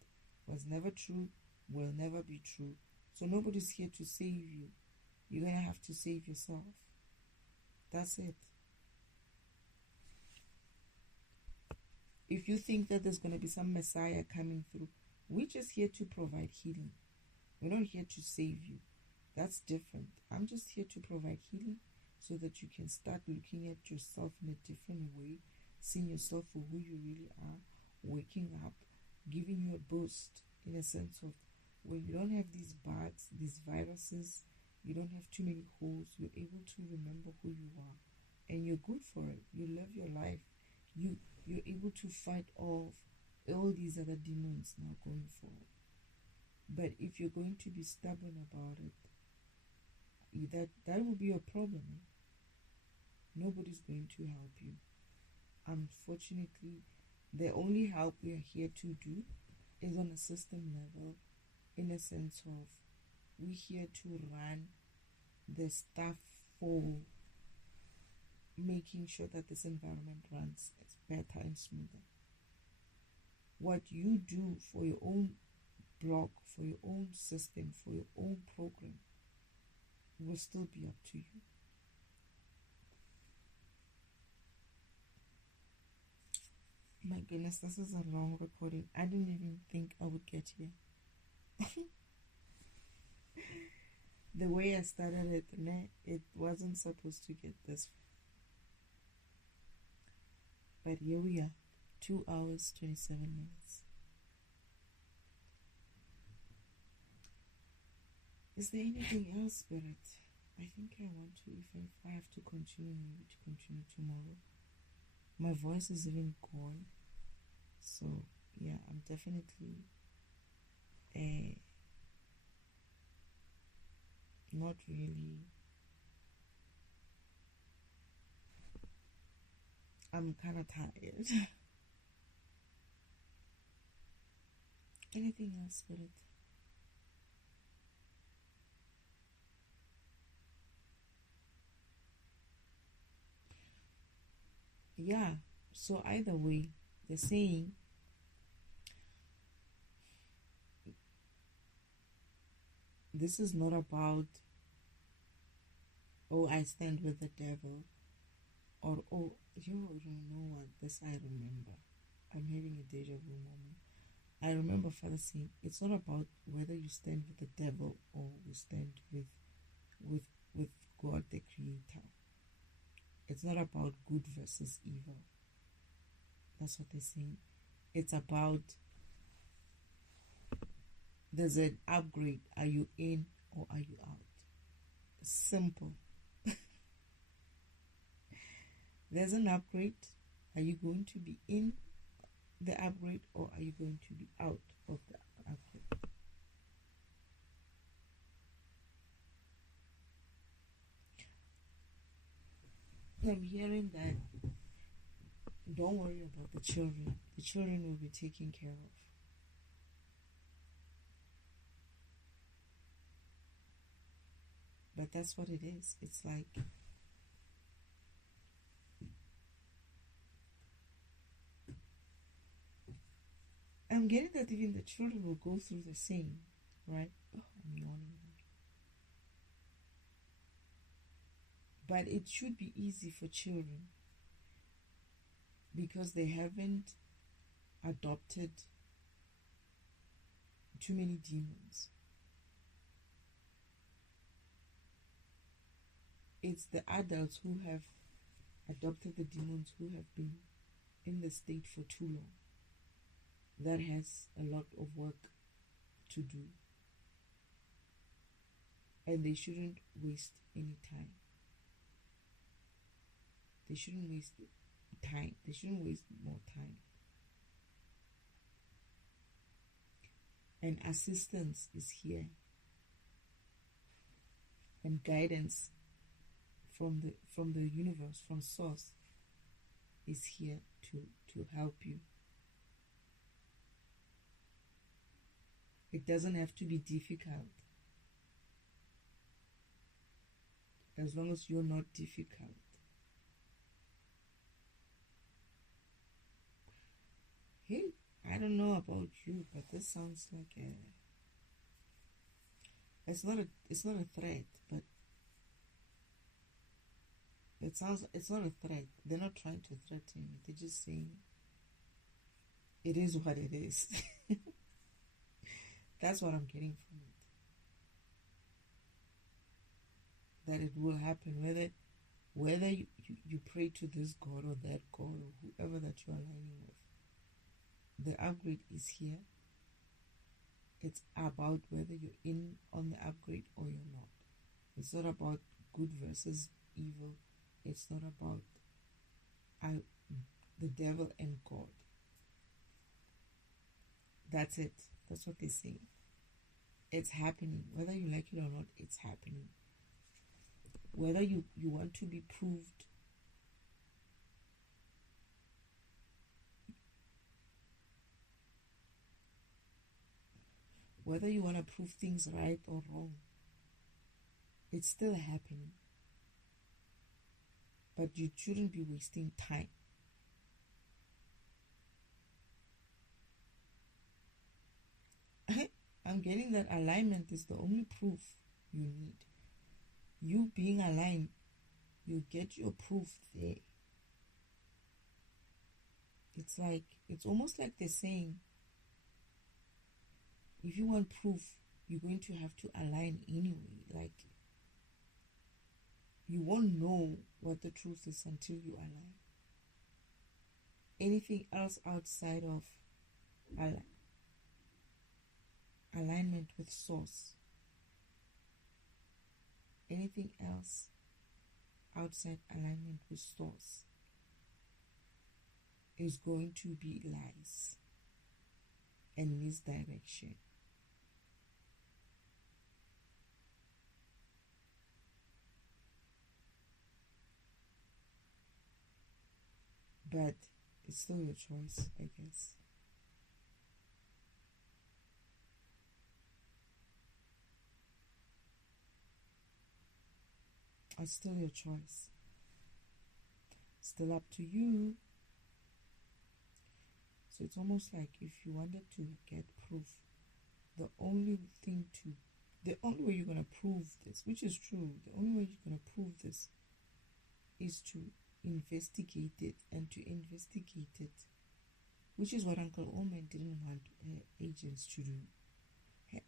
was never true, will never be true. So nobody's here to save you. You're going to have to save yourself. That's it. If you think that there's going to be some Messiah coming through, we're just here to provide healing. We're not here to save you. That's different. I'm just here to provide healing so that you can start looking at yourself in a different way, seeing yourself for who you really are, waking up, giving you a boost in a sense of when you don't have these bugs, these viruses, you don't have too many holes, you're able to remember who you are and you're good for it. You live your life. You're able to fight off all these other demons now going forward. But if you're going to be stubborn about it, that will be a problem. Nobody's going to help you. Unfortunately, the only help we are here to do is on a system level, in a sense of we're here to run the stuff for making sure that this environment runs better and smoother. What you do for your own blog, for your own system, for your own program will still be up to you. My goodness, this is a long recording. I didn't even think I would get here. The way I started it wasn't supposed to get this far. But here we are, 2 hours, 27 minutes. Is there anything else, Spirit? I think I want to, if I have to continue, maybe to continue tomorrow. My voice is even gone. So, yeah, I'm definitely not really. I'm kind of tired. Anything else, Spirit? Yeah, so either way, they're saying this is not about, oh, I stand with the devil, or, oh, you don't know what, this I remember. I'm having a deja vu moment. I remember Father saying, it's not about whether you stand with the devil or you stand with God the Creator. It's not about good versus evil. That's what they're saying. It's about, there's an upgrade. Are you in or are you out? Simple. There's an upgrade. Are you going to be in the upgrade or are you going to be out of the upgrade? I'm hearing that don't worry about the children. The children will be taken care of. But that's what it is. It's like I'm getting that even the children will go through the same, right? Oh, I'm yawning. But it should be easy for children because they haven't adopted too many demons. It's the adults who have adopted the demons who have been in the state for too long. That has a lot of work to do. And they shouldn't waste any time. They shouldn't waste time. They shouldn't waste more time. And assistance is here. And guidance from the universe, from source, is here to help you. It doesn't have to be difficult. as long as you're not difficult. Hey, I don't know about you, but this sounds like it's not a threat, but it's not a threat. They're not trying to threaten you. They're just saying it is what it is. That's what I'm getting from it. That it will happen, whether you pray to this God or that God or whoever that you're aligning with. The upgrade is here. It's about whether you're in on the upgrade or you're not. It's not about good versus evil. It's not about the devil and God. That's it. That's what they say. It's happening. Whether you like it or not, it's happening. Whether you want to be proved, whether you want to prove things right or wrong, it's still happening. But you shouldn't be wasting time. I'm getting that alignment is the only proof you need. You being aligned, you get your proof there. It's almost like they're saying, if you want proof, you're going to have to align anyway. Like, you won't know what the truth is until you align. Anything else outside of alignment with source, anything else outside alignment with source is going to be lies and misdirection. But it's still your choice, I guess. It's still your choice. Still up to you. So it's almost like if you wanted to get proof, the only way you're going to prove this, which is true, the only way you're going to prove this is to investigate it, and to investigate it, which is what Uncle Omen didn't want her agents to do.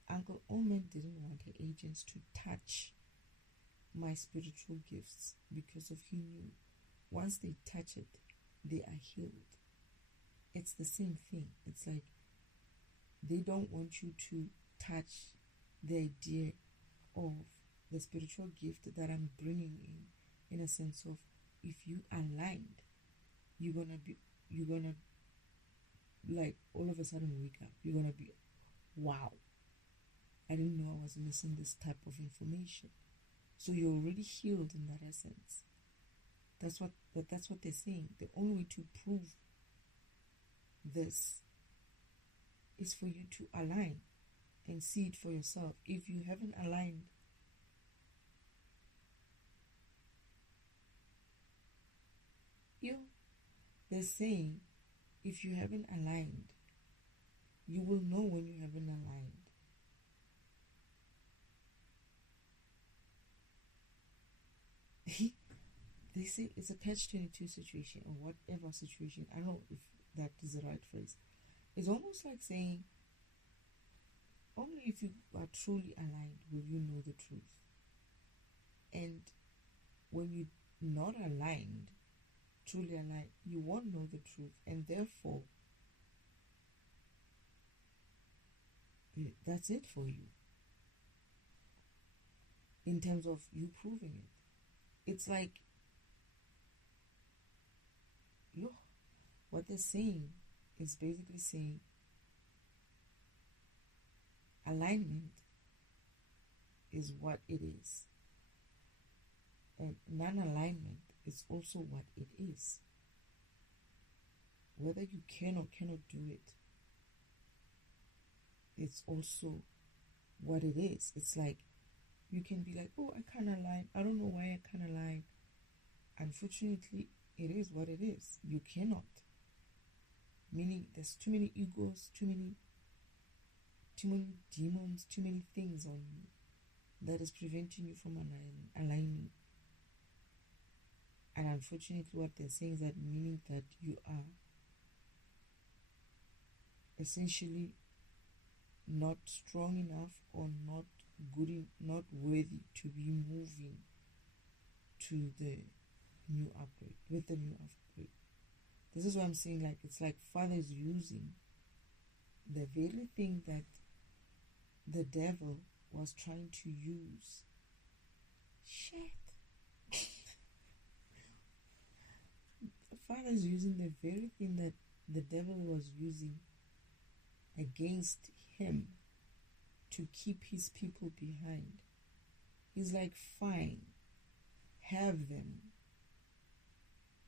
Uncle Omen didn't want her agents to touch my spiritual gifts because he knew once they touch it, they are healed. It's the same thing. It's like they don't want you to touch the idea of the spiritual gift that I'm bringing in a sense of, if you aligned, you're gonna like all of a sudden wake up. You're gonna be, wow, I didn't know I was missing this type of information. So you're already healed in that essence. That's what they're saying. The only way to prove this is for you to align and see it for yourself. If you haven't aligned, they're saying if you haven't aligned, you will know when you haven't aligned. They say it's a catch-22 situation, or whatever situation. I don't know if that is the right phrase. It's almost like saying, only if you are truly aligned will you know the truth. And when you're not aligned, truly aligned, you won't know the truth. And therefore, that's it for you. In terms of you proving it. It's like, look, what they're saying is basically saying alignment is what it is, and non-alignment is also what it is. Whether you can or cannot do it, it's also what it is. It's like You can be like, oh, I can't align. I don't know why I can't align. Unfortunately, it is what it is. You cannot. Meaning there's too many egos, too many demons, too many things on you that is preventing you from aligning. And unfortunately, what they're saying is that meaning that you are essentially not strong enough or not good, not worthy to be moving to the new upgrade, with the new upgrade. This is what I'm saying, like, it's like Father is using the very thing that the devil was trying to use. Shit. Father is using the very thing that the devil was using against him to keep his people behind. He's like, fine, have them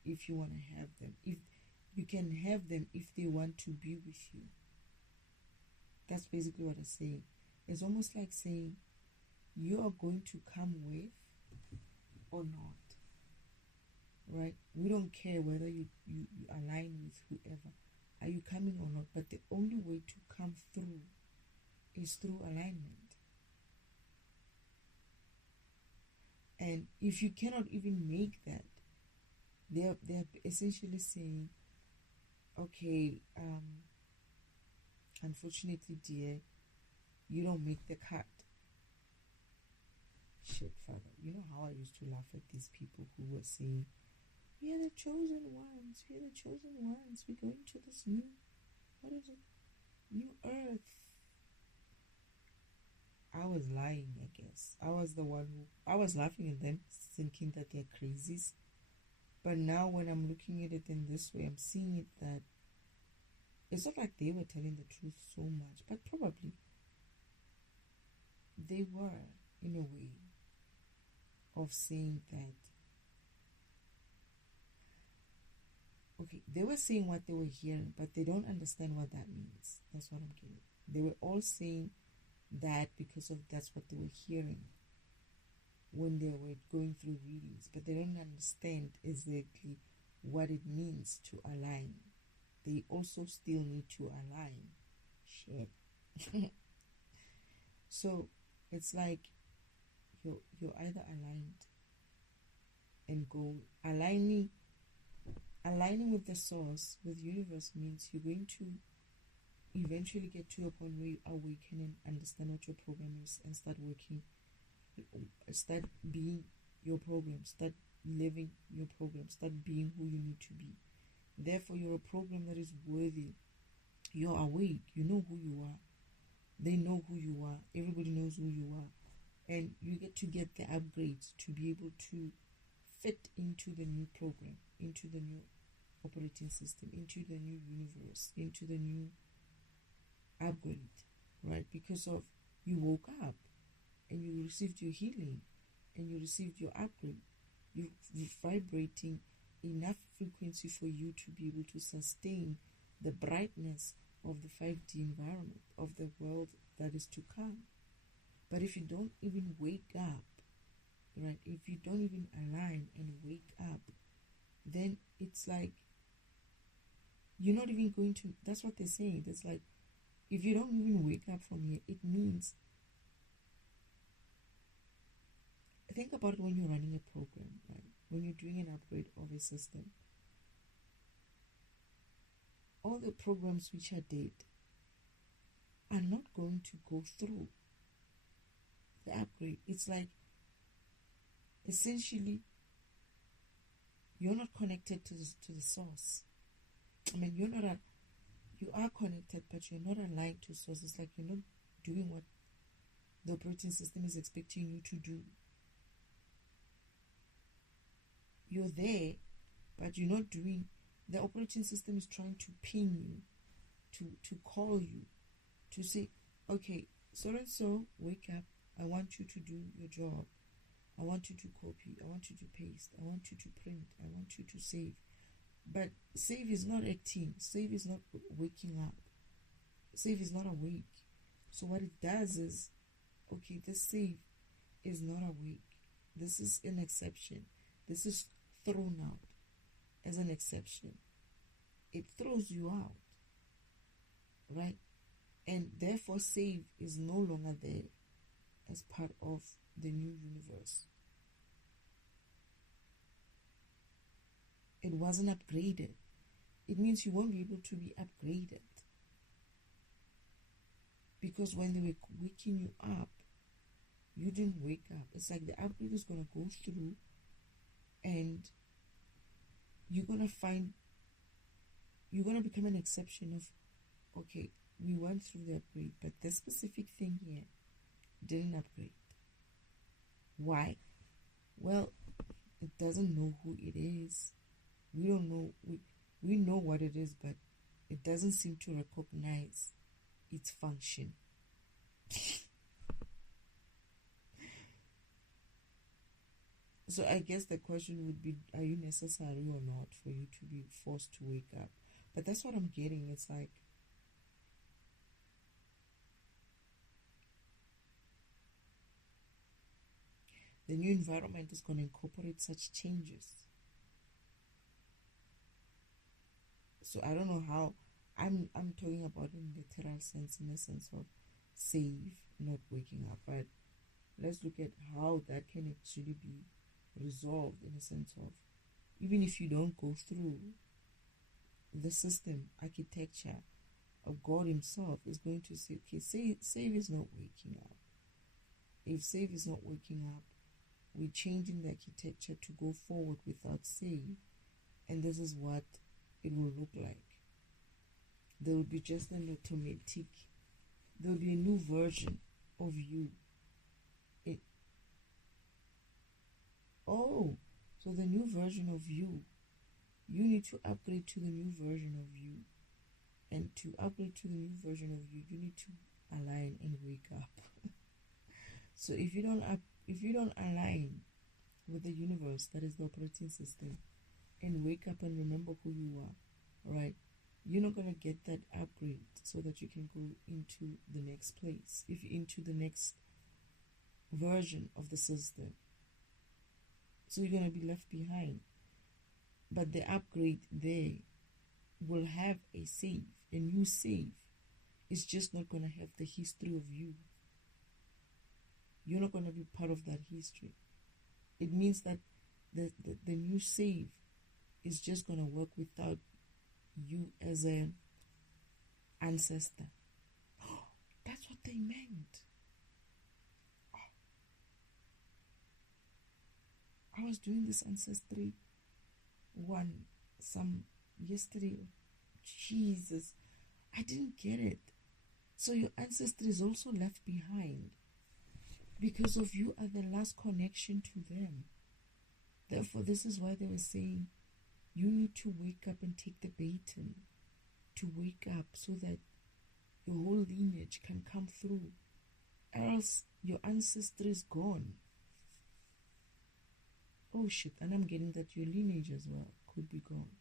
if you want to have them. If you can have them if they want to be with you. That's basically what I'm saying. It's almost like saying, you are going to come with or not. Right? We don't care whether you align with whoever. Are you coming or not? But the only way to come through is through alignment. And if you cannot even make that, they're essentially saying, okay, unfortunately, dear, you don't make the cut. Shit, Father. You know how I used to laugh at these people who were saying, we are the chosen ones. We are the chosen ones. We're going to this new, what is it? New earth. I was lying, I guess. I was the one I was laughing at them, thinking that they're crazies. But now when I'm looking at it in this way, I'm seeing it that it's not like they were telling the truth so much, but probably they were, in a way, of saying that, okay, they were saying what they were hearing, but they don't understand what that means. That's what I'm getting. They were all saying that because of that's what they were hearing when they were going through readings, but they don't understand exactly what it means to align. They also still need to align. Shit. So it's like you're either aligned and go aligning with the source, with the universe, means you're going to eventually get to a point where you awaken and understand what your program is and start working, start being your program, start living your program, start being who you need to be. Therefore, you're a program that is worthy. You're awake. You know who you are. They know who you are. Everybody knows who you are. And you get the upgrades to be able to fit into the new program, into the new operating system, into the new universe, into the new upgrade, right? Because of you woke up and you received your healing and you received your upgrade. You're vibrating enough frequency for you to be able to sustain the brightness of the 5D environment, of the world that is to come. But if you don't even wake up, right, if you don't even align and wake up, then it's like you're not even going to, that's what they're saying. It's like, if you don't even wake up from here, it means, think about it when you're running a program, right? When you're doing an upgrade of a system, all the programs which are dead are not going to go through the upgrade. It's like, essentially, you're not connected to the source. I mean, you are connected, but you're not aligned to source. It's like you're not doing what the operating system is expecting you to do. You're there, but you're not doing. The operating system is trying to ping you, to call you, to say, okay, so and so, wake up. I want you to do your job. I want you to copy. I want you to paste. I want you to print. I want you to save. But save is not acting. Save is not waking up. Save is not awake. So what it does is, okay, this save, is not awake. This is an exception. This is thrown out as an exception. It throws you out, right? And therefore, save is no longer there as part of the new universe. It wasn't upgraded. It means you won't be able to be upgraded. Because when they were waking you up, you didn't wake up. It's like the upgrade is going to go through and you're going to become an exception of, okay, we went through the upgrade, but this specific thing here didn't upgrade. Why? Well, it doesn't know who it is. We don't know. We know what it is, but it doesn't seem to recognize its function. So I guess the question would be, are you necessary or not for you to be forced to wake up? But that's what I'm getting. It's like, the new environment is going to incorporate such changes. So I don't know how. I'm talking about in literal sense, in the sense of save, not waking up. But let's look at how that can actually be resolved, in a sense of, even if you don't go through the system architecture of God Himself, is going to say, okay, save is not waking up. If save is not waking up, we're changing the architecture to go forward without save, and this is what it will look like. There will be just an automatic, there will be a new version of you. So the new version of you need to upgrade to the new version of you. And to upgrade to the new version of you, you need to align and wake up. So if you don't align with the universe, that is the operating system, and wake up and remember who you are, right? You're not going to get that upgrade so that you can go into the next place, into the next version of the system. So you're going to be left behind. But the upgrade there will have a save, a new save. It's just not going to have the history of you. You're not going to be part of that history. It means that the new save is just going to work without you as an ancestor. Oh, that's what they meant. I was doing this ancestry one yesterday. Jesus, I didn't get it. So your ancestry is also left behind because of you are the last connection to them. Therefore, this is why they were saying you need to wake up and take the baton, to wake up so that your whole lineage can come through. Else your ancestry is gone. Oh shit, and I'm getting that your lineage as well could be gone.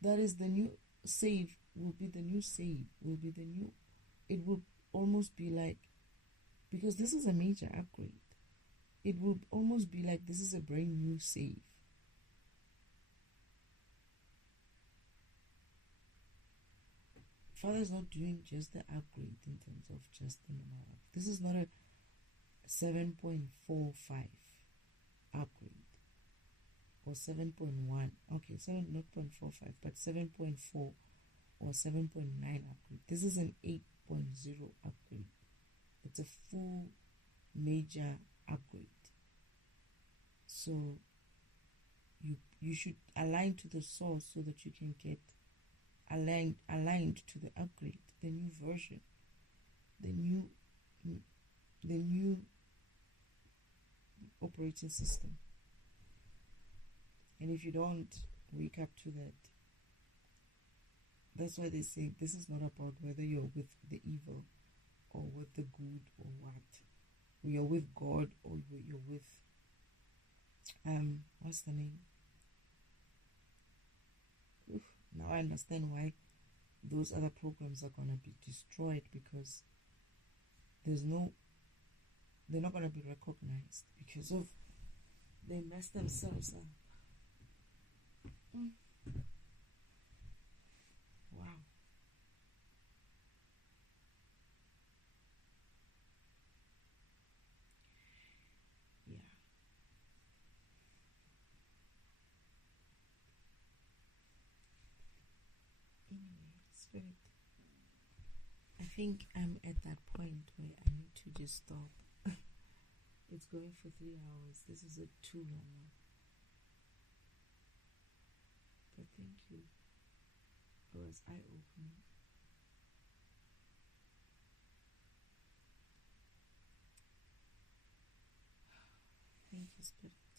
That is the new save, will be the new save, will be the new, it will almost be like, because this is a major upgrade, it will almost be like this is a brand new save. Father is not doing just the upgrade in terms of just the normal. This is not a 7.45 upgrade or 7.1. Okay, 7.45, but 7.4 or 7.9 upgrade. This is an 8.0 upgrade. It's a full major upgrade. So you should align to the source so that you can get aligned to the upgrade, the new version, the new operating system. And if you don't wake up to that, that's why they say this is not about whether you're with the evil or with the good or what. You're with God or you're with what's the name? Now I understand why those other programs are going to be destroyed because they're not going to be recognized because of they mess themselves up. Wow. Yeah. Anyway, Spirit, I think I'm at that point where I need to just stop. It's going for 3 hours. This is a too long one. But thank you. It was eye-opening. Thank you, Spirit.